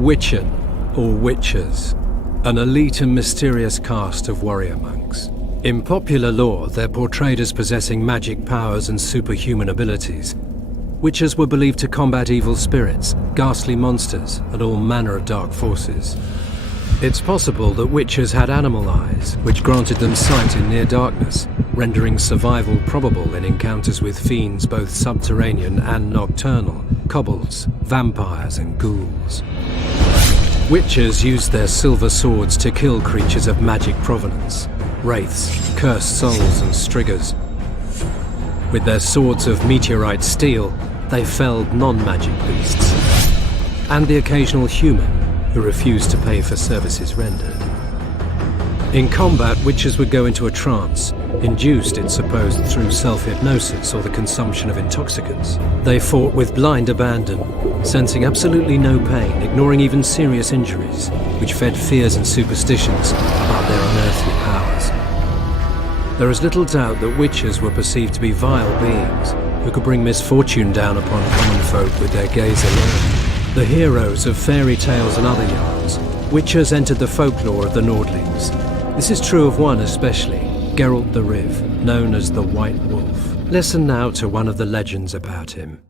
Witchen, or Witchers, an elite and mysterious caste of warrior monks. In popular lore, they're portrayed as possessing magic powers and superhuman abilities. Witchers were believed to combat evil spirits, ghastly monsters, and all manner of dark forces. It's possible that Witchers had animal eyes, which granted them sight in near darkness, rendering survival probable in encounters with fiends both subterranean and nocturnal, kobolds, vampires, and ghouls. Witchers used their silver swords to kill creatures of magic provenance, wraiths, cursed souls, and striggers. With their swords of meteorite steel, they felled non-magic beasts, and the occasional human who refused to pay for services rendered. In combat, Witchers would go into a trance, induced, it's supposed, through self-hypnosis or the consumption of intoxicants. They fought with blind abandon, sensing absolutely no pain, ignoring even serious injuries, which fed fears and superstitions about their unearthly powers. There is little doubt that Witchers were perceived to be vile beings who could bring misfortune down upon common folk with their gaze alone. The heroes of fairy tales and other yarns, Witchers entered the folklore of the Nordlings. This is true of one especially, Geralt the Riv, known as the White Wolf. Listen now to one of the legends about him.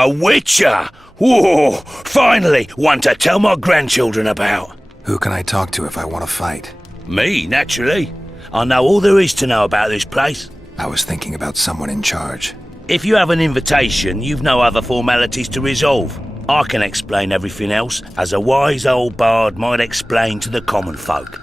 A witcher! Whoa! Finally, one to tell my grandchildren about. Who can I talk to if I want to fight? Me, naturally. I know all there is to know about this place. I was thinking about someone in charge. If you have an invitation, you've no other formalities to resolve. I can explain everything else, as a wise old bard might explain to the common folk.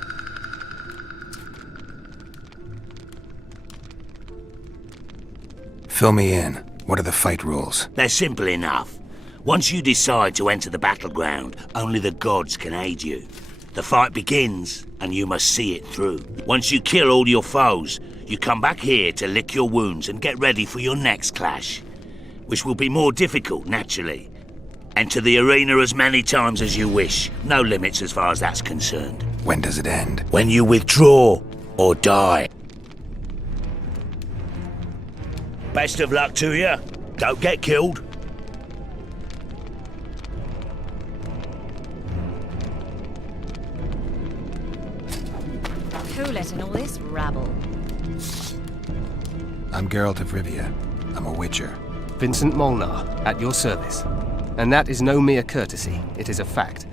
Fill me in. What are the fight rules? They're simple enough. Once you decide to enter the battleground, only the gods can aid you. The fight begins, and you must see it through. Once you kill all your foes, you come back here to lick your wounds and get ready for your next clash, which will be more difficult, naturally. Enter the arena as many times as you wish. No limits as far as that's concerned. When does it end? When you withdraw or die. Best of luck to you. Don't get killed. Who let in all this rabble? I'm Geralt of Rivia. I'm a witcher. Vincent Molnar, at your service. And that is no mere courtesy, it is a fact.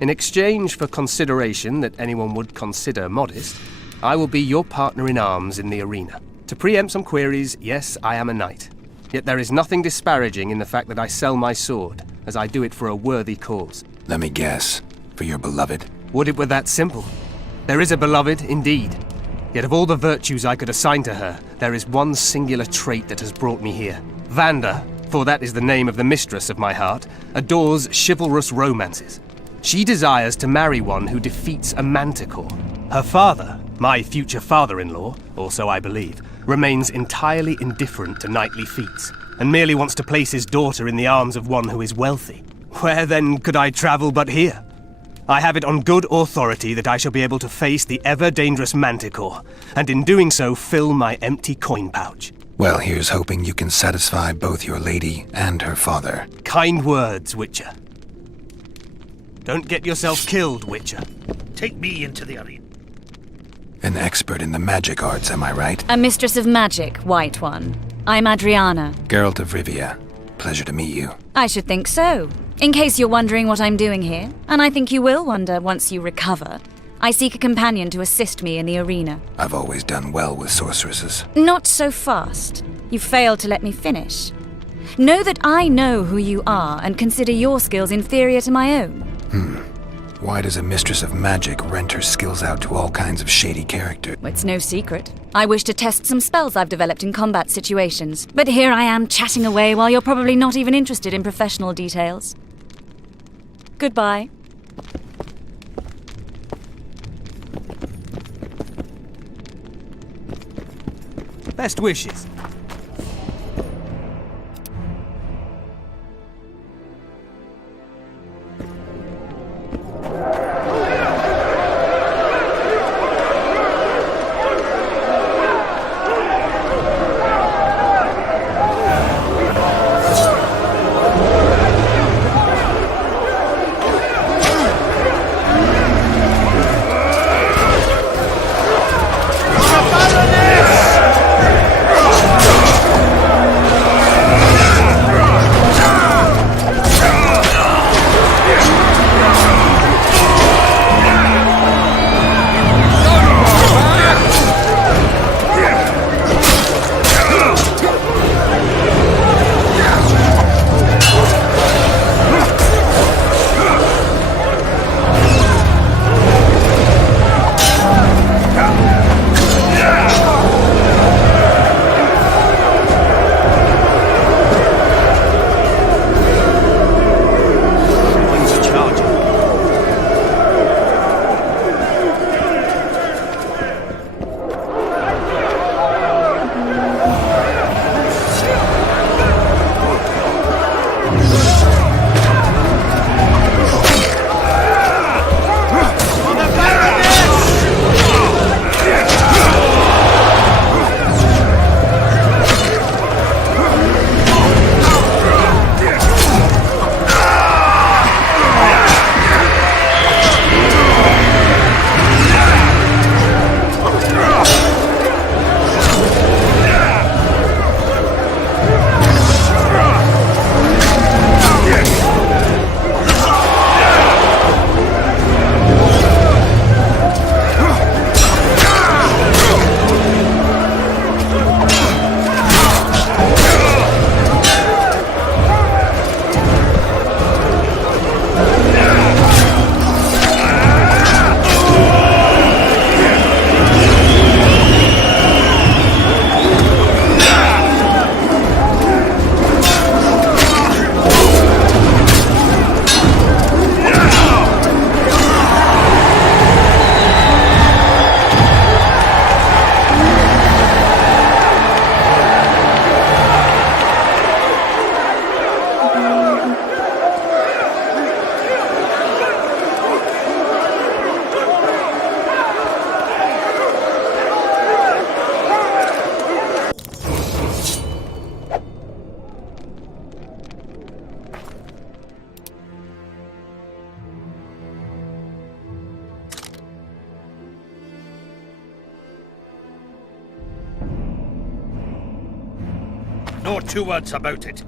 In exchange for consideration that anyone would consider modest, I will be your partner in arms in the arena. To preempt some queries, yes, I am a knight. Yet there is nothing disparaging in the fact that I sell my sword, as I do it for a worthy cause. Let me guess. For your beloved? Would it were that simple? There is a beloved, indeed. Yet of all the virtues I could assign to her, there is one singular trait that has brought me here. Vanda, for that is the name of the mistress of my heart, adores chivalrous romances. She desires to marry one who defeats a manticore. Her father, my future father-in-law, or so I believe, remains entirely indifferent to knightly feats, and merely wants to place his daughter in the arms of one who is wealthy. Where then could I travel but here? I have it on good authority that I shall be able to face the ever-dangerous manticore, and in doing so fill my empty coin pouch. Well, here's hoping you can satisfy both your lady and her father. Kind words, Witcher. Don't get yourself killed, Witcher. Take me into the arena. An expert in the magic arts, am I right? A mistress of magic, White One. I'm Adriana. Geralt of Rivia. Pleasure to meet you. I should think so. In case you're wondering what I'm doing here, and I think you will wonder once you recover, I seek a companion to assist me in the arena. I've always done well with sorceresses. Not so fast. You failed to let me finish. Know that I know who you are and consider your skills inferior to my own. Why does a mistress of magic rent her skills out to all kinds of shady characters? It's no secret. I wish to test some spells I've developed in combat situations, but here I am chatting away while you're probably not even interested in professional details. Goodbye. Best wishes. nor two words about it.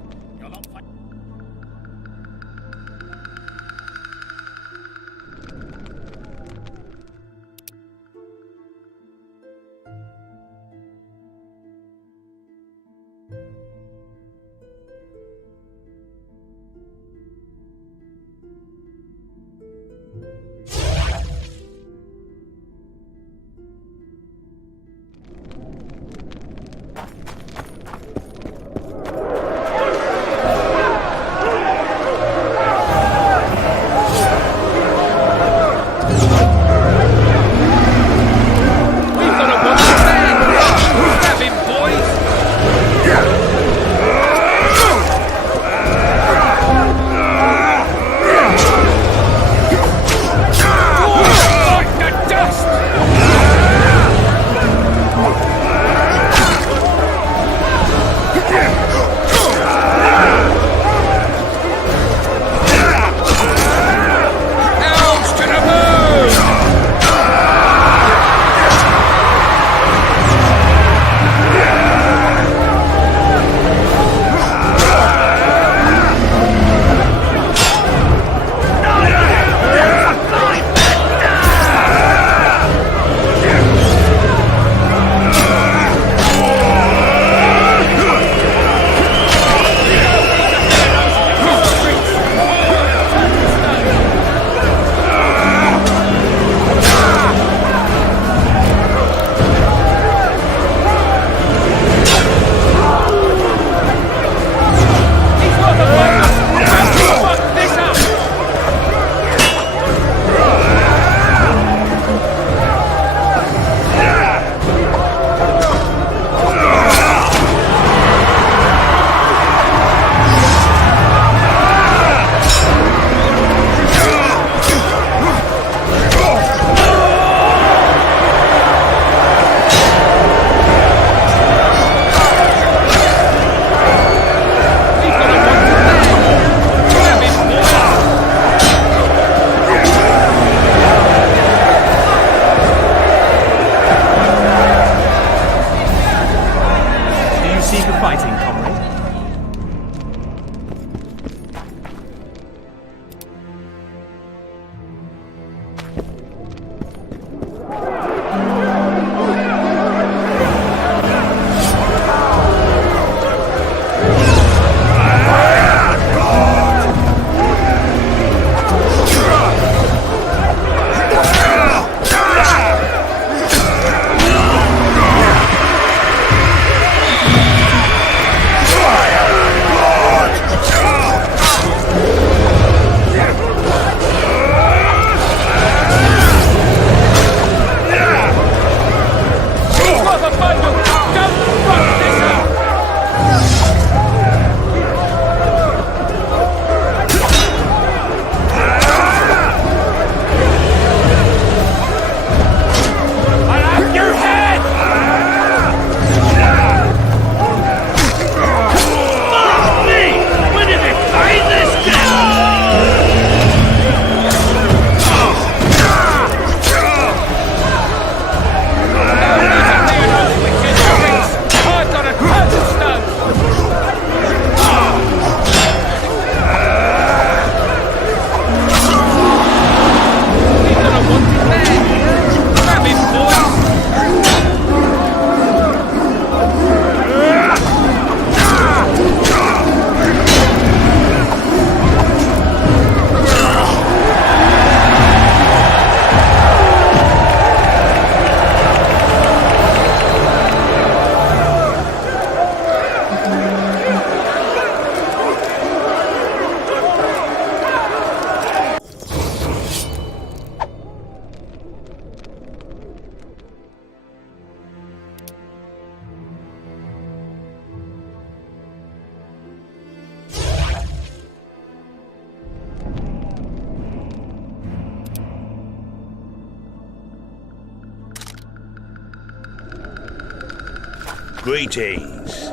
Greetings.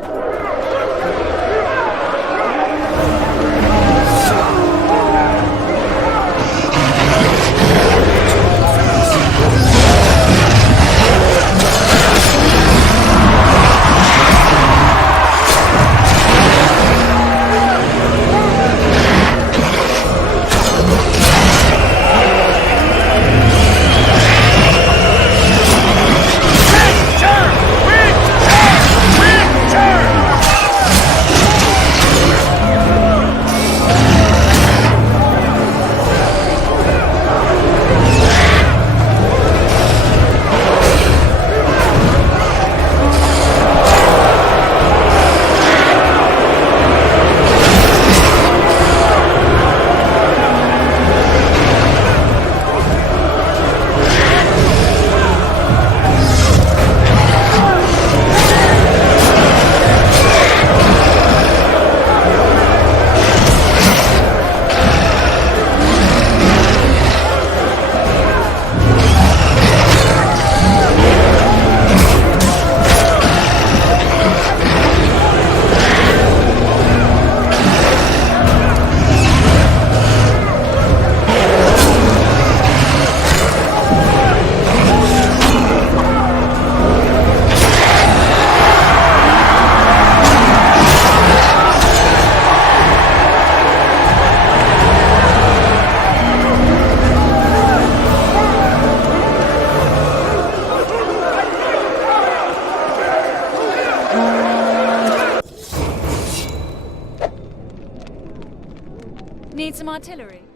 artillery.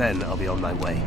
Then I'll be on my way.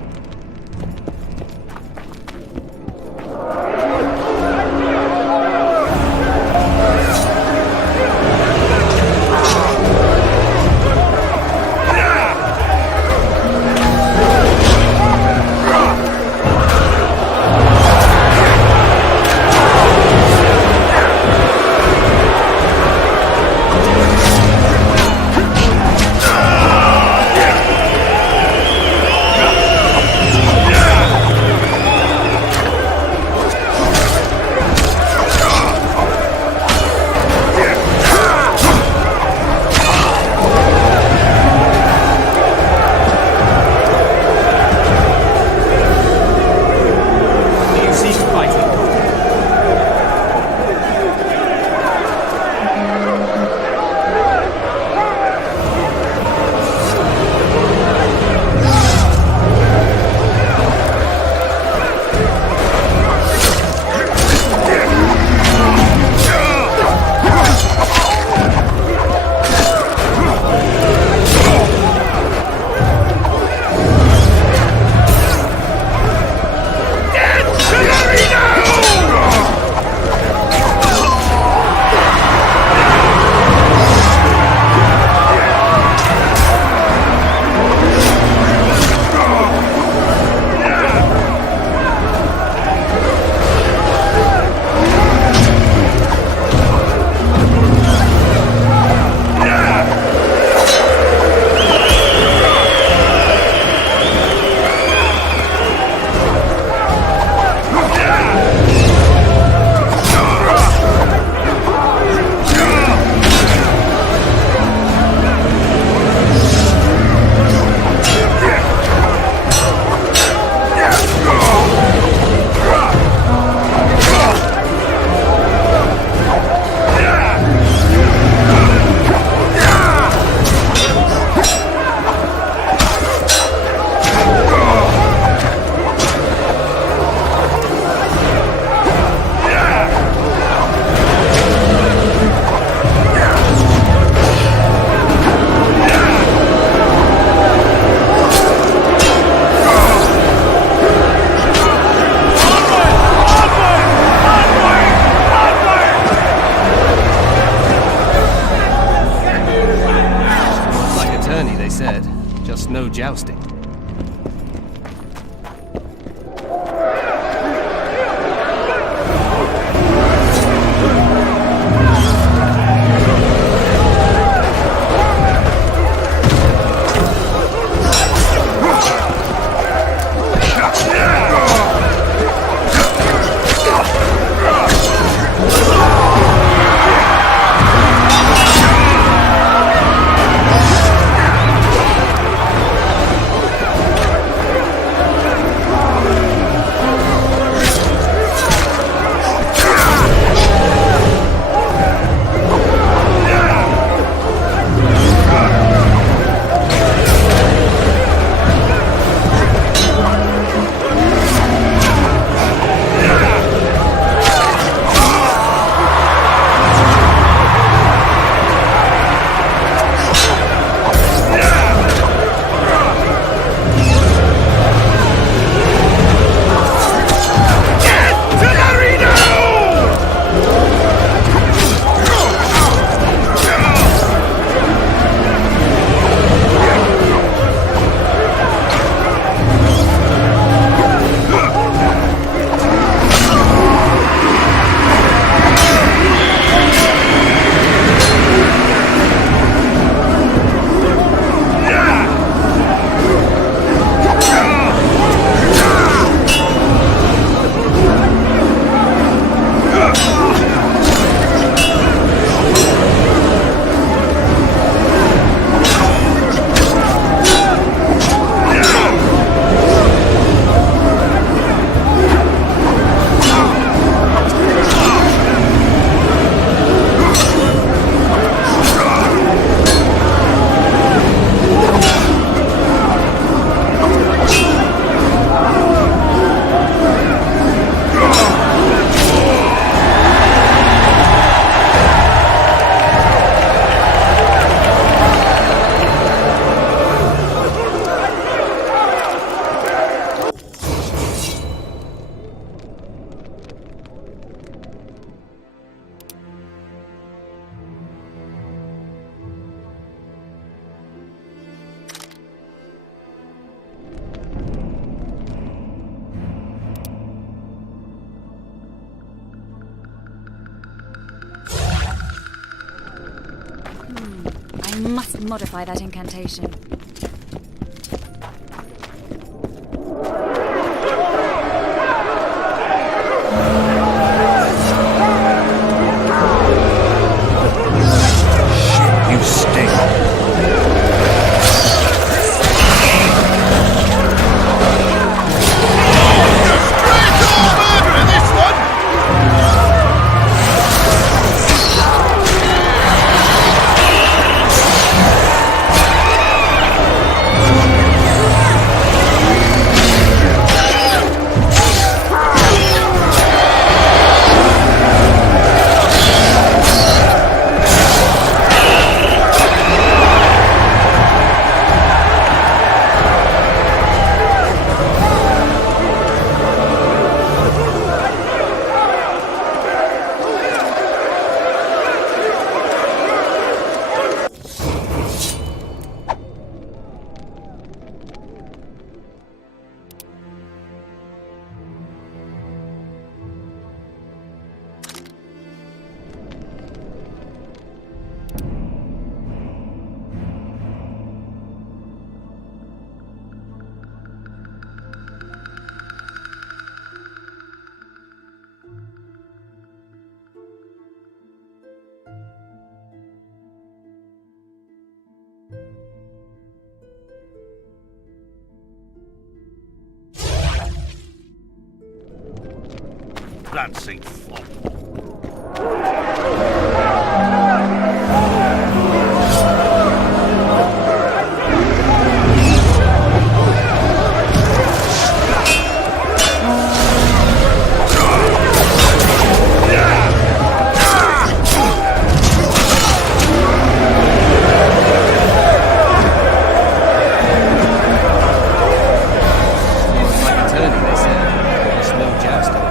no jousting. I must modify that incantation. Shit, you stink. Glancing flop. There's no jousting.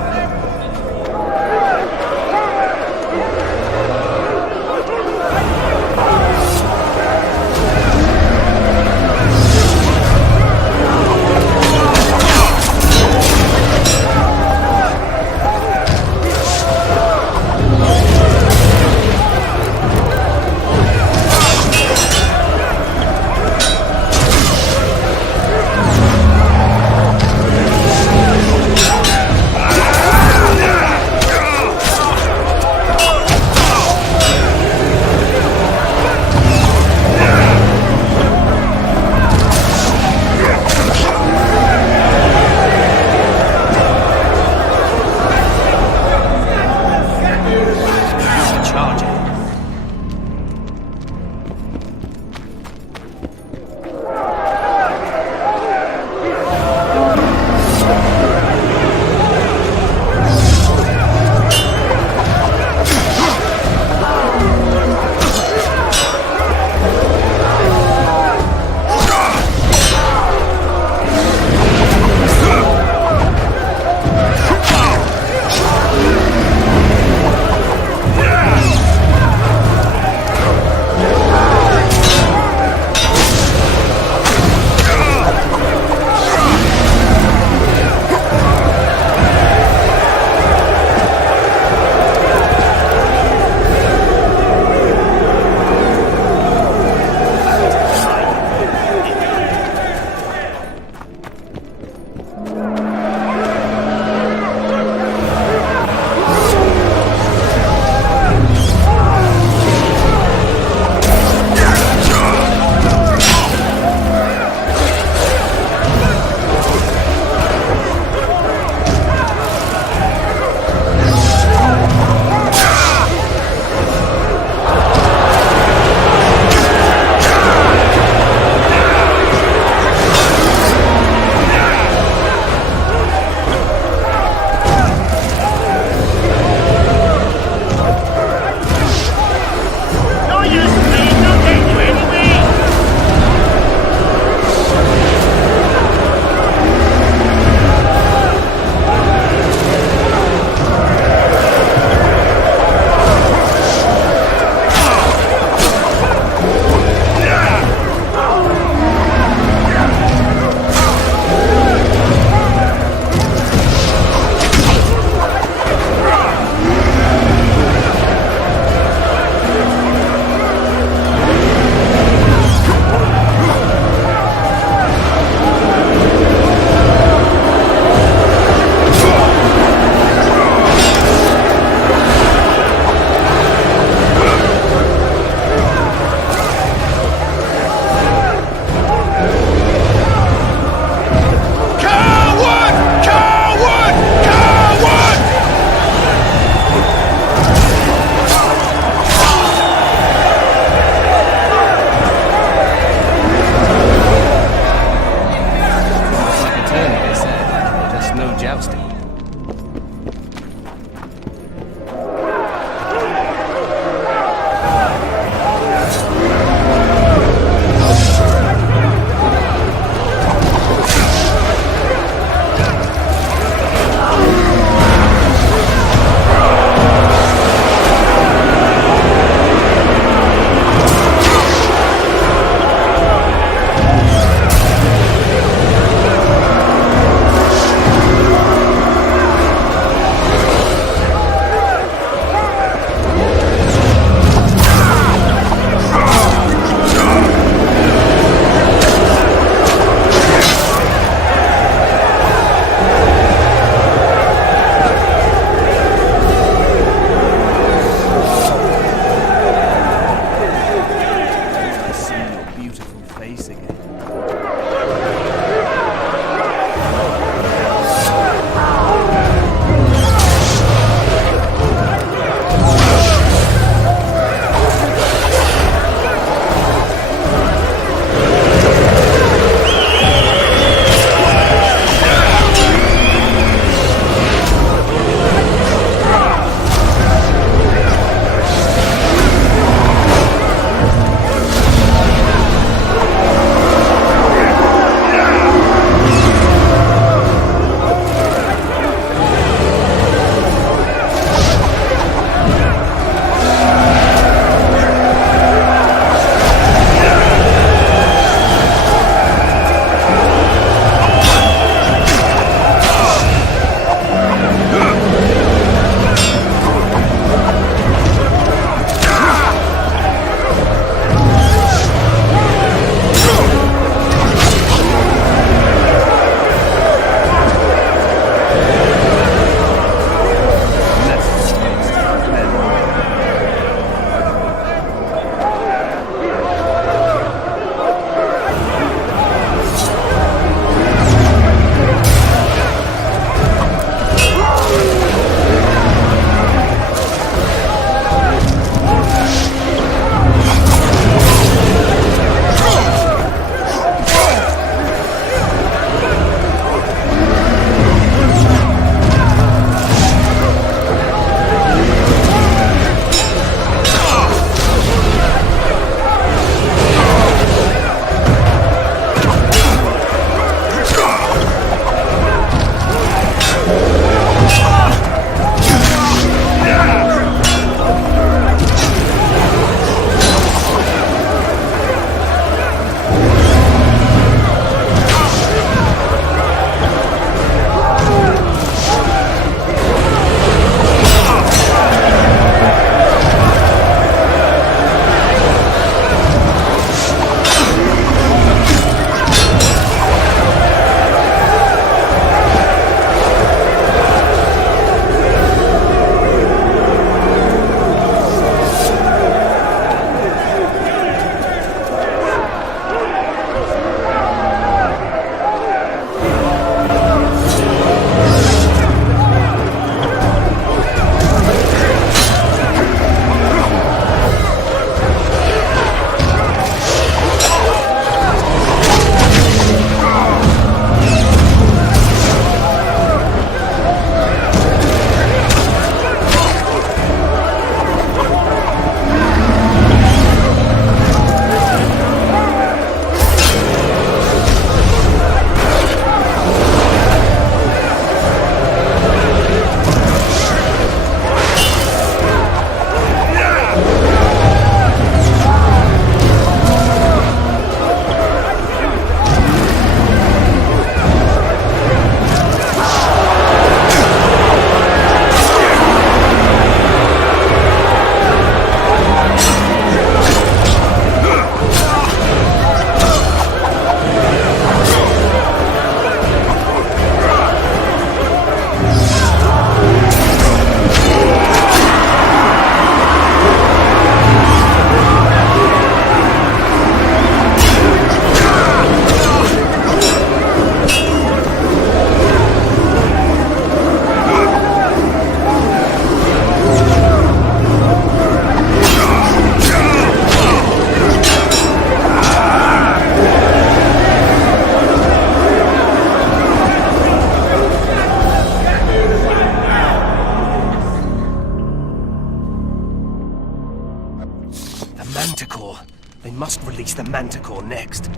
They must release the Manticore next.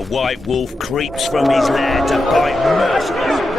The White Wolf creeps from his lair to bite mercilessly.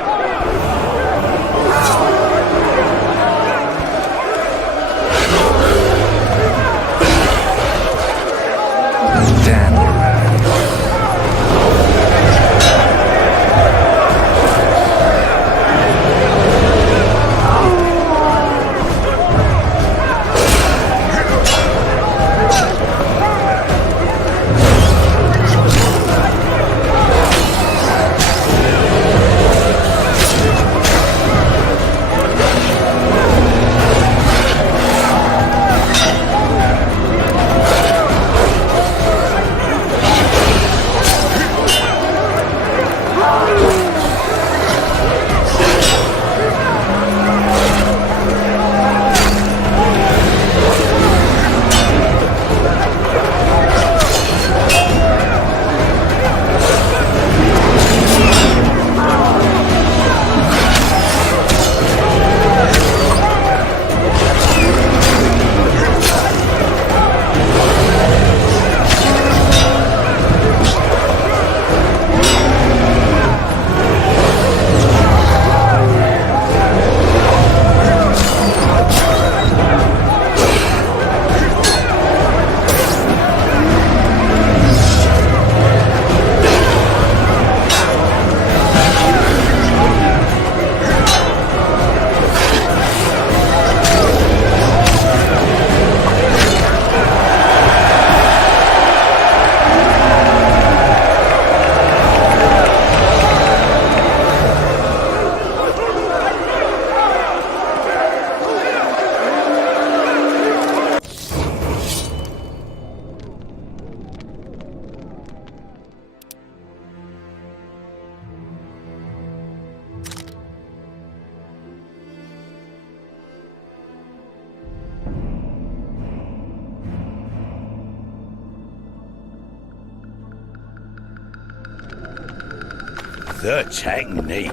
The technique.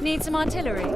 Need some artillery?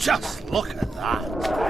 Just look at that.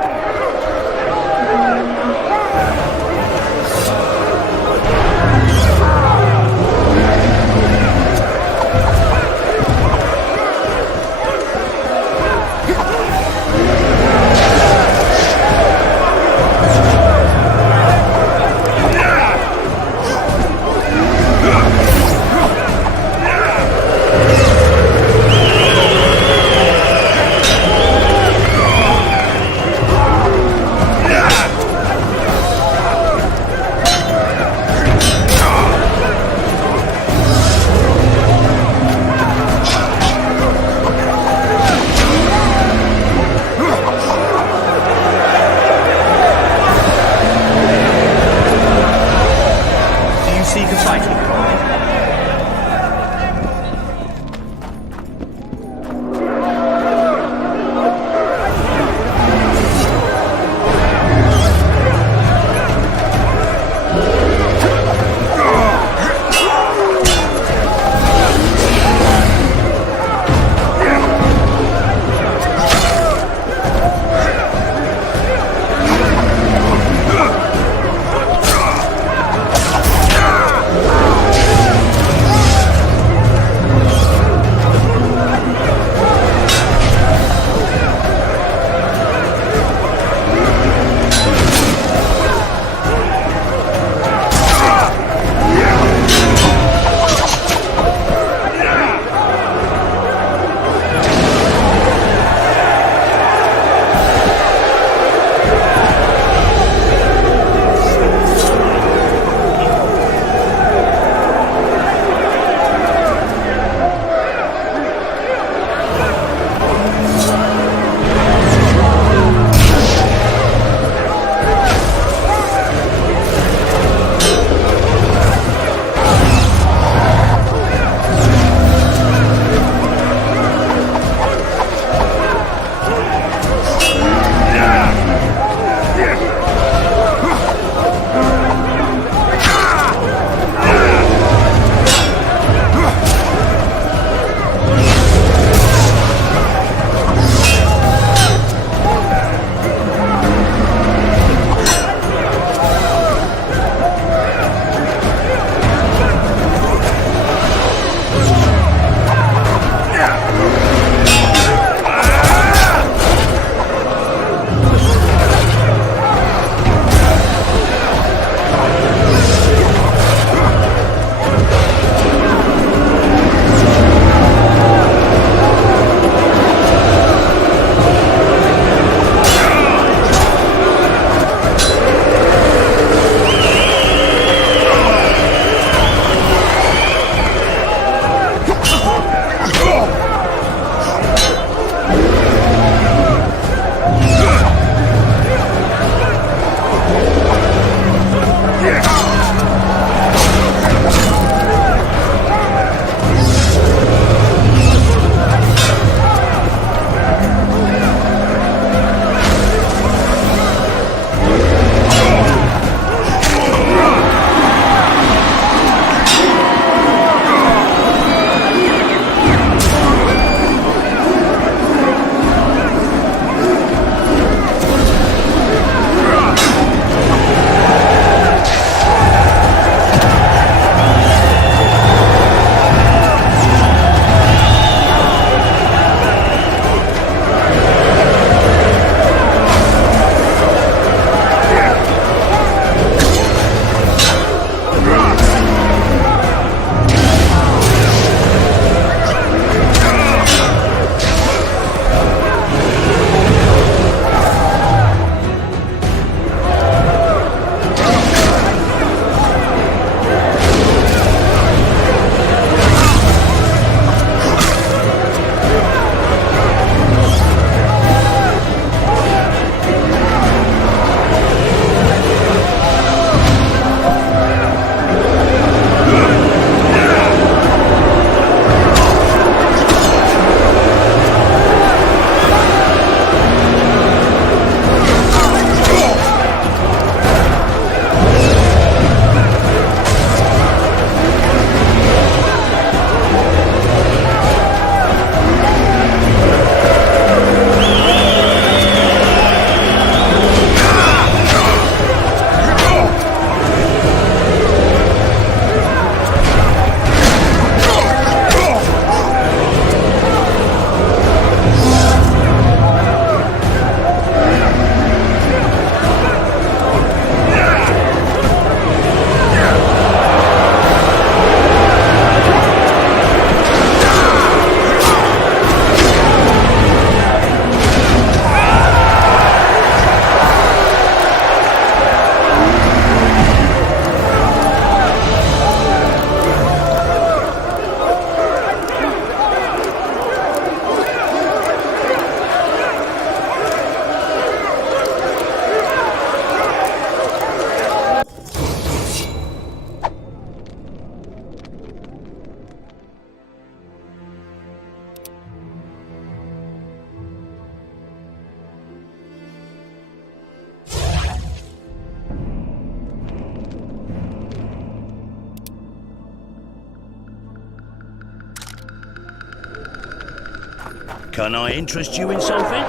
Can I interest you in something?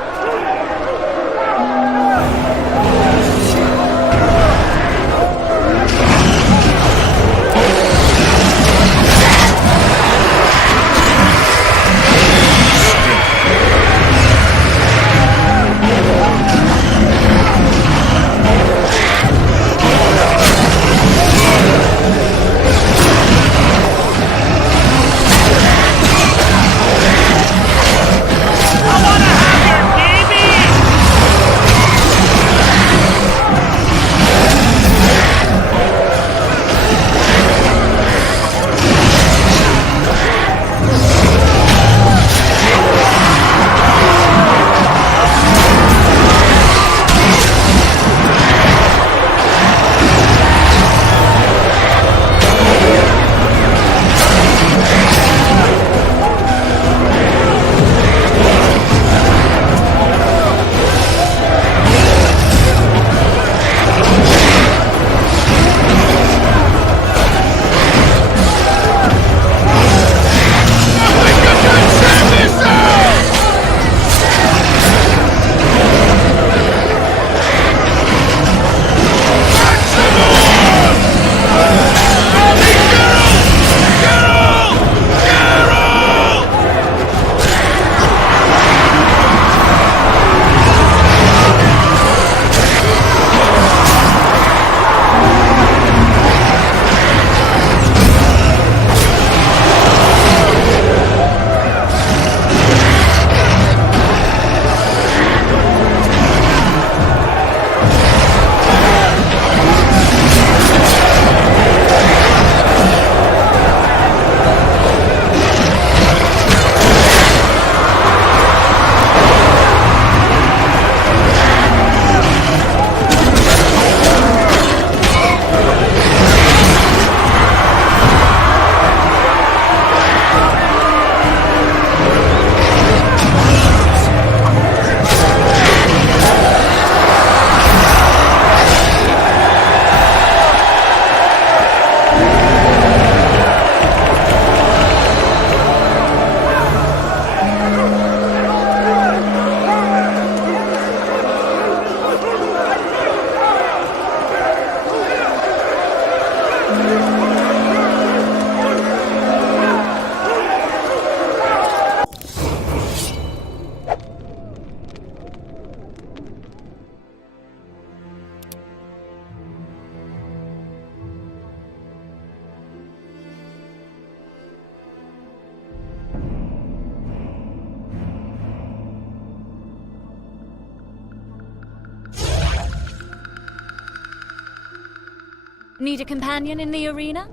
Need a companion in the arena?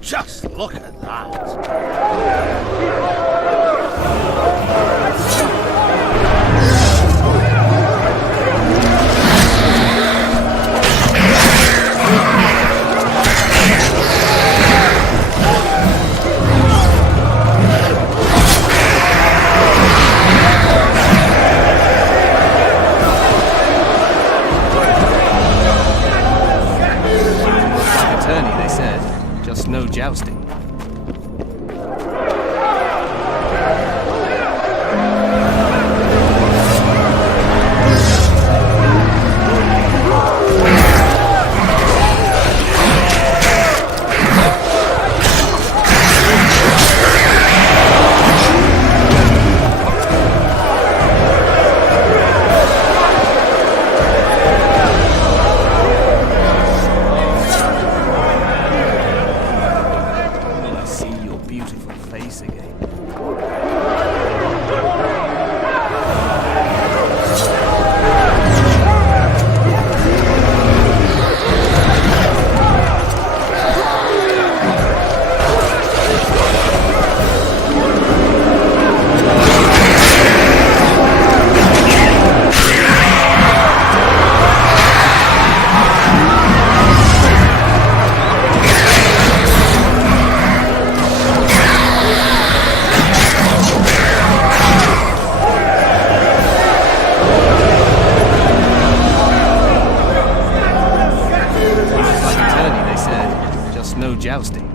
Just look at that! Attorney, they said. Just no jousting. jousting.